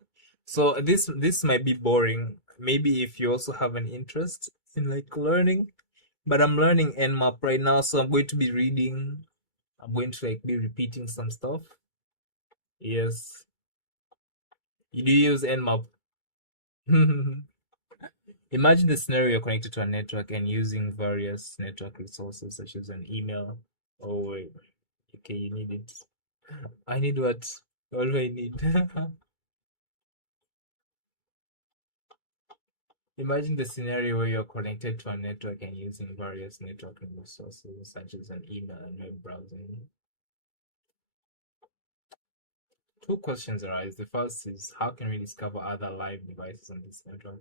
So this might be boring. Maybe if you also have an interest in like learning, but I'm learning Nmap right now, so I'm going to be reading. I'm going to like be repeating some stuff. Yes. You do use Nmap. Imagine the scenario you're connected to a network and using various network resources such as an email. Oh wait. Okay, you need it. I need what? What do I need? Imagine the scenario where you're connected to a network and using various networking resources such as an email and web browsing. Two questions arise. The first is, how can we discover other live devices on this network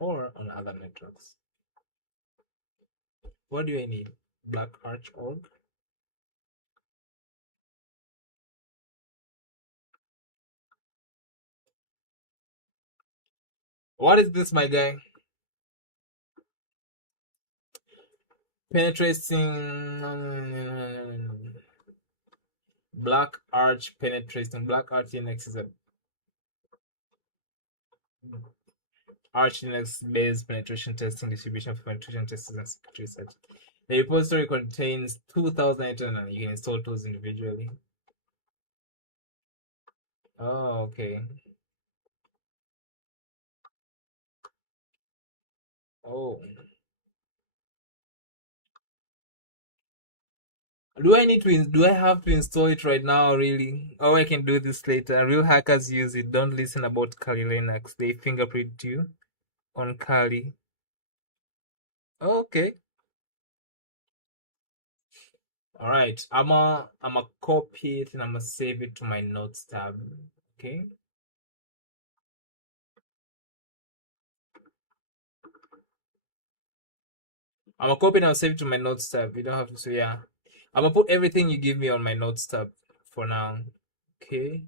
or on other networks? What do I need? Black Arch org? What is this, my guy? Penetrating Black Arch penetrating. Black Arch Linux is a Arch Linux based penetration testing distribution for penetration testers and security research. The repository contains 2,800 and you can install tools individually. Oh, okay. Oh. Do I have to install it right now, really? Oh, I can do this later. Real hackers use it. Don't listen about Kali Linux. They fingerprint you on Kali. Okay. All right. I'm a copy it and I'm gonna save it to my notes tab. Okay. I'm gonna copy it and I'll save it to my notes tab. You don't have to. So yeah, I'm gonna put everything you give me on my notes tab for now. Okay.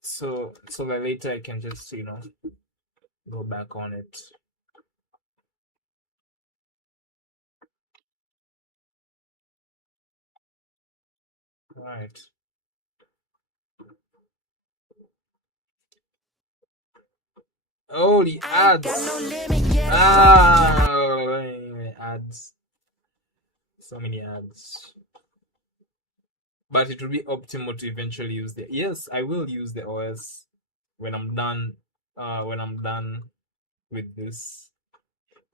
So that later I can just go back on it. All right. Oh, the ads. Ads. So many ads. But it will be optimal to eventually use the. Yes, I will use the OS when I'm done. When I'm done with this,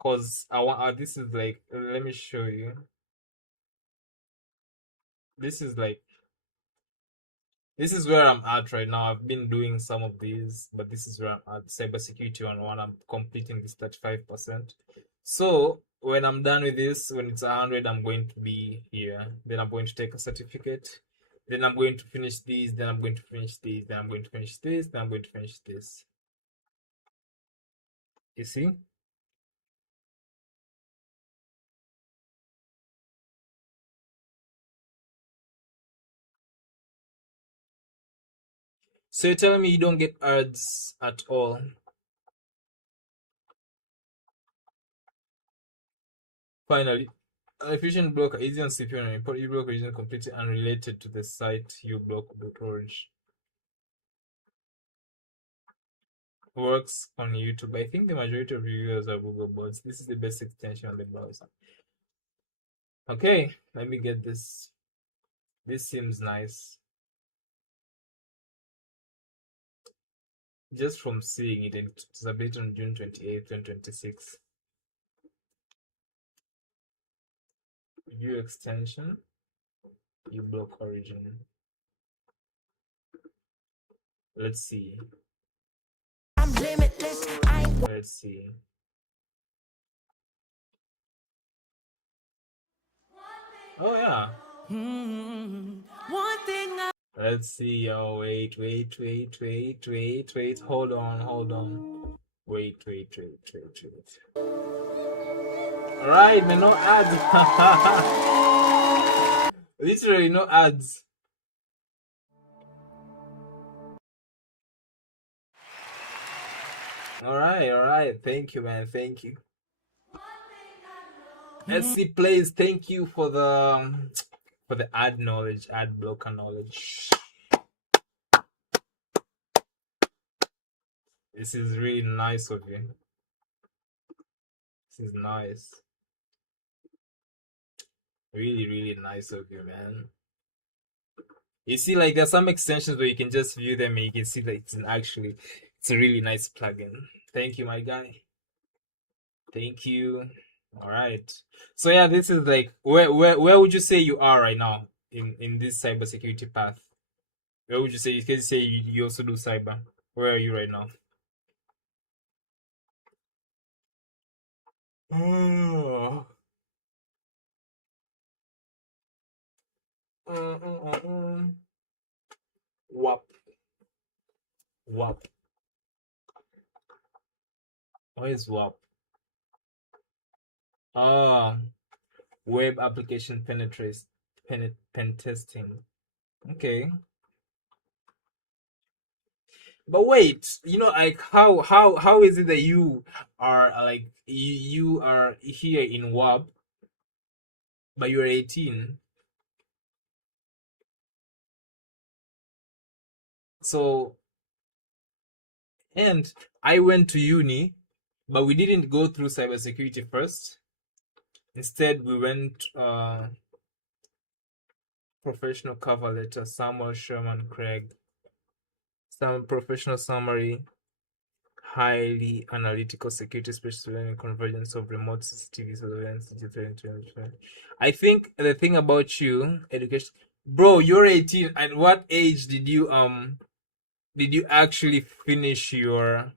cause I want. This is like. Let me show you. This is like. This is where I'm at right now. I've been doing some of these, but this is where I'm at. CyberSecurity 101. I'm completing this 35%. So when I'm done with this, when it's 100, I'm going to be here. Then I'm going to take a certificate. Then I'm going to finish these. Then I'm going to finish these. Then I'm going to finish this. Then I'm going to finish this. You see? So you're telling me you don't get ads at all? Finally, efficient blocker easy on CPU and import uBlock region completely unrelated to the site uBlock.org. Works on YouTube. I think the majority of reviewers are Google bots. This is the best extension on the browser. Okay, let me get this. This seems nice. Just from seeing it, it's a bit on June 28th, 2026. View extension, you block origin. Let's see. I'm limitless. Let's see. Oh yeah. One thing Let's see. Oh wait. Hold on. Wait. Alright, man, no ads. Literally no ads. Alright. Thank you, man. Thank you. SC Plays, thank you for the ad knowledge, ad blocker knowledge. This is really nice of you. This is nice. Really nice of you, man. You see, like, there's some extensions where you can just view them and you can see that it's a really nice plugin. Thank you, my guy. Thank you. All right. So yeah, this is like where would you say you are right now in this cybersecurity path? Where would you say? You can say you also do cyber. Where are you right now? Oh. WAP. WAP. What is WAP? Web application pen testing. Okay. But wait, like how is it that you are like you are here in WAP, but you're 18? So, and I went to uni, but we didn't go through cybersecurity first. Instead, we went professional cover letter, Samuel Sherman Craig, some professional summary, highly analytical security specialist learning convergence of remote CCTV surveillance. I think the thing about you, education, bro, you're 18. At what age did you actually finish your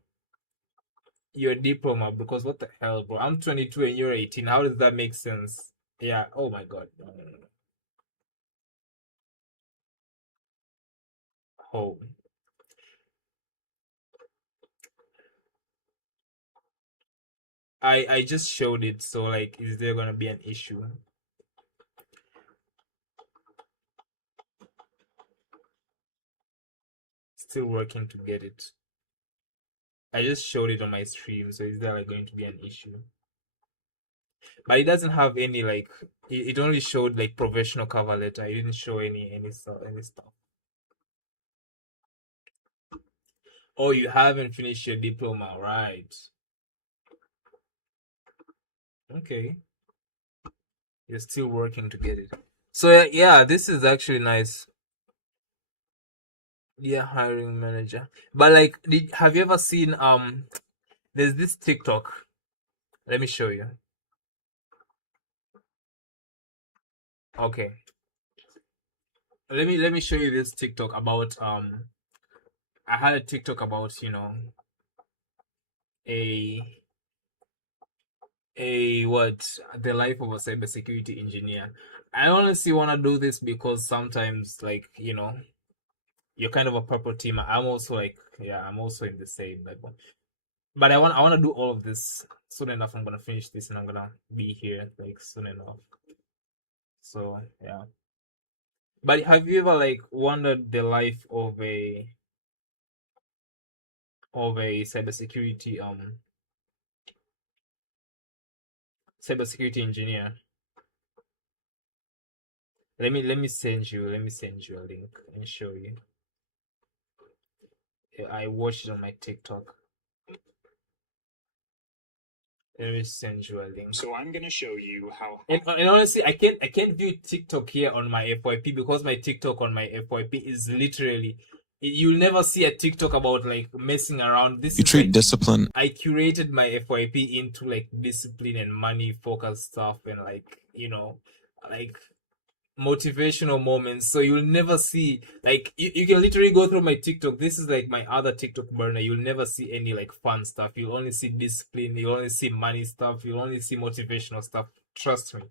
diploma? Because what the hell, bro? I'm 22 and you're 18. How does that make sense? Yeah. Oh my god. No. Oh. I just showed it, so like, is there gonna be an issue? Still working to get it. I just showed it on my stream, so is there like going to be an issue? But it doesn't have any like. It only showed like professional cover letter. It didn't show any stuff. Oh, you haven't finished your diploma, right? Okay. You're still working to get it. So yeah, this is actually nice. Yeah, hiring manager. But like, have you ever seen there's this TikTok. Let me show you. Okay. Let me show you this TikTok about I had a TikTok about, what the life of a cybersecurity engineer. I honestly want to do this because sometimes, like, you're kind of a purple teamer. I'm also like, yeah, I'm also in the same level. But I want to do all of this soon enough. I'm gonna finish this and I'm gonna be here like soon enough. So yeah. But have you ever like wondered the life of a cybersecurity engineer? Let me send you a link and show you. I watched it on my TikTok. Let me send you a link. So I'm gonna show you how. And honestly, I can't view TikTok here on my FYP because my TikTok on my FYP is literally, you'll never see a TikTok about like messing around. This You is treat like, discipline. I curated my FYP into like discipline and money focused stuff and like, you know, like motivational moments. So you'll never see like, you can literally go through my TikTok. This is like my other TikTok burner. You'll never see any like fun stuff. You'll only see discipline, you'll only see money stuff, you'll only see motivational stuff. Trust me,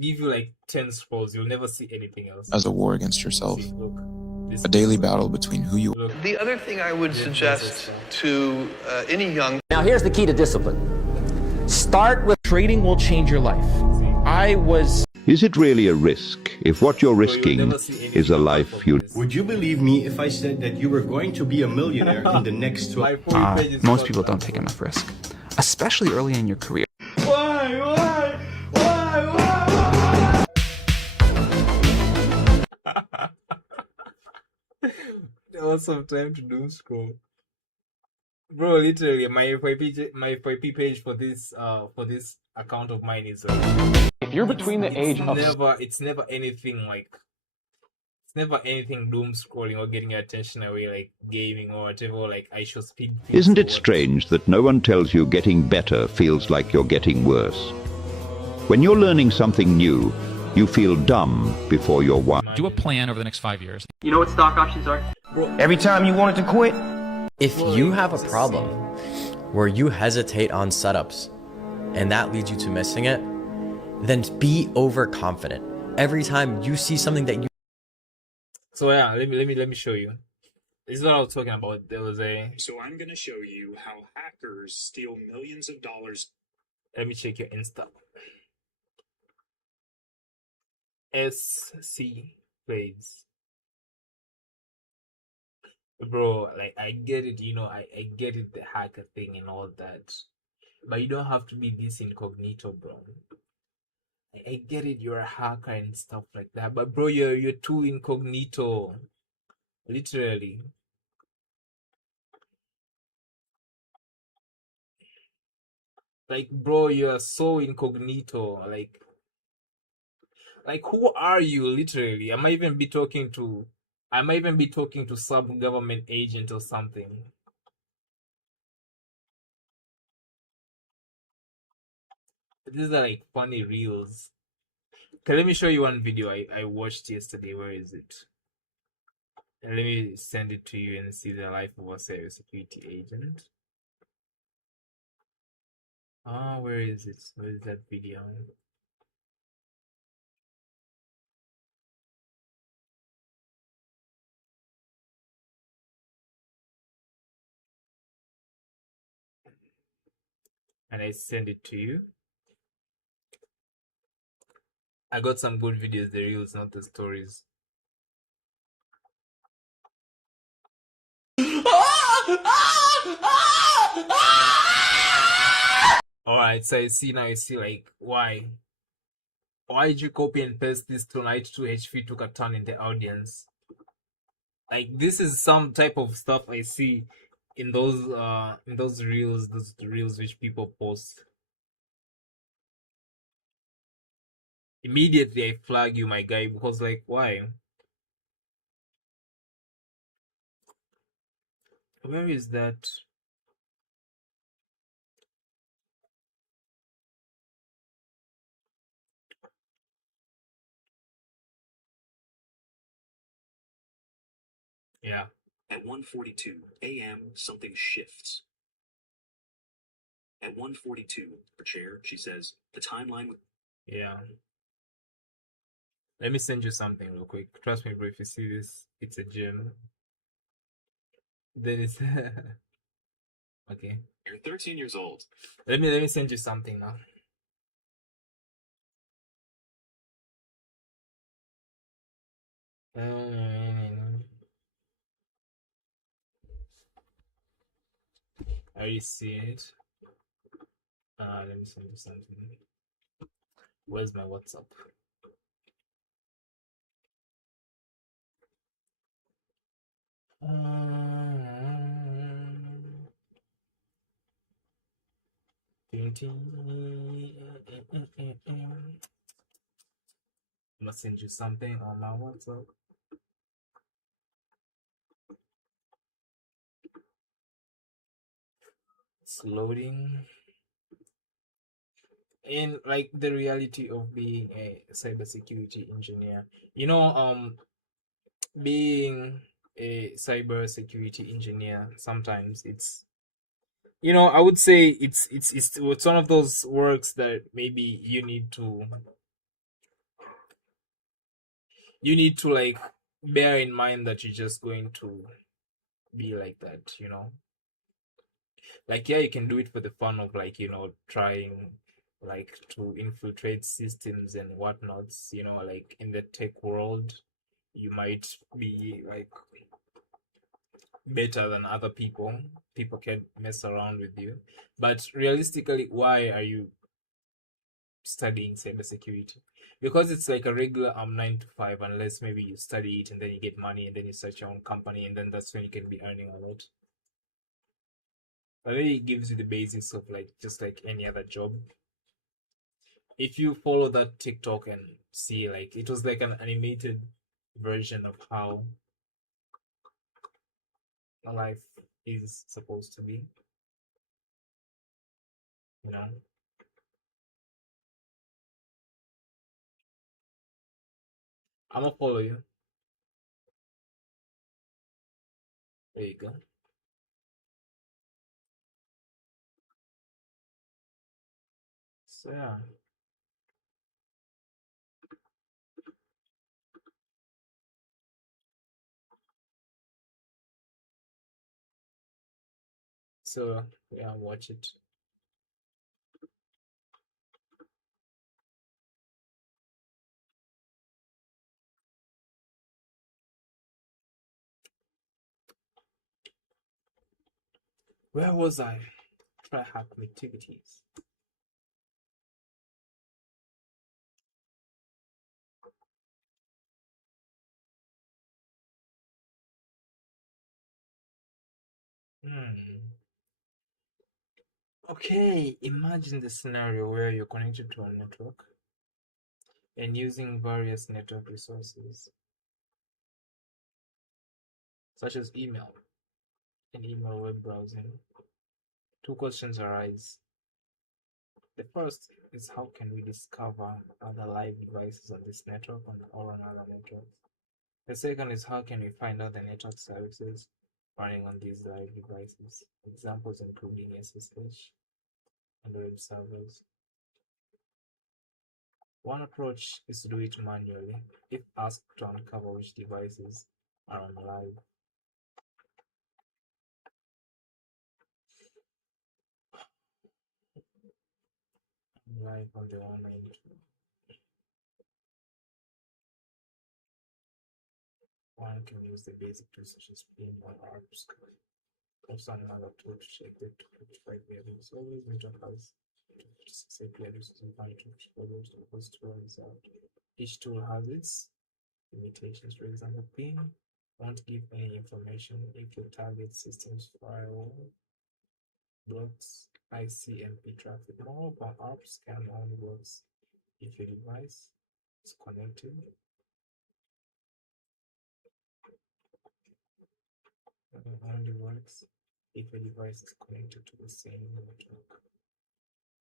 give you like 10 scrolls, you'll never see anything else. As a war against yourself. See, look, A daily battle between who you look. The other thing I would suggest to any young... Now here's the key to discipline. Start with trading will change your life. I was... Is it really a risk if what you're risking is a life you... Would you believe me if I said that you were going to be a millionaire in the next 12... Most people don't take enough risk, especially early in your career. Why? There was some time to doom scroll. Bro, literally, my FYP page for this account of mine is If you're between the age of... it's never anything like, it's never anything doom scrolling or getting your attention away like gaming or whatever, like I should speed. Isn't it strange that no one tells you getting better feels like you're getting worse? When you're learning something new, you feel dumb before you're wise. Do a plan over the next 5 years. You know what stock options are? Every time you wanted to quit, If you have a problem where you hesitate on setups and that leads you to missing it, then be overconfident. Every time you see something that you... So yeah, let me show you. This is what I was talking about. There was a... So I'm gonna show you how hackers steal millions of dollars. Let me check your Insta. SC plays. Bro, like I get it, you know, I get it, the hacker thing and all that, but you don't have to be this incognito, bro. I get it, you're a hacker and stuff like that, but bro, you're too incognito, literally. Like, bro, you are so incognito. Like who are you, literally? I might even be talking to some government agent or something. These are like funny reels. Okay, let me show you one video I watched yesterday. Where is it? And let me send it to you and see the life of a cybersecurity agent. Where is it? Where is that video? And I send it to you. I got some good videos, the reels, not the stories. Alright, so you see like why did you copy and paste this tonight to HP took a turn in the audience? Like this is some type of stuff I see in those reels which people post. Immediately I flag you, my guy, because like why? Where is that? Yeah. At 1:42 a.m., something shifts. At 1:42, her chair, she says, the timeline with... Yeah. Let me send you something real quick. Trust me, bro, if you see this, it's a gem. Then it's... Okay. You're 13 years old. Let me send you something now. I already see it. Let me send you something. Where's my WhatsApp? I'm gonna send you something on my WhatsApp. It's loading. In like the reality of being a cybersecurity engineer, being a cybersecurity engineer, sometimes it's, I would say it's one of those works that maybe you need to like bear in mind that you're just going to be like that, like, yeah, you can do it for the fun of like, trying like to infiltrate systems and whatnots, like in the tech world you might be like better than other people can mess around with you, but realistically, why are you studying cybersecurity? Because it's like a regular 9 to 5, unless maybe you study it and then you get money and then you start your own company and then that's when you can be earning a lot. But really, it gives you the basics of like just like any other job. If you follow that TikTok and see, like, it was like an animated version of how a life is supposed to be, you know. I'm gonna follow you. There you go. So yeah. So yeah, watch it. Where was I? Try hack activities. Okay, imagine the scenario where you're connected to a network and using various network resources, such as email and email web browsing. Two questions arise. The first is, how can we discover other live devices on this network or on other networks? The second is, how can we find out the network services running on these live devices? Examples including SSH and web servers. One approach is to do it manually if asked to uncover which devices are on live. Live on the one end. One can use the basic tools such as ping or ARPS, or some other tool to check the 25 values. Always network has 56 IP addresses and 124 those to host runs out. Each tool has its limitations. For example, ping won't give any information if your target system's firewall blocks ICMP traffic. Moreover, ARP scan only works if your device is connected. Only works if a device is connected to the same network,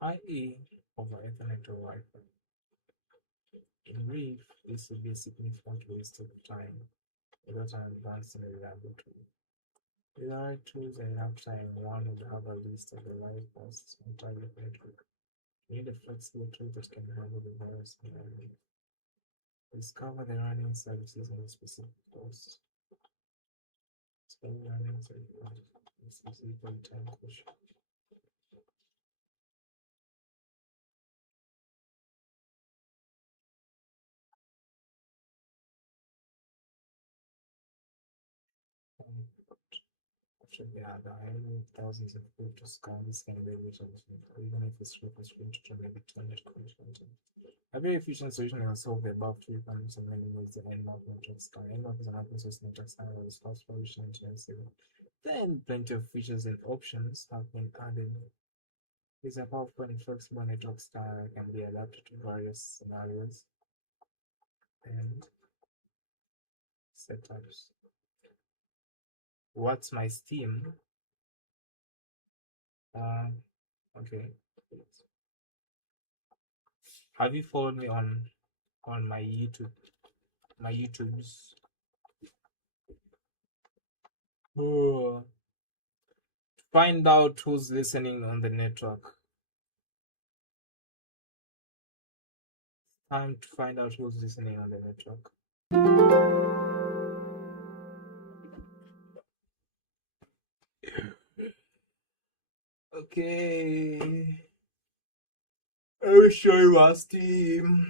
i.e., over Ethernet or Wi-Fi. In brief, this would be a significant waste of time without an advanced and reliable tool. With the right tools and enough time, one would have a list of the live hosts on target network. You need a flexible tool that can handle the various scenarios. Discover the running services and the specific hosts. Discover running services. This is equal time question. After the other, I know thousands of people to scan this kind of evaluations, even if it's short screen to maybe 200 content. A very efficient solution can solve the above three problems and minimize the nmap network scan. Nmap is an open source network scanner that is fast, provision, and intensive. Then plenty of features and options have been added Is a powerful and flexible network style that can be adapted to various scenarios and setups. What's my Steam? Okay. Have you followed me on my YouTubes? Oh. Find out who's listening on the network. Time to find out who's listening on the network. Okay. I will show you our Steam.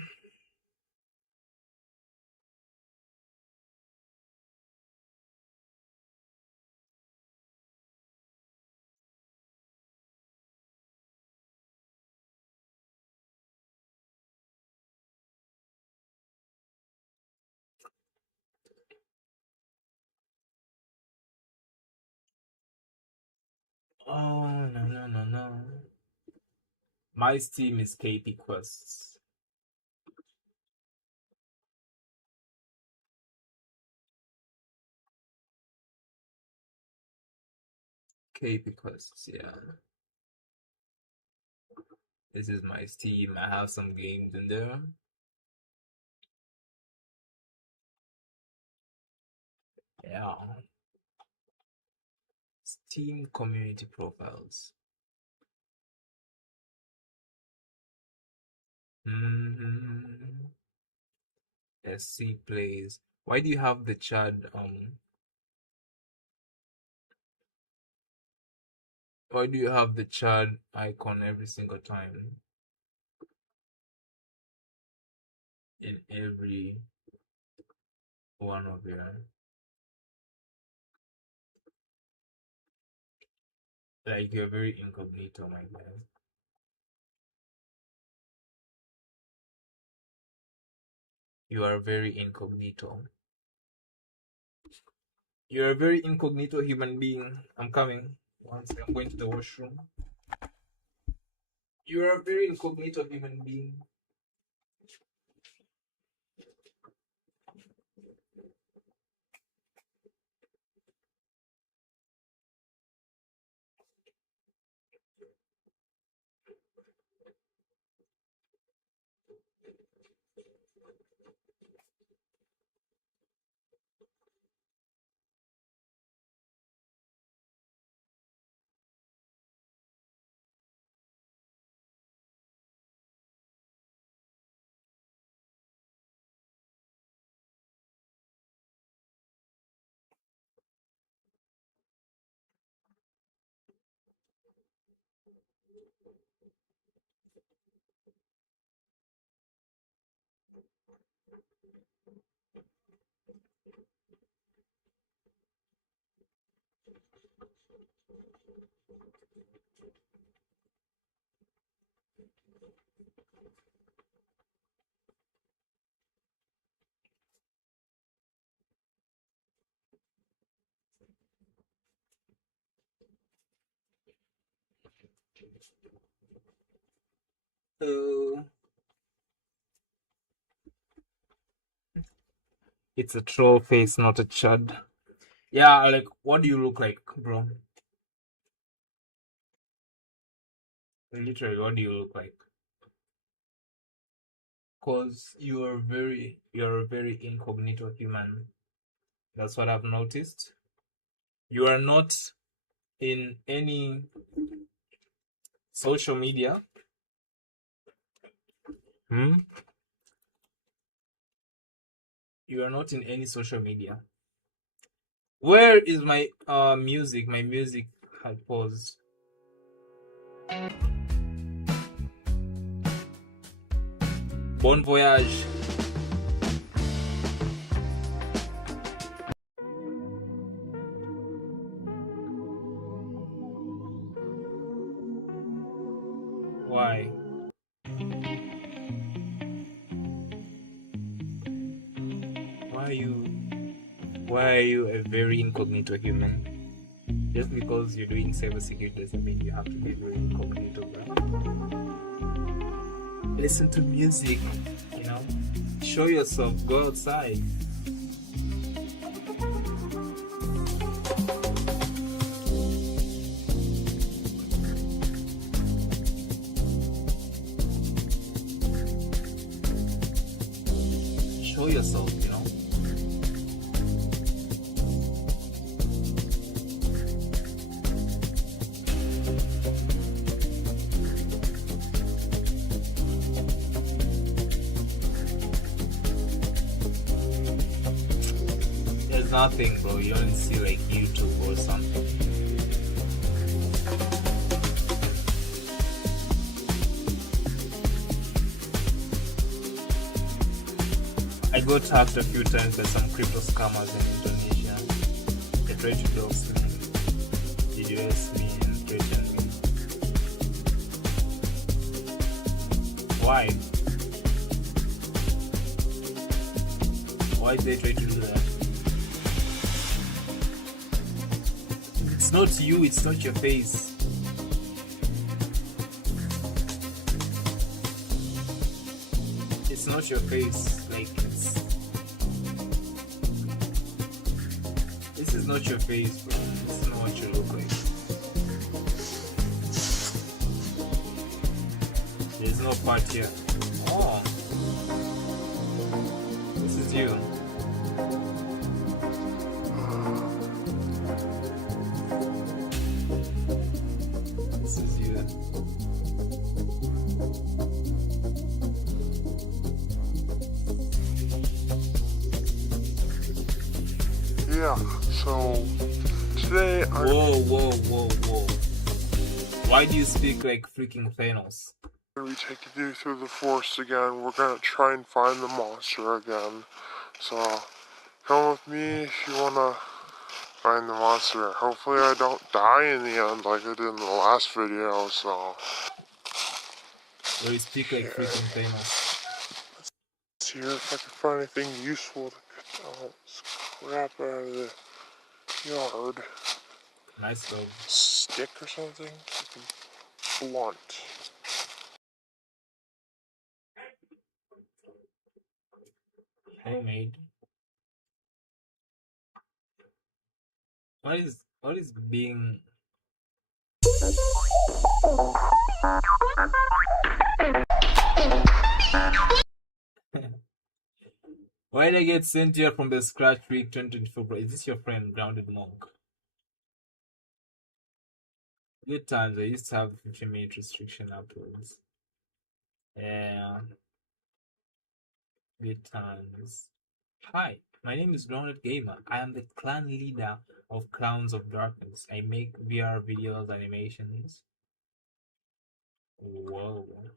Oh no. My Steam is KP Quests. KP Quests, yeah. This is my Steam. I have some games in there. Yeah. Steam community profiles. SC plays. Why do you have the Chad why do you have the Chad icon every single time? In every one of your, like, you're very incognito, my guy. You are very incognito. You're a very incognito human being. I'm coming. One second, I'm going to the washroom. You're a very incognito human being. It's a troll face, not a chud. Yeah, like, what do you look like, bro? Literally, what do you look like? Cause you're a very incognito human. That's what I've noticed. You are not in any social media. You are not in any social media. Where is my music? My music had paused. Bon voyage. Why? Why are you a very incognito human? Just because you're doing cybersecurity doesn't mean you have to be very cognitive. Listen to music, you know. Show yourself. Go outside. Show yourself, you know. There's nothing, bro. You don't see like YouTube or something. I got hacked a few times by some crypto scammers in Indonesia. They tried to dox me, DDoS me, and threaten me. Why? Why did they try to do that? It's not you, it's not your face. It's not your face, like this is not your face, bro. This is not what you look like. There's no part here. Oh, this is you. This is you. Yeah, so today I'm... Whoa. Why do you speak like freaking Thanos? We're gonna be taking you through the forest again. We're gonna try and find the monster again. So, come with me if you wanna find the monster. Hopefully I don't die in the end like I did in the last video, so... Where you speak like freaking Thanos. Let's see here if I can find anything useful to get all this crap out of the yard. Nice dog. Stick or something? Blunt. Homemade. What is being... Why did I get sent here from the Scratch Week 2024? Is this your friend, Grounded Monk? Good times. I used to have 15-minute restriction uploads. Yeah. Good times. Hi, my name is Grounded Gamer. I am the clan leader of Clowns of Darkness. I make VR videos, animations. Whoa.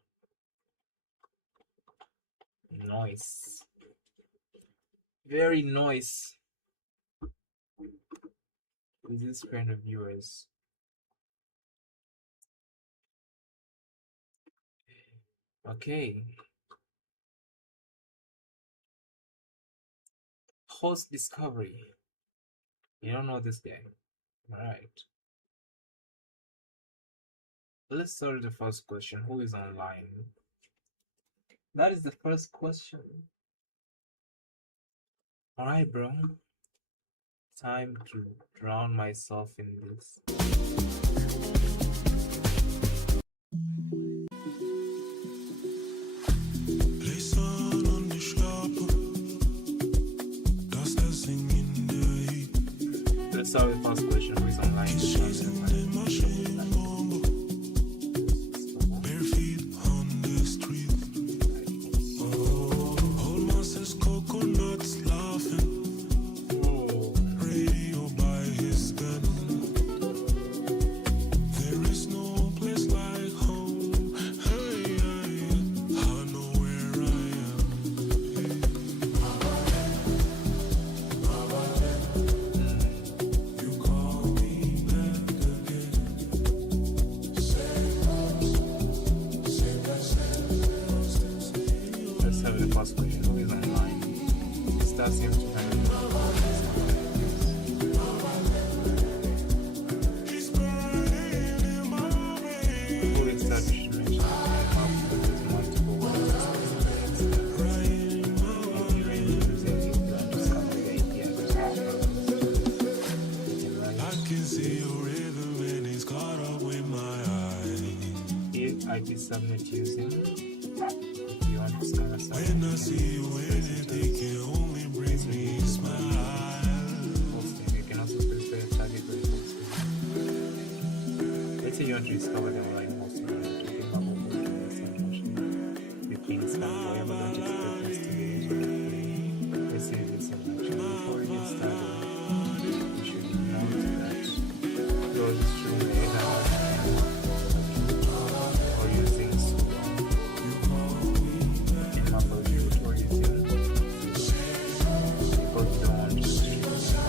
Nice. Very nice. Who's this friend of yours? Okay. Host discovery. You don't know this guy. Alright. Let's start with the first question. Who is online? That is the first question. Alright, bro. Time to drown myself in this. Let's start with the first question. Who is online? IP subnet using. If you want to scan a subnet, when I see you anything can only bring me a smile. You can also specify a target where it is. Let's say you want to discover the online hosting and to bring up a board on the same machine. You can scan wherever don't expect investigation. Let's say this in action. Before we get started, you should note that close string data or using sudo in Maplewood or using because you don't want to string the account.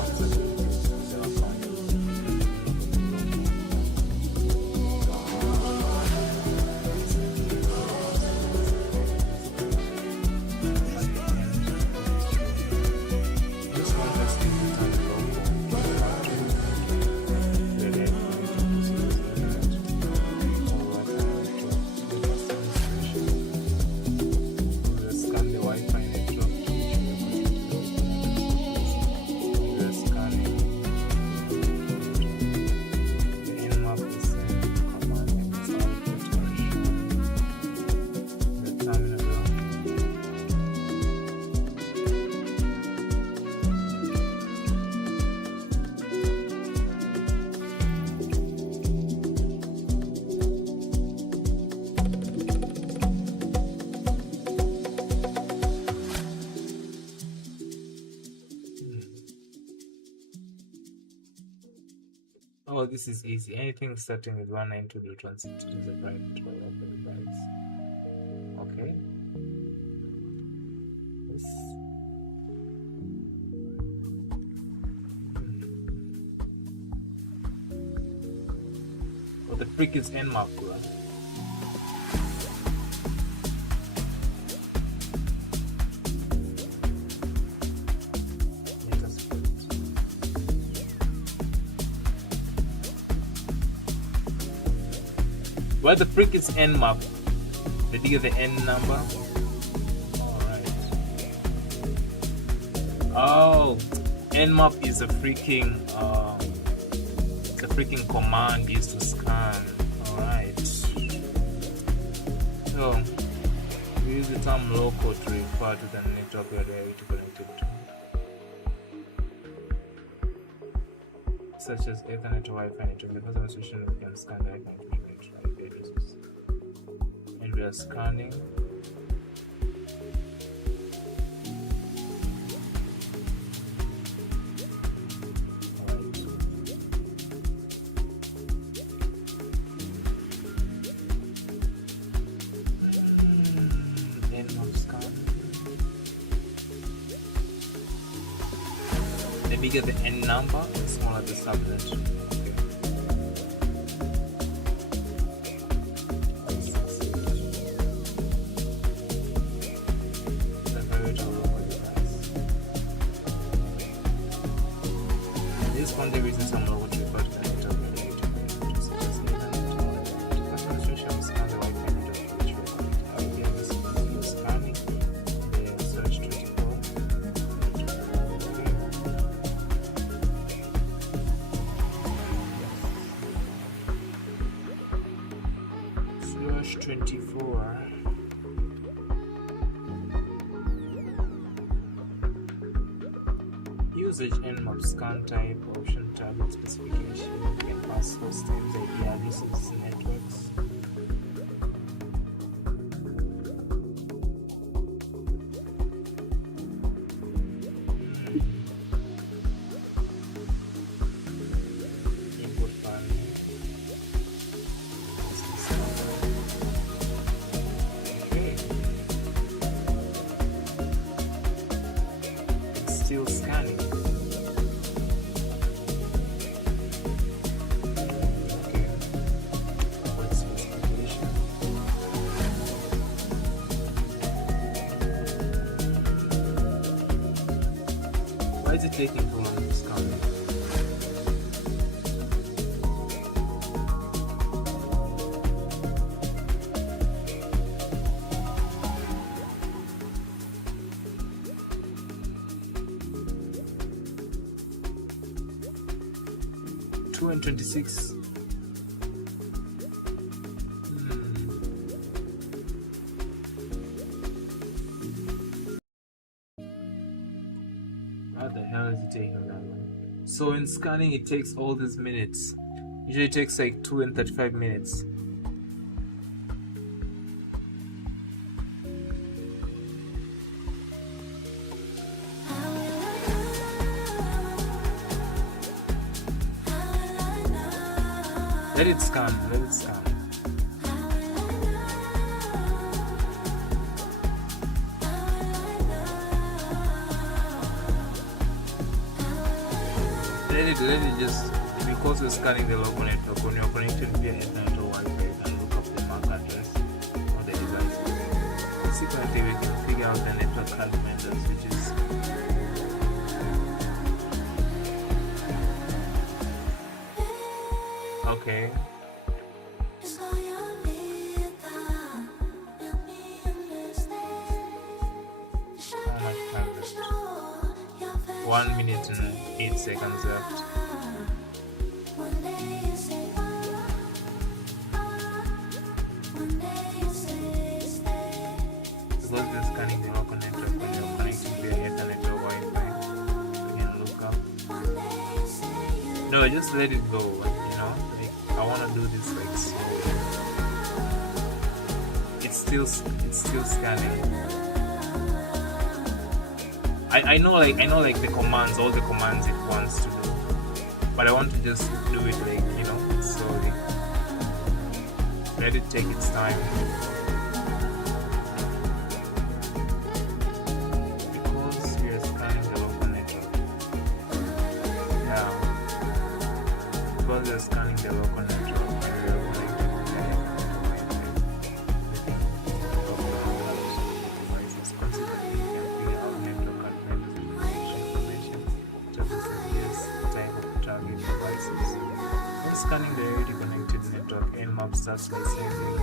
Oh, this is easy. Anything starting with 192.168 is a private or open device. Okay. This. Oh, the freak is nmap, right? Where the freak is nmap? Did you get the n number? Alright. Oh, nmap is a freaking command used to scan. Alright. So we use the term local to refer to the network where they are connected to, such as Ethernet or Wi-Fi network. Because of the solution, we can scan the IP addresses. And we are scanning the bigger the n number, the smaller the subnet. This one there is some logo to refer to the network related such as Ethernet. Customer solution scan the Wi-Fi network which will idea this is scanning the search 24. Search 24. Usage nmap scan type option target specification can pass host names IP addresses networks. Input file name. Okay. It's still scanning. Why is it taking too long to scan? $2.26. is it taking that long? So in scanning, it takes all these minutes. Usually it takes like 2 and 35 minutes. Let it scan, let it scan. Let it just, because we're scanning the local network, when you're connected via Ethernet or Wi-Fi, you can look up the MAC address of the device. Consequently, we can figure out the network card vendors, which is okay. How much time left? 1 minute and 8 seconds left. Because we're scanning the local network, when you're connecting via Ethernet or Wi-Fi, you can look up. No, just let it go, you know? Like, I want to do this like slowly. It's still scanning. I know like the commands, all the commands it wants to do, but I want to just do it like, you know, slowly. Let it take its time. Because we are scanning the local network. Yeah. Because we are scanning the local network. Scanning the already connected network, Nmap starts by sending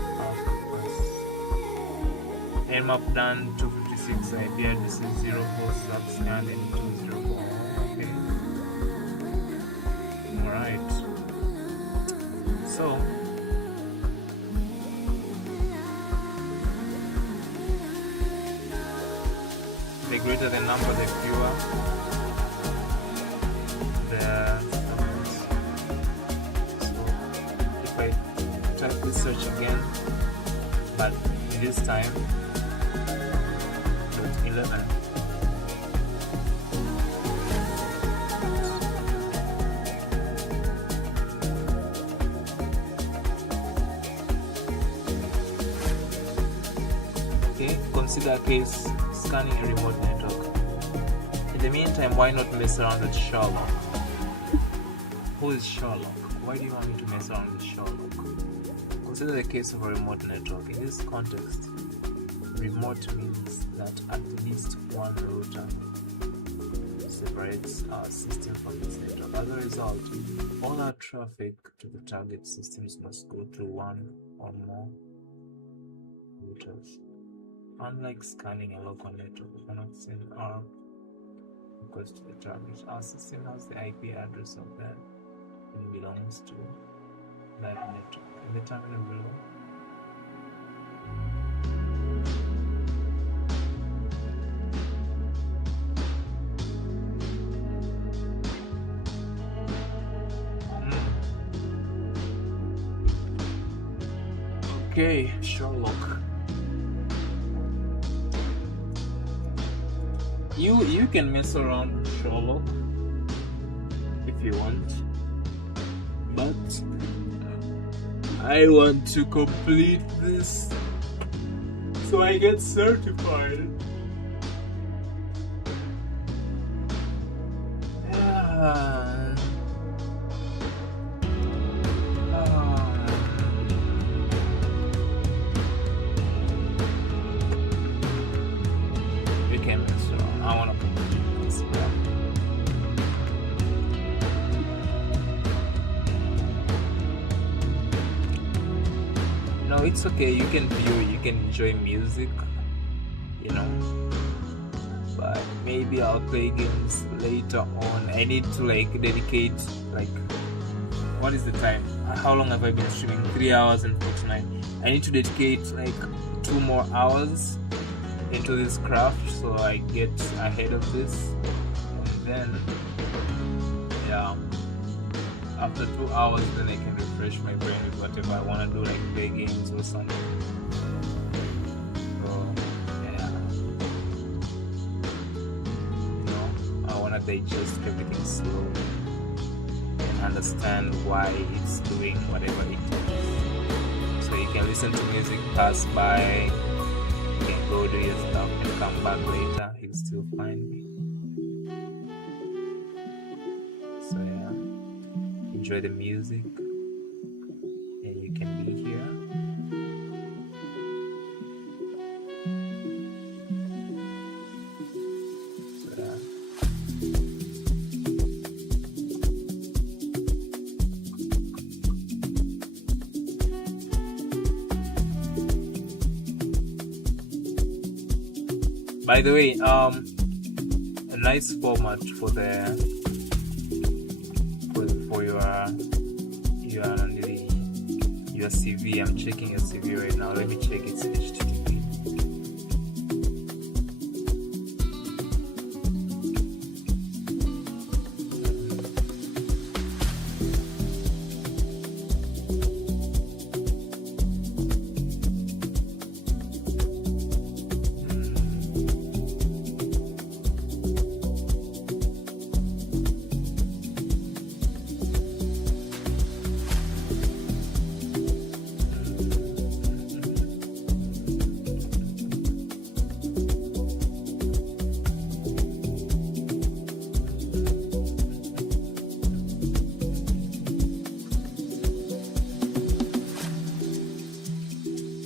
Nmap done 256 IP address 04 sub-scanned and 204. Okay. Alright. So the greater the number, the fewer the numbers. So if I type this search again, but this time .11. Okay, consider a case scanning a remote network. In the meantime, why not mess around with Sherlock? Who is Sherlock? Why do you want me to mess around with Sherlock? Consider the case of a remote network. In this context, remote means that at least one router separates our system from its network. As a result, all our traffic to the target systems must go through one or more routers. Unlike scanning a local network, we cannot send our request to the target. Our system has the IP address of that and belongs to that network. In the terminal below, okay, Sherlock. You can mess around with Sherlock if you want, but I want to complete this so I get certified. We can mess around. I want to complete this. No, it's okay. You can view, you can enjoy music, you know. But maybe I'll play games later on. I need to like dedicate like, what is the time? How long have I been streaming? 3 hours and 49. I need to dedicate like 2 more hours into this craft so I get ahead of this. And then yeah, after 2 hours then I can refresh my brain with whatever I want to do, like play games or something. So yeah, you know, I want to digest everything slow and understand why it's doing whatever it does. So you can listen to music, pass by, you can go do your stuff and come back later, you'll still find me. So yeah, enjoy the music and you can be here. So yeah. By the way, a nice format for your CV. I'm checking your CV right now. Let me check its HTTP.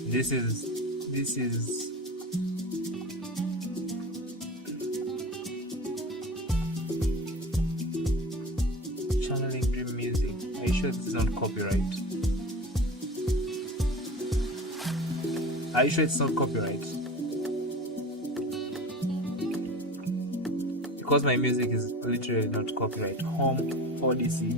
This is channeling dream music. Are you sure this is not copyright? Are you sure it's not copyright? Because my music is literally not copyright. Home Odyssey.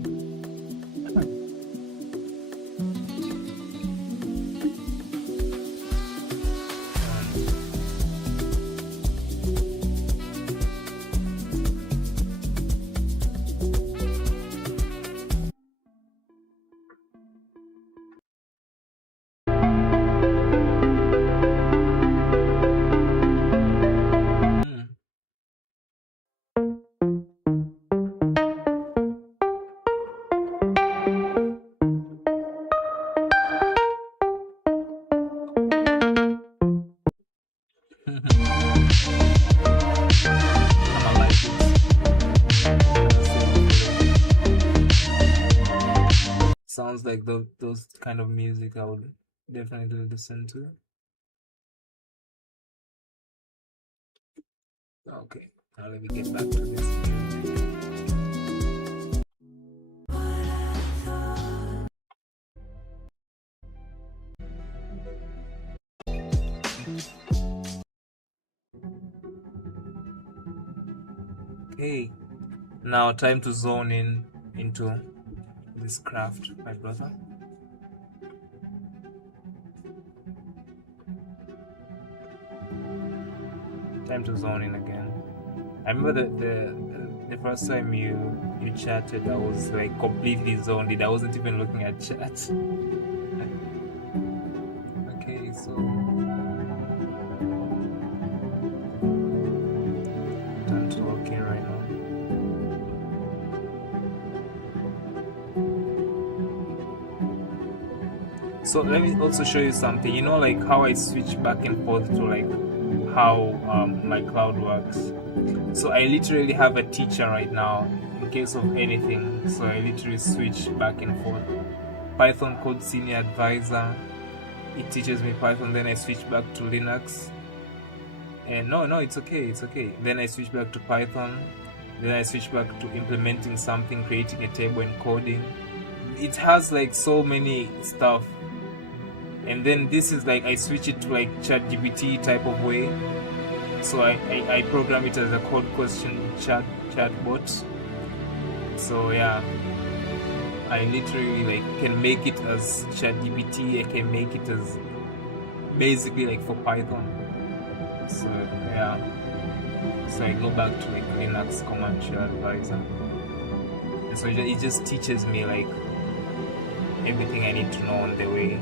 Sounds like those kind of music I would definitely listen to. Okay, now let me get back to this music. Okay, now time to zone in into this craft, my brother. Time to zone in again. I remember the first time you chatted, I was like completely zoned in. I wasn't even looking at chat. Okay, so time to lock in right now. So let me also show you something. You know, like how I switch back and forth to like how my cloud works. So I literally have a teacher right now in case of anything. So I literally switch back and forth. Python code senior advisor. It teaches me Python. Then I switch back to Linux. And no, it's okay. Then I switch back to Python. Then I switch back to implementing something, creating a table and coding. It has like so many stuff. And then this is like I switch it to like ChatGPT type of way. So I program it as a code question chatbot. So yeah, I literally like can make it as ChatGPT. I can make it as basically like for Python. So yeah, So I go back to like Linux command shell advisor. And so it just teaches me like everything I need to know on the way.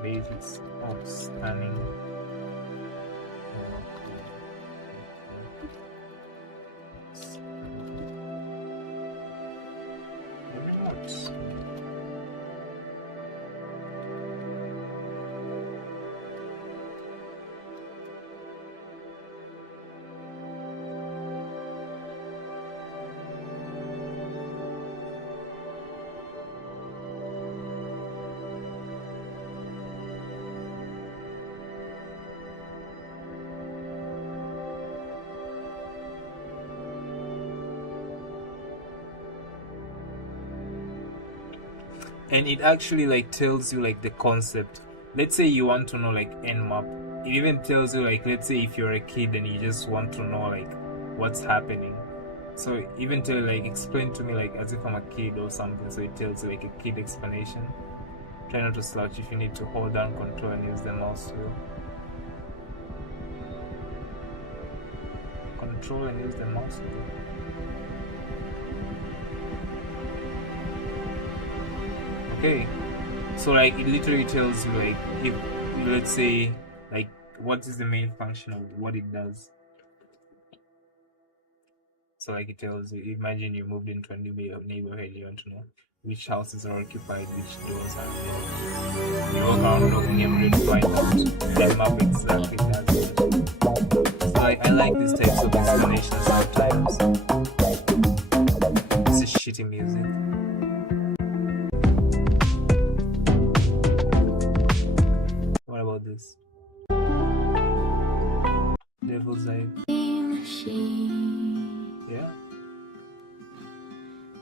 Basics of scanning. Remotes. And it actually like tells you like the concept. Let's say you want to know like nmap. It even tells you like, let's say if you're a kid and you just want to know like what's happening. So even to like explain to me like as if I'm a kid or something. So it tells you like a kid explanation. Try not to slouch if you need to hold down control and use the mouse wheel. Control and use the mouse wheel. Okay, so like it literally tells you like if let's say like what is the main function of what it does. So like it tells you, imagine you moved into a new neighborhood, you want to know which houses are occupied, which doors are closed. You walk around knocking every to find out the map exactly does it. So I like these types of explanations sometimes. This is shitty music. What about this? Devil's Eye. Yeah.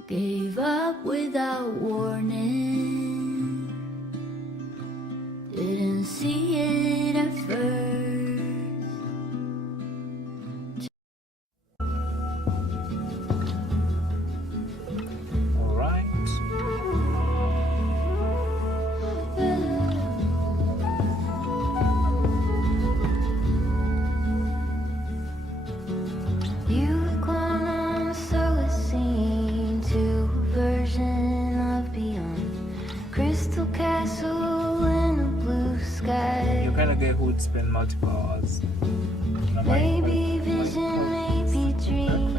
Gave up without warning. Didn't see it at first. Who would spend multiple hours. Maybe vision, maybe dream.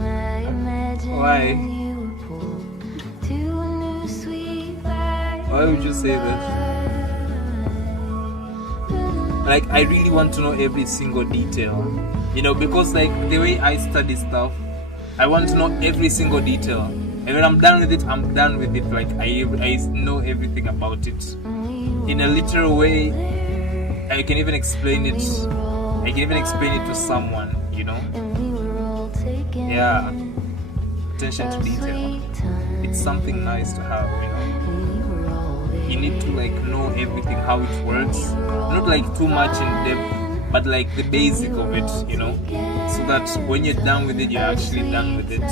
I imagine you were pulled to a new sweet vibe. Why would you say that? Like I really want to know every single detail. You know, because like the way I study stuff, I want to know every single detail. And when I'm done with it, I'm done with it. Like I know everything about it. In a literal way, I can even explain it. I can even explain it to someone, you know. Yeah, attention to detail. It's something nice to have, you know. You need to like know everything, how it works. Not like too much in depth, but like the basic of it, you know. So that when you're done with it, you're actually done with it.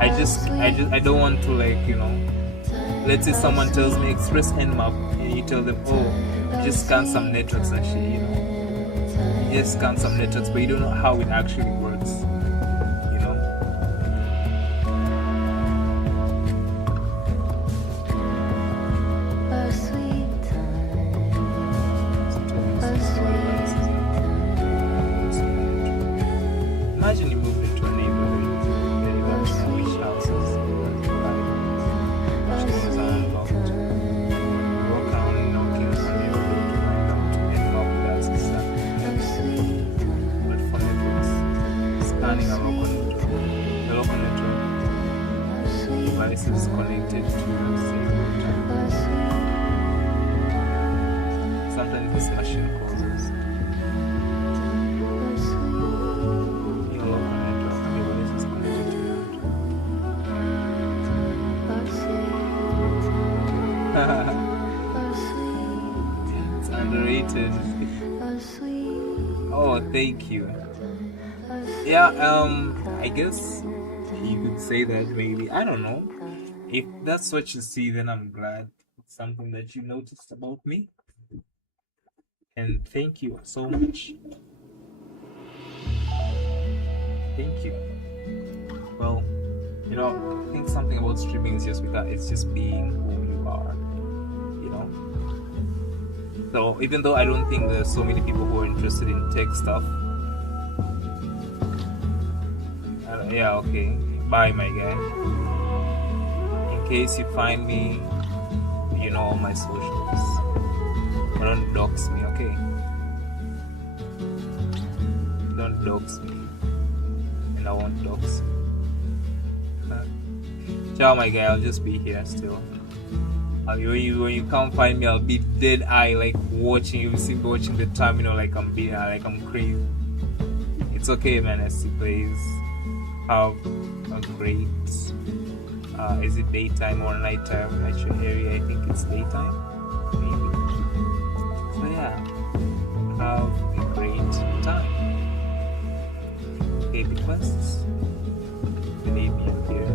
I don't want to like, you know. Let's say someone tells me express nmap, and you tell them, oh, just scan some networks and shit, you know. Just scan some networks, but you don't know how it actually works, you know. A sweet time. A sweet time. Imagine you moved into a neighborhood and you want to know which houses are occupied, which doors are unlocked. Walk around knocking on every door to find out and lock does exactly. But for networks, scanning a local network device is connected to the same router. Sometimes this machine causes your local network device is connected to the router. It's underrated. Oh, thank you. Yeah, I guess you could say that maybe. I don't know. If that's what you see, then I'm glad it's something that you noticed about me. And thank you so much. Thank you. Well, you know, I think something about streaming is just without it's just being who you are. You know? So even though I don't think there's so many people who are interested in tech stuff. Yeah, okay. Bye, my guy. In case you find me, you know all my socials. But don't dox me, okay? Don't dox me. And I won't dox you. Ciao, my guy. I'll just be here still. When you come find me, I'll be dead eye, like watching you. See me watching the terminal, like I'm crazy. It's okay, man. SC plays. Have a great. Is it daytime or nighttime at your area? I think it's daytime, maybe. So yeah, have a great time. Baby quests. Believe me here.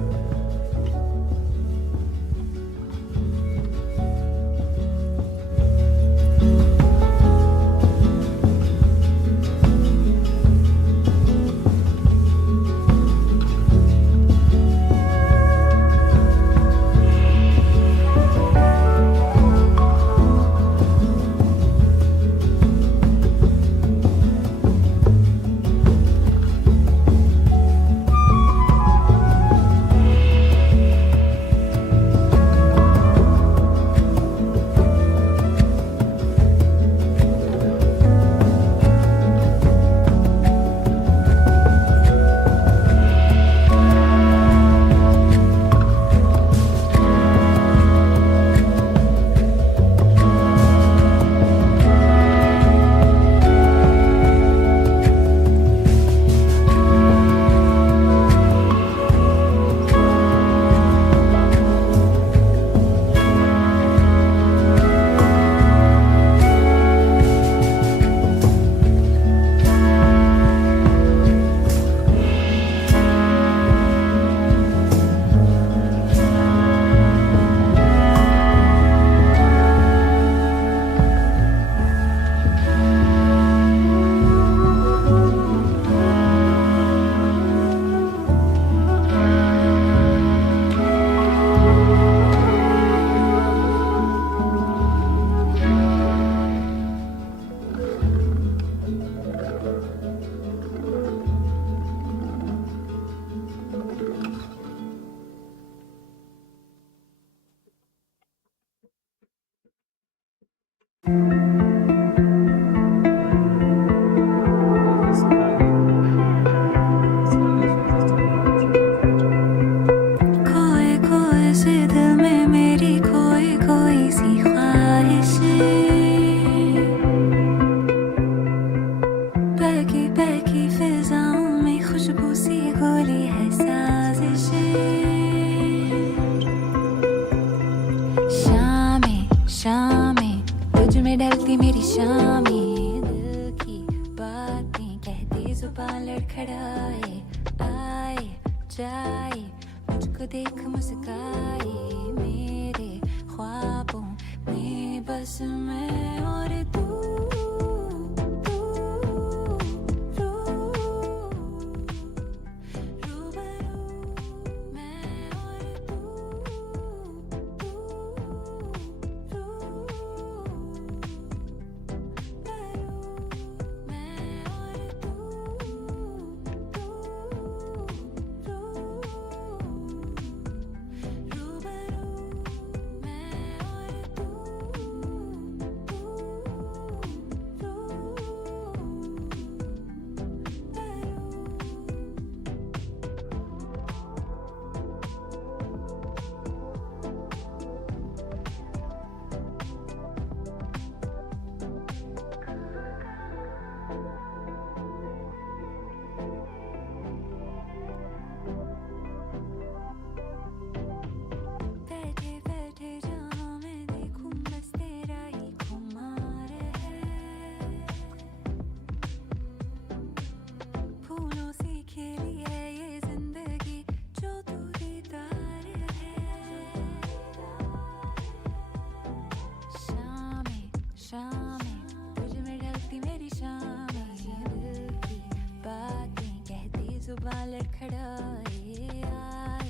शामें तुझ में ढलती मेरी शामें दिल की बातें कहती जुबान लड़खड़ाए आए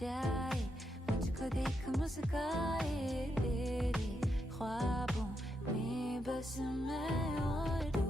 जाए मुझको देख मुस्काए तेरे ख्वाबों में बस मैं और तू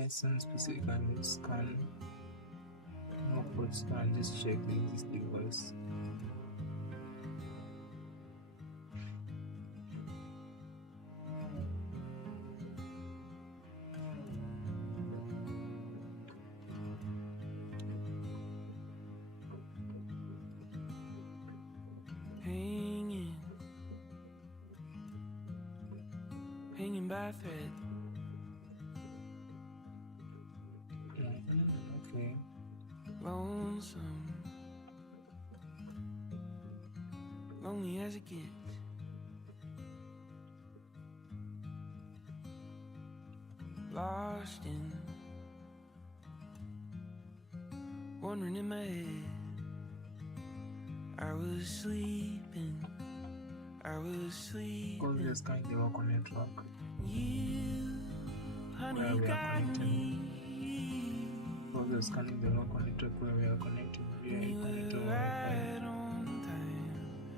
Essence specifically scan output scan, just check this device. Hanging by thread. Okay. Lonesome, lonely as it gets. Lost in, wandering in my head. I was sleeping, I was sleeping. All this kind of work on network. You, honey, you got me. We're scanning the local network where we are connected via Internet or Wi-Fi.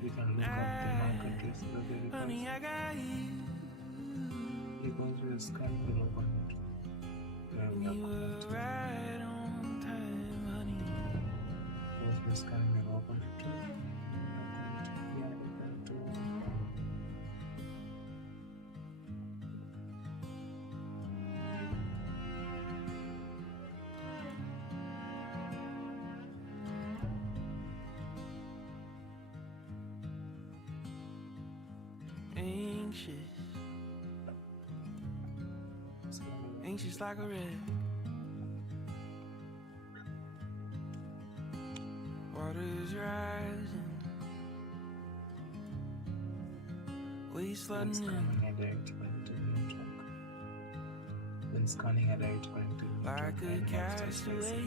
We can look up the MAC address of the device. Because we are scanning the local network where we are connected. Because we are scanning the local network. Anxious like a wreck. Water's rising, waves flooding in. Then scanning a direct connected like a castaway,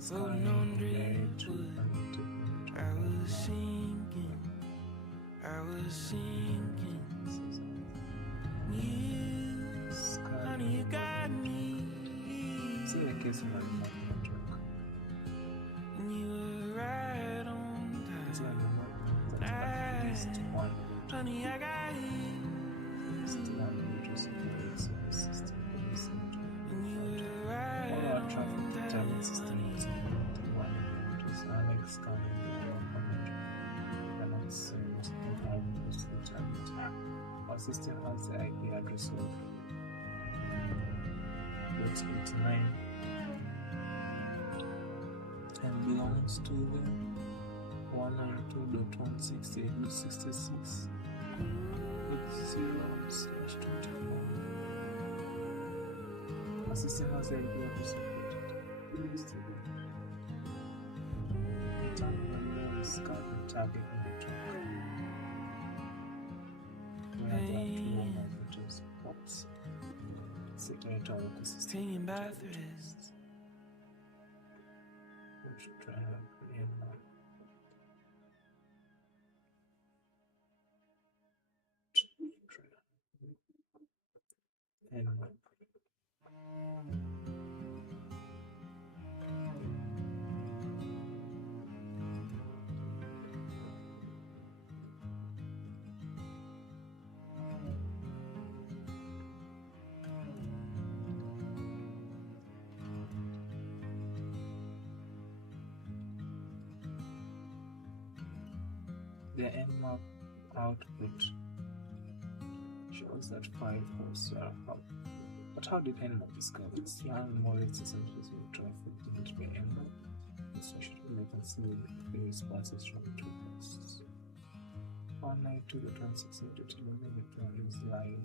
floating on driftwood. I was sinking, I was sinking. You, honey, you got me. See the case of network. And you were right on time. Honey, I got you. And you were right all our on traffic determined system time. is connected to one which is Alex scanning the local network. And it's our system has the IP address of 89 and belongs to the 192.168.66 with 0/24. Our system has the IP address of target network. We have two ones, which is POPs. Security our ecosystem. Hanging by threads. We should try and nmap. The nmap output shows that 5 hosts are up. But how did nmap discover this? Learn more essentially with traffic delivered by nmap. Especially we can see the responses from 2 hosts. 192.168.11 is live.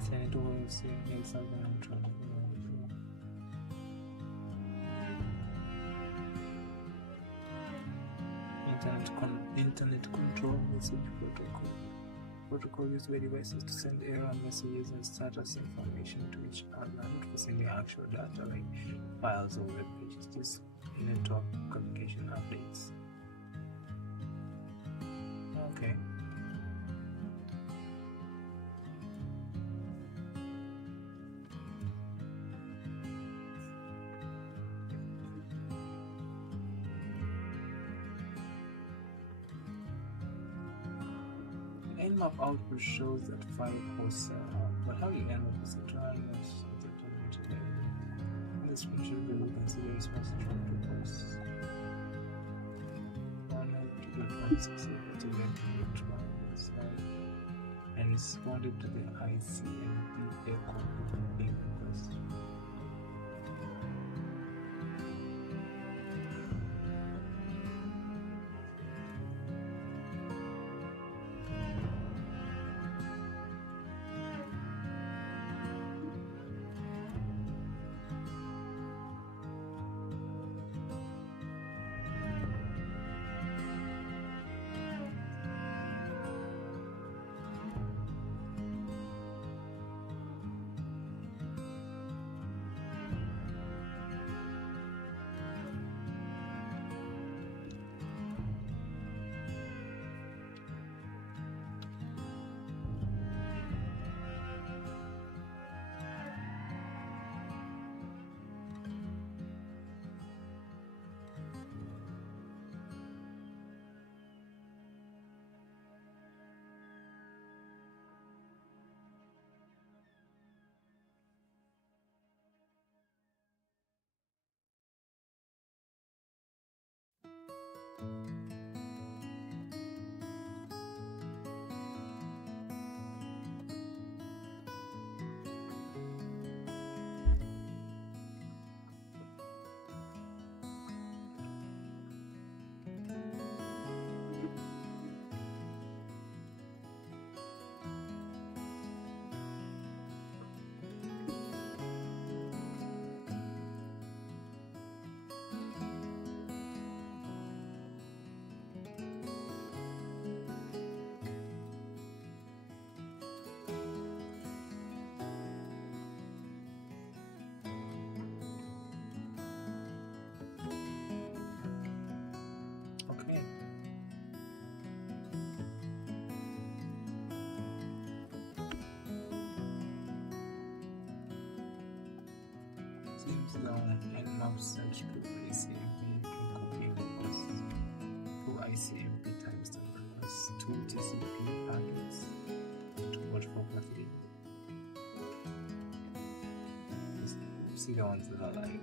Senator was saying something I'm trying to internet control message protocol. Protocol used by devices to send error messages and status information to each other, not for sending actual data like files or web pages. Just network communication updates. Okay. Nmap output shows that 5 hosts are up, but how you end up with a trying of something to level? In this picture, we will consider response from 2 hosts. 192.168.11 and responded to the ICMP echo being request. Nmap sent to ICMP can copy numbers to ICMP times the numbers 2 TCP packets to watch for properly. See the ones that are like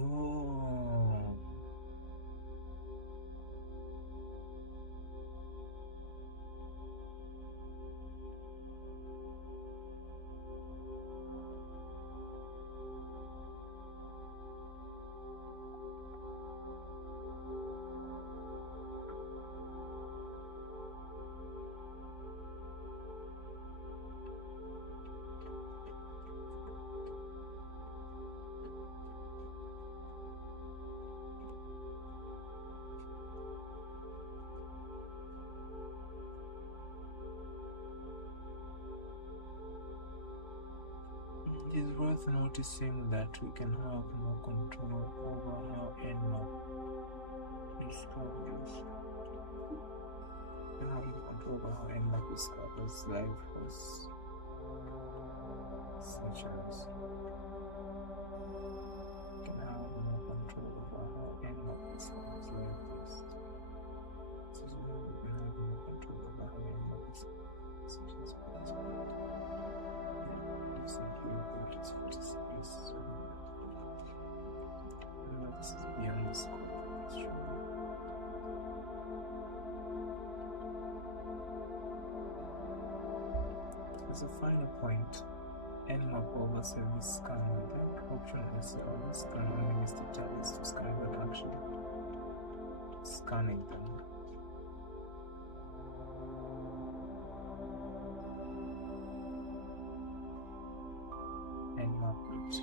Oh. It is worth noticing that we can have no control over how Nmap discovers. We have no control over how Nmap discovers live hosts, such as we can have no control over how Nmap discovers live hosts. This is where we can have no control over how Nmap discovers such as this is beyond the scope of this show. As a final point, Nmap over service scan like option SL scan only listed targets to scan but actually scanning them. Nmap root.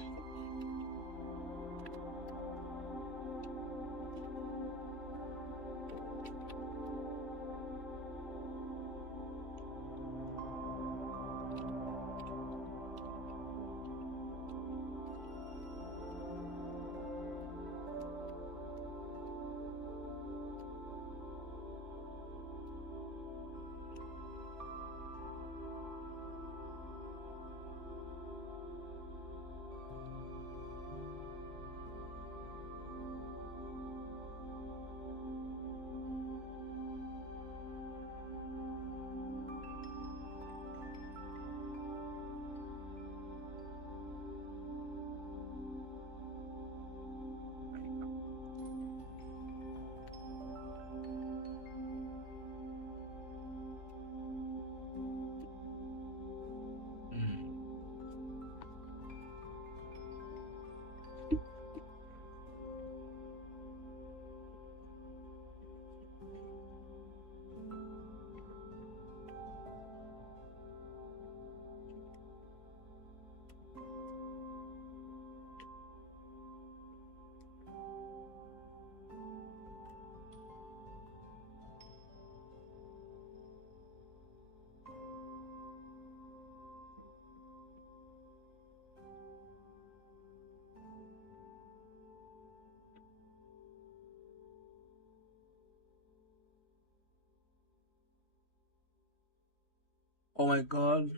Oh my god.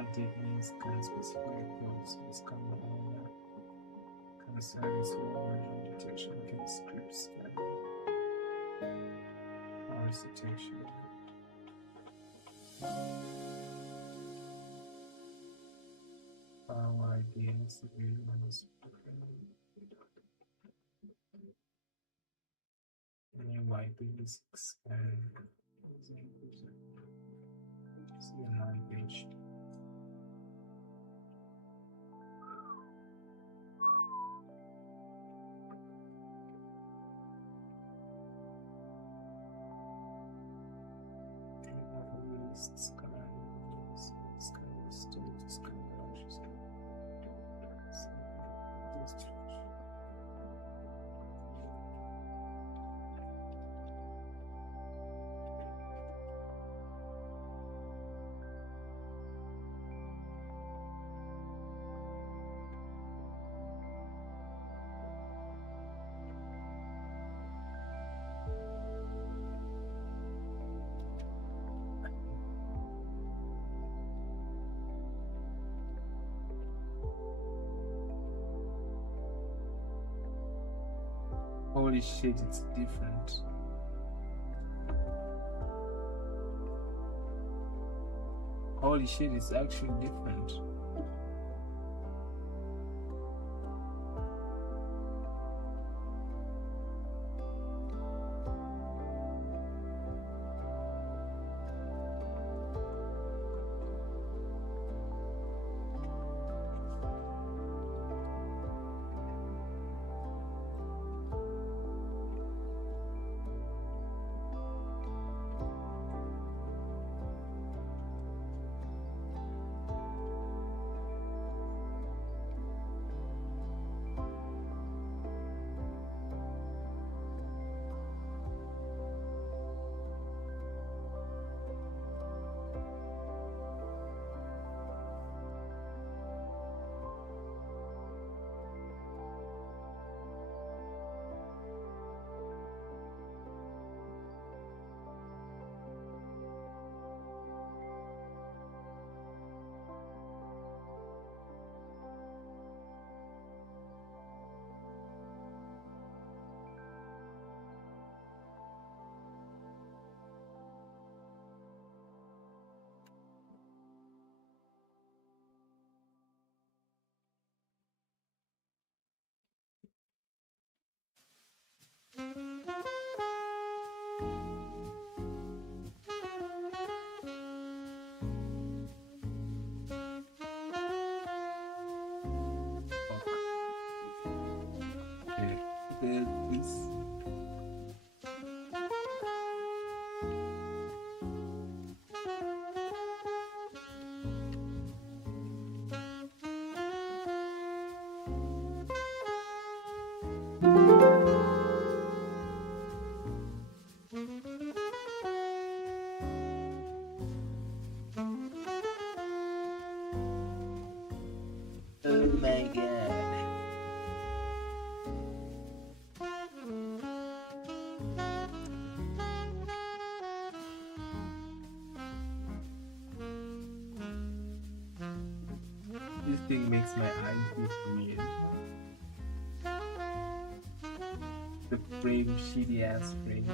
Smart techniques can specifically cause this common owner. Can service or version detection, can script scanning, voice detection. Power ideas, civilians, any white basics and page. Holy shit, it's different. Holy shit, it's actually different. Oh my god. This thing makes my eyes look weird. The frame, shitty ass frame.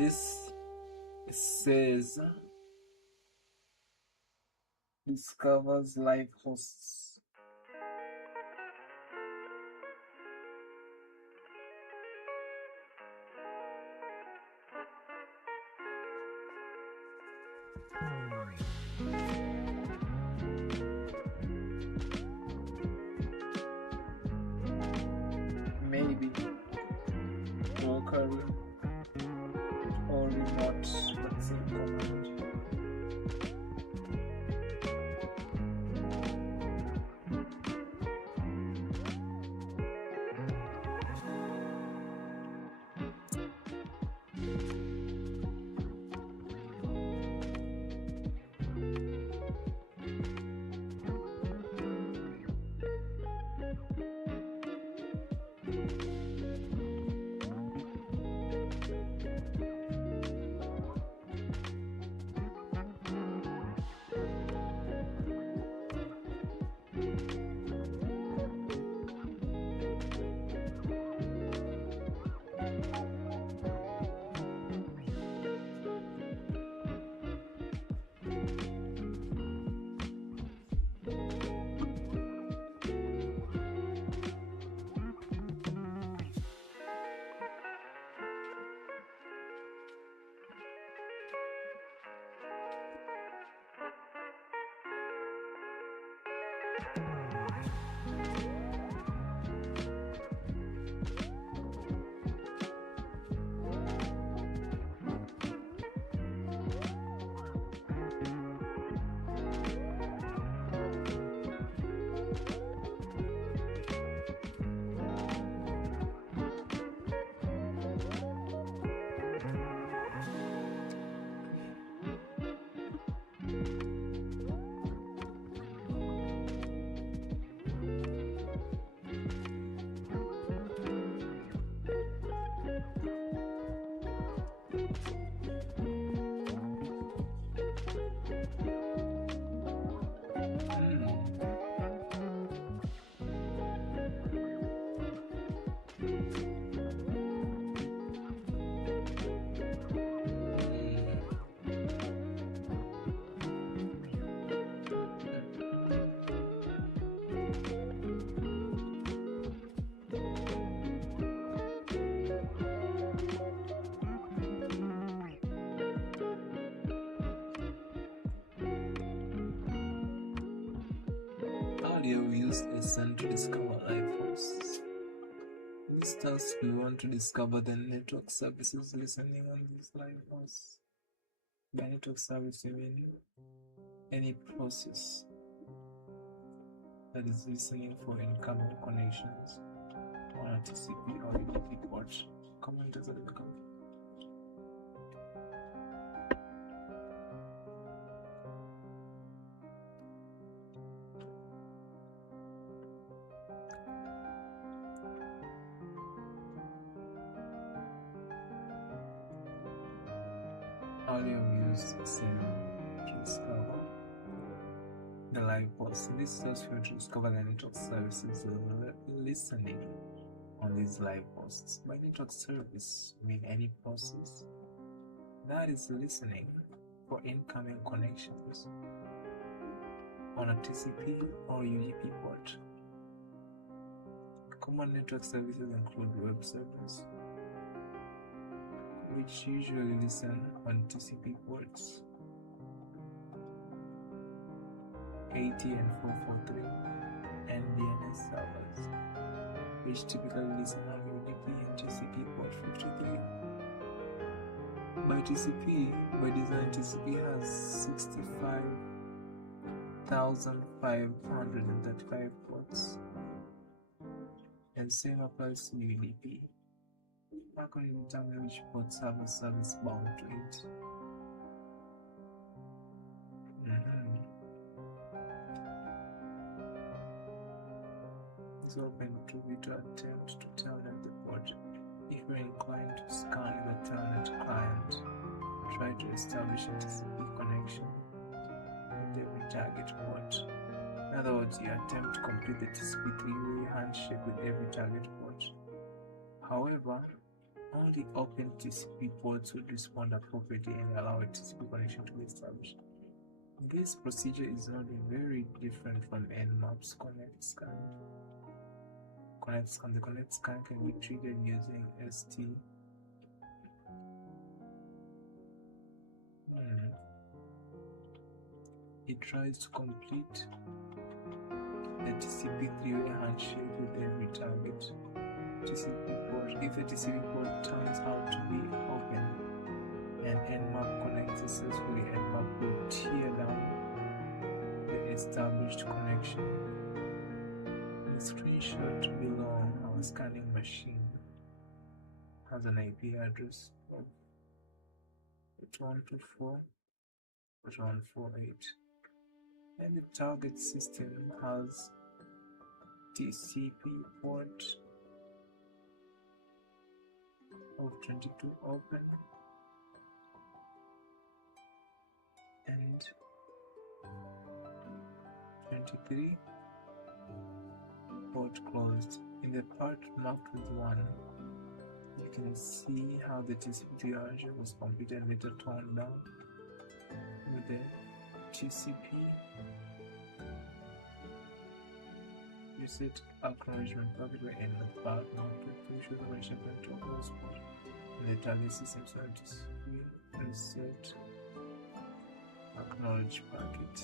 This says discovers live hosts. Maybe local or remote, but same command. Earlier we used SN to discover live hosts. In this task we want to discover the network services listening on these live hosts. By network service we mean any process that is listening for incoming connections on a TCP or UDP port. Comment does it become? Earlier we used SN to discover the live hosts. This is also to discover the network services listening on these live hosts. By network service, I mean any process that is listening for incoming connections on a TCP or UDP port. Common network services include web servers, which usually listen on TCP ports 80 and 443, and DNS servers, which typically listen on UDP and TCP port 53. By design, TCP has 65,535 ports, and same applies to UDP. How can you determine which ports have a service bound to it? It's open to you to attempt to telnet the port. If you're inclined to scan the telnet client, try to establish a TCP connection with every target port. In other words, you attempt to complete the TCP three-way handshake with every target port. However, Only open TCP ports would respond appropriately and allow a TCP connection to be established. This procedure is not very different from Nmap's connect scan. The connect scan can be triggered using ST. It tries to complete a TCP three-way handshake with every target TCP port. If the TCP port turns out to be open and Nmap connects successfully, Nmap will tear down the established connection. In the screenshot below, our scanning machine has an IP address of 124.148, and the target system has TCP port of 22 open and 23 port closed. In the part marked with 1, you can see how the TCP handshake was completed and later torn down with the TCP reset acknowledgement packet were in the part marked with push operation control close port. In the target system service, we reset acknowledge packet.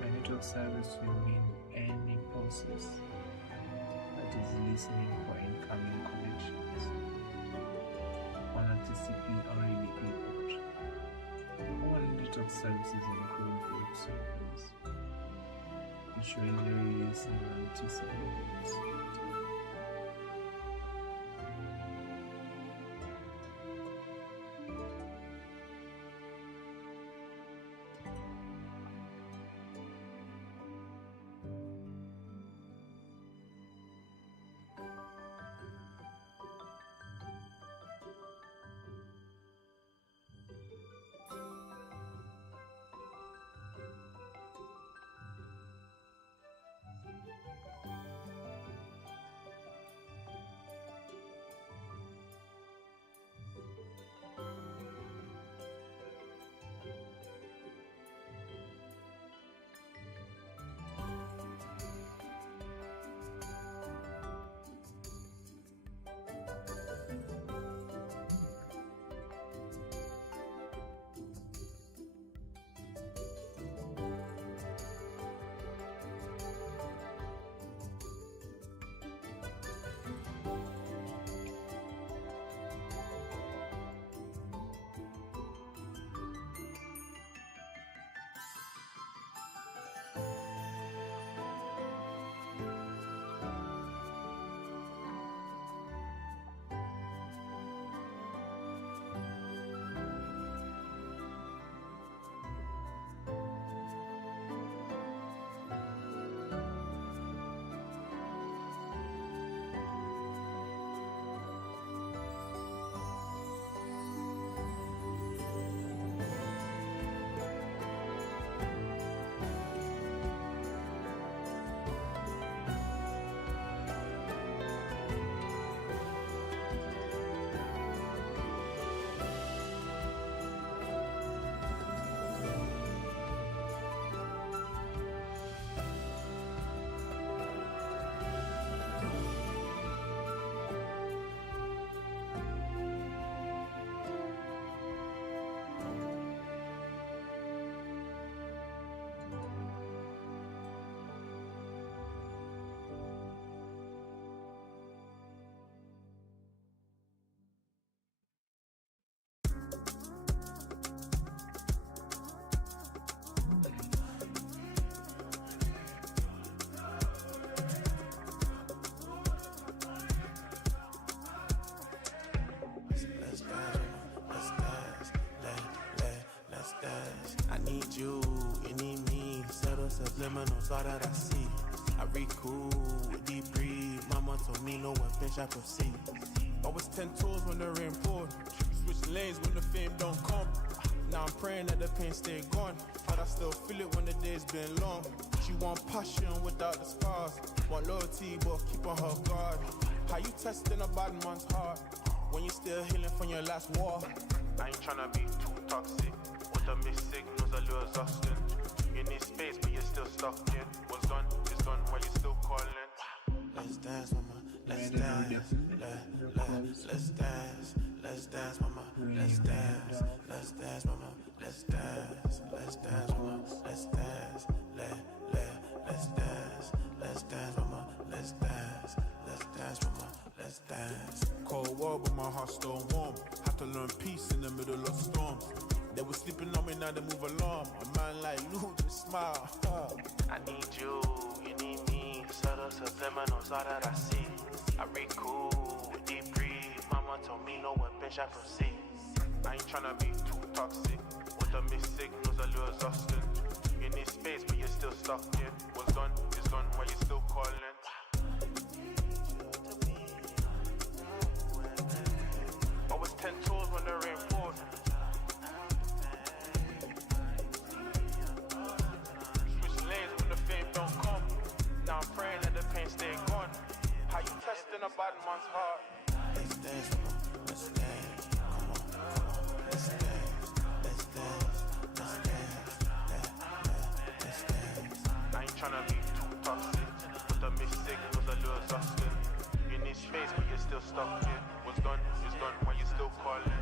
A network service will mean any process that is listening for incoming connections on a TCP or UDP port. All network services include group servers, which are usually listening on TCP ports. Subliminals, all that I see. I read cool, deep breathe. Mama told me no one pinch I proceed. Always 10 toes when they're important. Switch lanes when the fame don't come. Now I'm praying that the pain stay gone, but I still feel it when the day's been long. She want passion without the scars, want loyalty but keep on her guard. How you testing a bad man's heart when you still healing from your last war? I ain't tryna be too toxic. With the missed signals, I lure exhaustion. You need space, but you're still stuck in. What's gone is gone, while you still calling. Let's dance, mama. Let's dance. Let's dance. Let's dance, mama. Let's dance. Let's dance, mama. Let's dance. Let's dance, mama. Let's dance. Let's dance. Let's dance, mama. Let's dance. Let's dance, mama. Let's dance. Cold war, but my heart's still warm. Have to learn peace in the middle of storms. They were sleeping on me, now they move along. A man like Lou, just smile. I need you, you need me. Subtle subliminals, all that I see. I read cool, deep breathe. Mama told me no weapon shall proceed. I ain't tryna be too toxic. With the missed signals, I lure exhaustion. You need space, but you're still stuck in. What's gone is gone, while you're still calling. I was 10 toes when the rain poured. Don't come. Now I'm praying that the pain stay gone. How you testing a bad man's heart? Let's dance, let's dance. Come on, let's dance, let's dance, let's dance, let's dance. I ain't tryna be too toxic. With the missed signals, I lure exhaustion. You need space, but you're still stuck in. What's done is done, while you're still calling.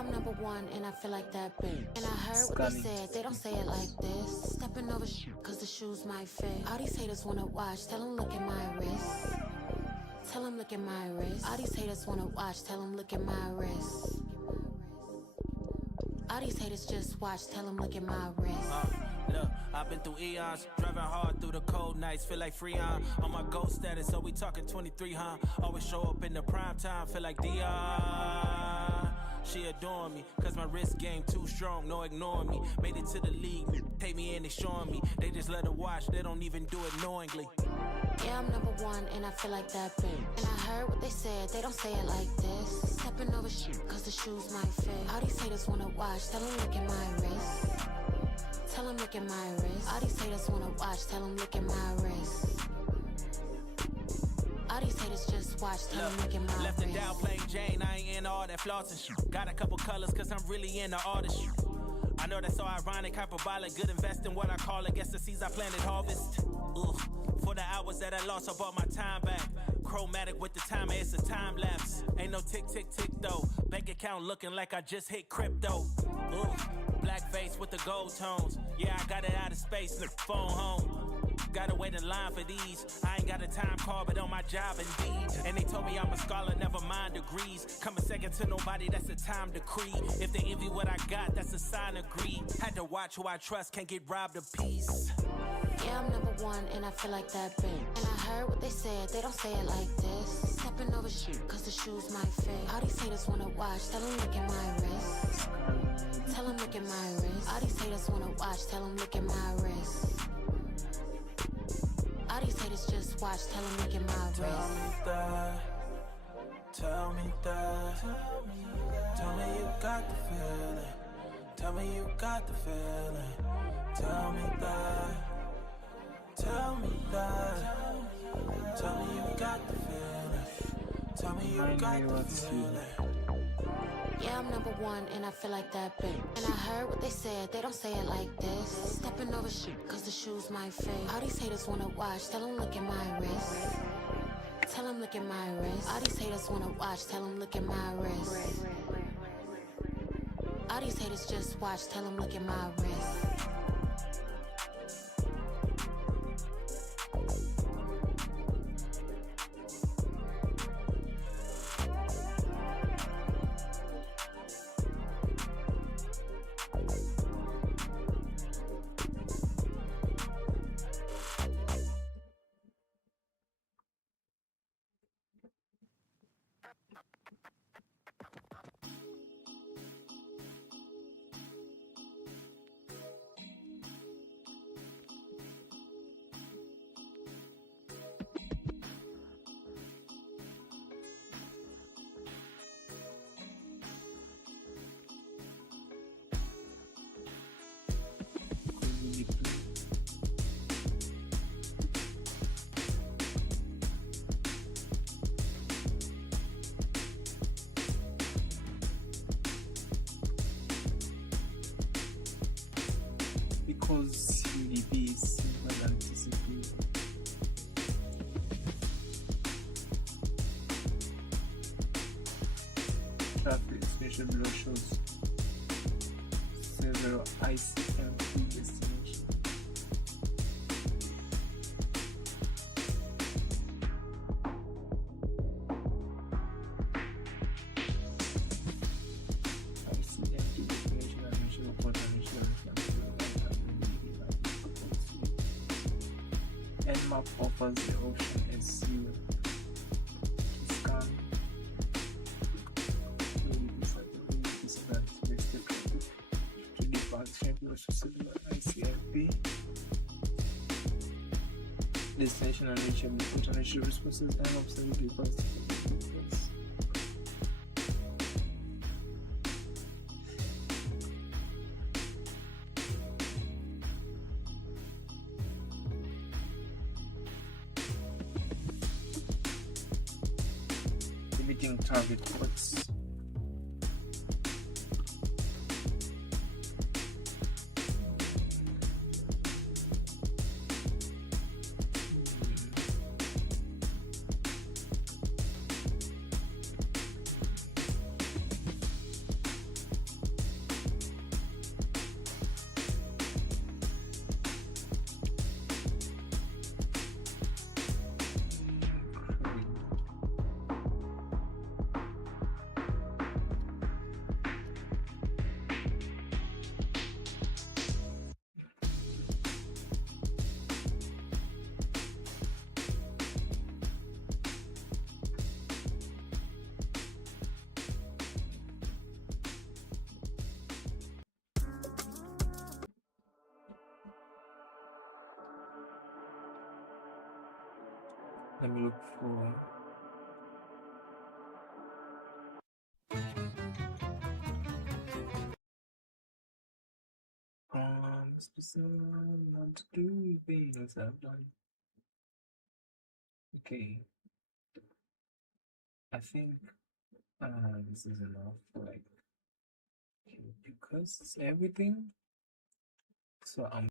I'm number one and I feel like that bitch. And I heard what they said, they don't say it like this. Stepping over cause the shoes might fit. All these haters wanna watch, tell them look at my wrist. Tell them look at my wrist. All these haters wanna watch, tell them look at my wrist. All these haters just watch, tell them look at my wrist. Look, I've been through eons, driving hard through the cold nights, feel like Freon. On my gold status, so we talking 23, huh? Always show up in the prime time, feel like Dion. She adoring me, cause my wrist game too strong, no ignoring me. Made it to the league, take me in, they showing me. They just let her watch, they don't even do it knowingly. Yeah, I'm number one and I feel like that bitch. And I heard what they said, they don't say it like this. Stepping over cause the shoes might fit. All these haters wanna watch, tell them look at my wrist. Tell them look at my wrist. All these haters wanna watch, tell them look at my wrist. All these haters just watch, tell them look at my left wrist. it down plain Jane, I ain't into all that floss and shit. Got a couple colors cause I'm really into artistry. I know that's so ironic, hyperbolic, good invest in what I call it. Guess the seeds I planted harvest. Ugh. For the hours that I lost, I bought my time back. Chromatic with the timer, it's a time lapse. Ain't no tick, tick, tick though. Bank account looking like I just hit crypto. Ugh. Black face with the gold tones. Yeah, I got it out of space, the phone home. Gotta wait in line for these. I ain't got a time card, but on my job indeed. And they told me I'm a scholar, never mind degrees. Coming second to nobody, that's a time decree. If they envy what I got, that's a sign of greed. Had to watch who I trust, can't get robbed of peace. Yeah, I'm number one and I feel like that bitch. And I heard what they said, they don't say it like this. Stepping over cause the shoes might fit. All these haters wanna watch, tell them look at my wrist. Tell them look at my wrist. All these haters wanna watch, tell them look at my wrist. All these haters just watch, tell them look at my wrist. Tell me that. Tell me you got the feeling. Tell me you got the feeling. Tell me that. Tell me that. Tell me you got the feeling. Tell me you got the feeling. Yeah, I'm number one and I feel like that bitch. And I heard what they said, they don't say it like this. Stepping over cause the shoes might fit. All these haters wanna watch, tell them look at my wrist. Tell them look at my wrist. All these haters wanna watch, tell them look at my wrist. All these haters just watch, tell them look at my wrist. because UDP is simpler than TCP. Traffic special below shows several ICMP destinations. ICMP destination and mission potential Nmap offers the option as you scan ICMP destination and reachable potential responses and absolutely fast. Limiting target ports. Let me look for not to do things I've done. Okay, I think this is enough. Like, because it's everything. So I'm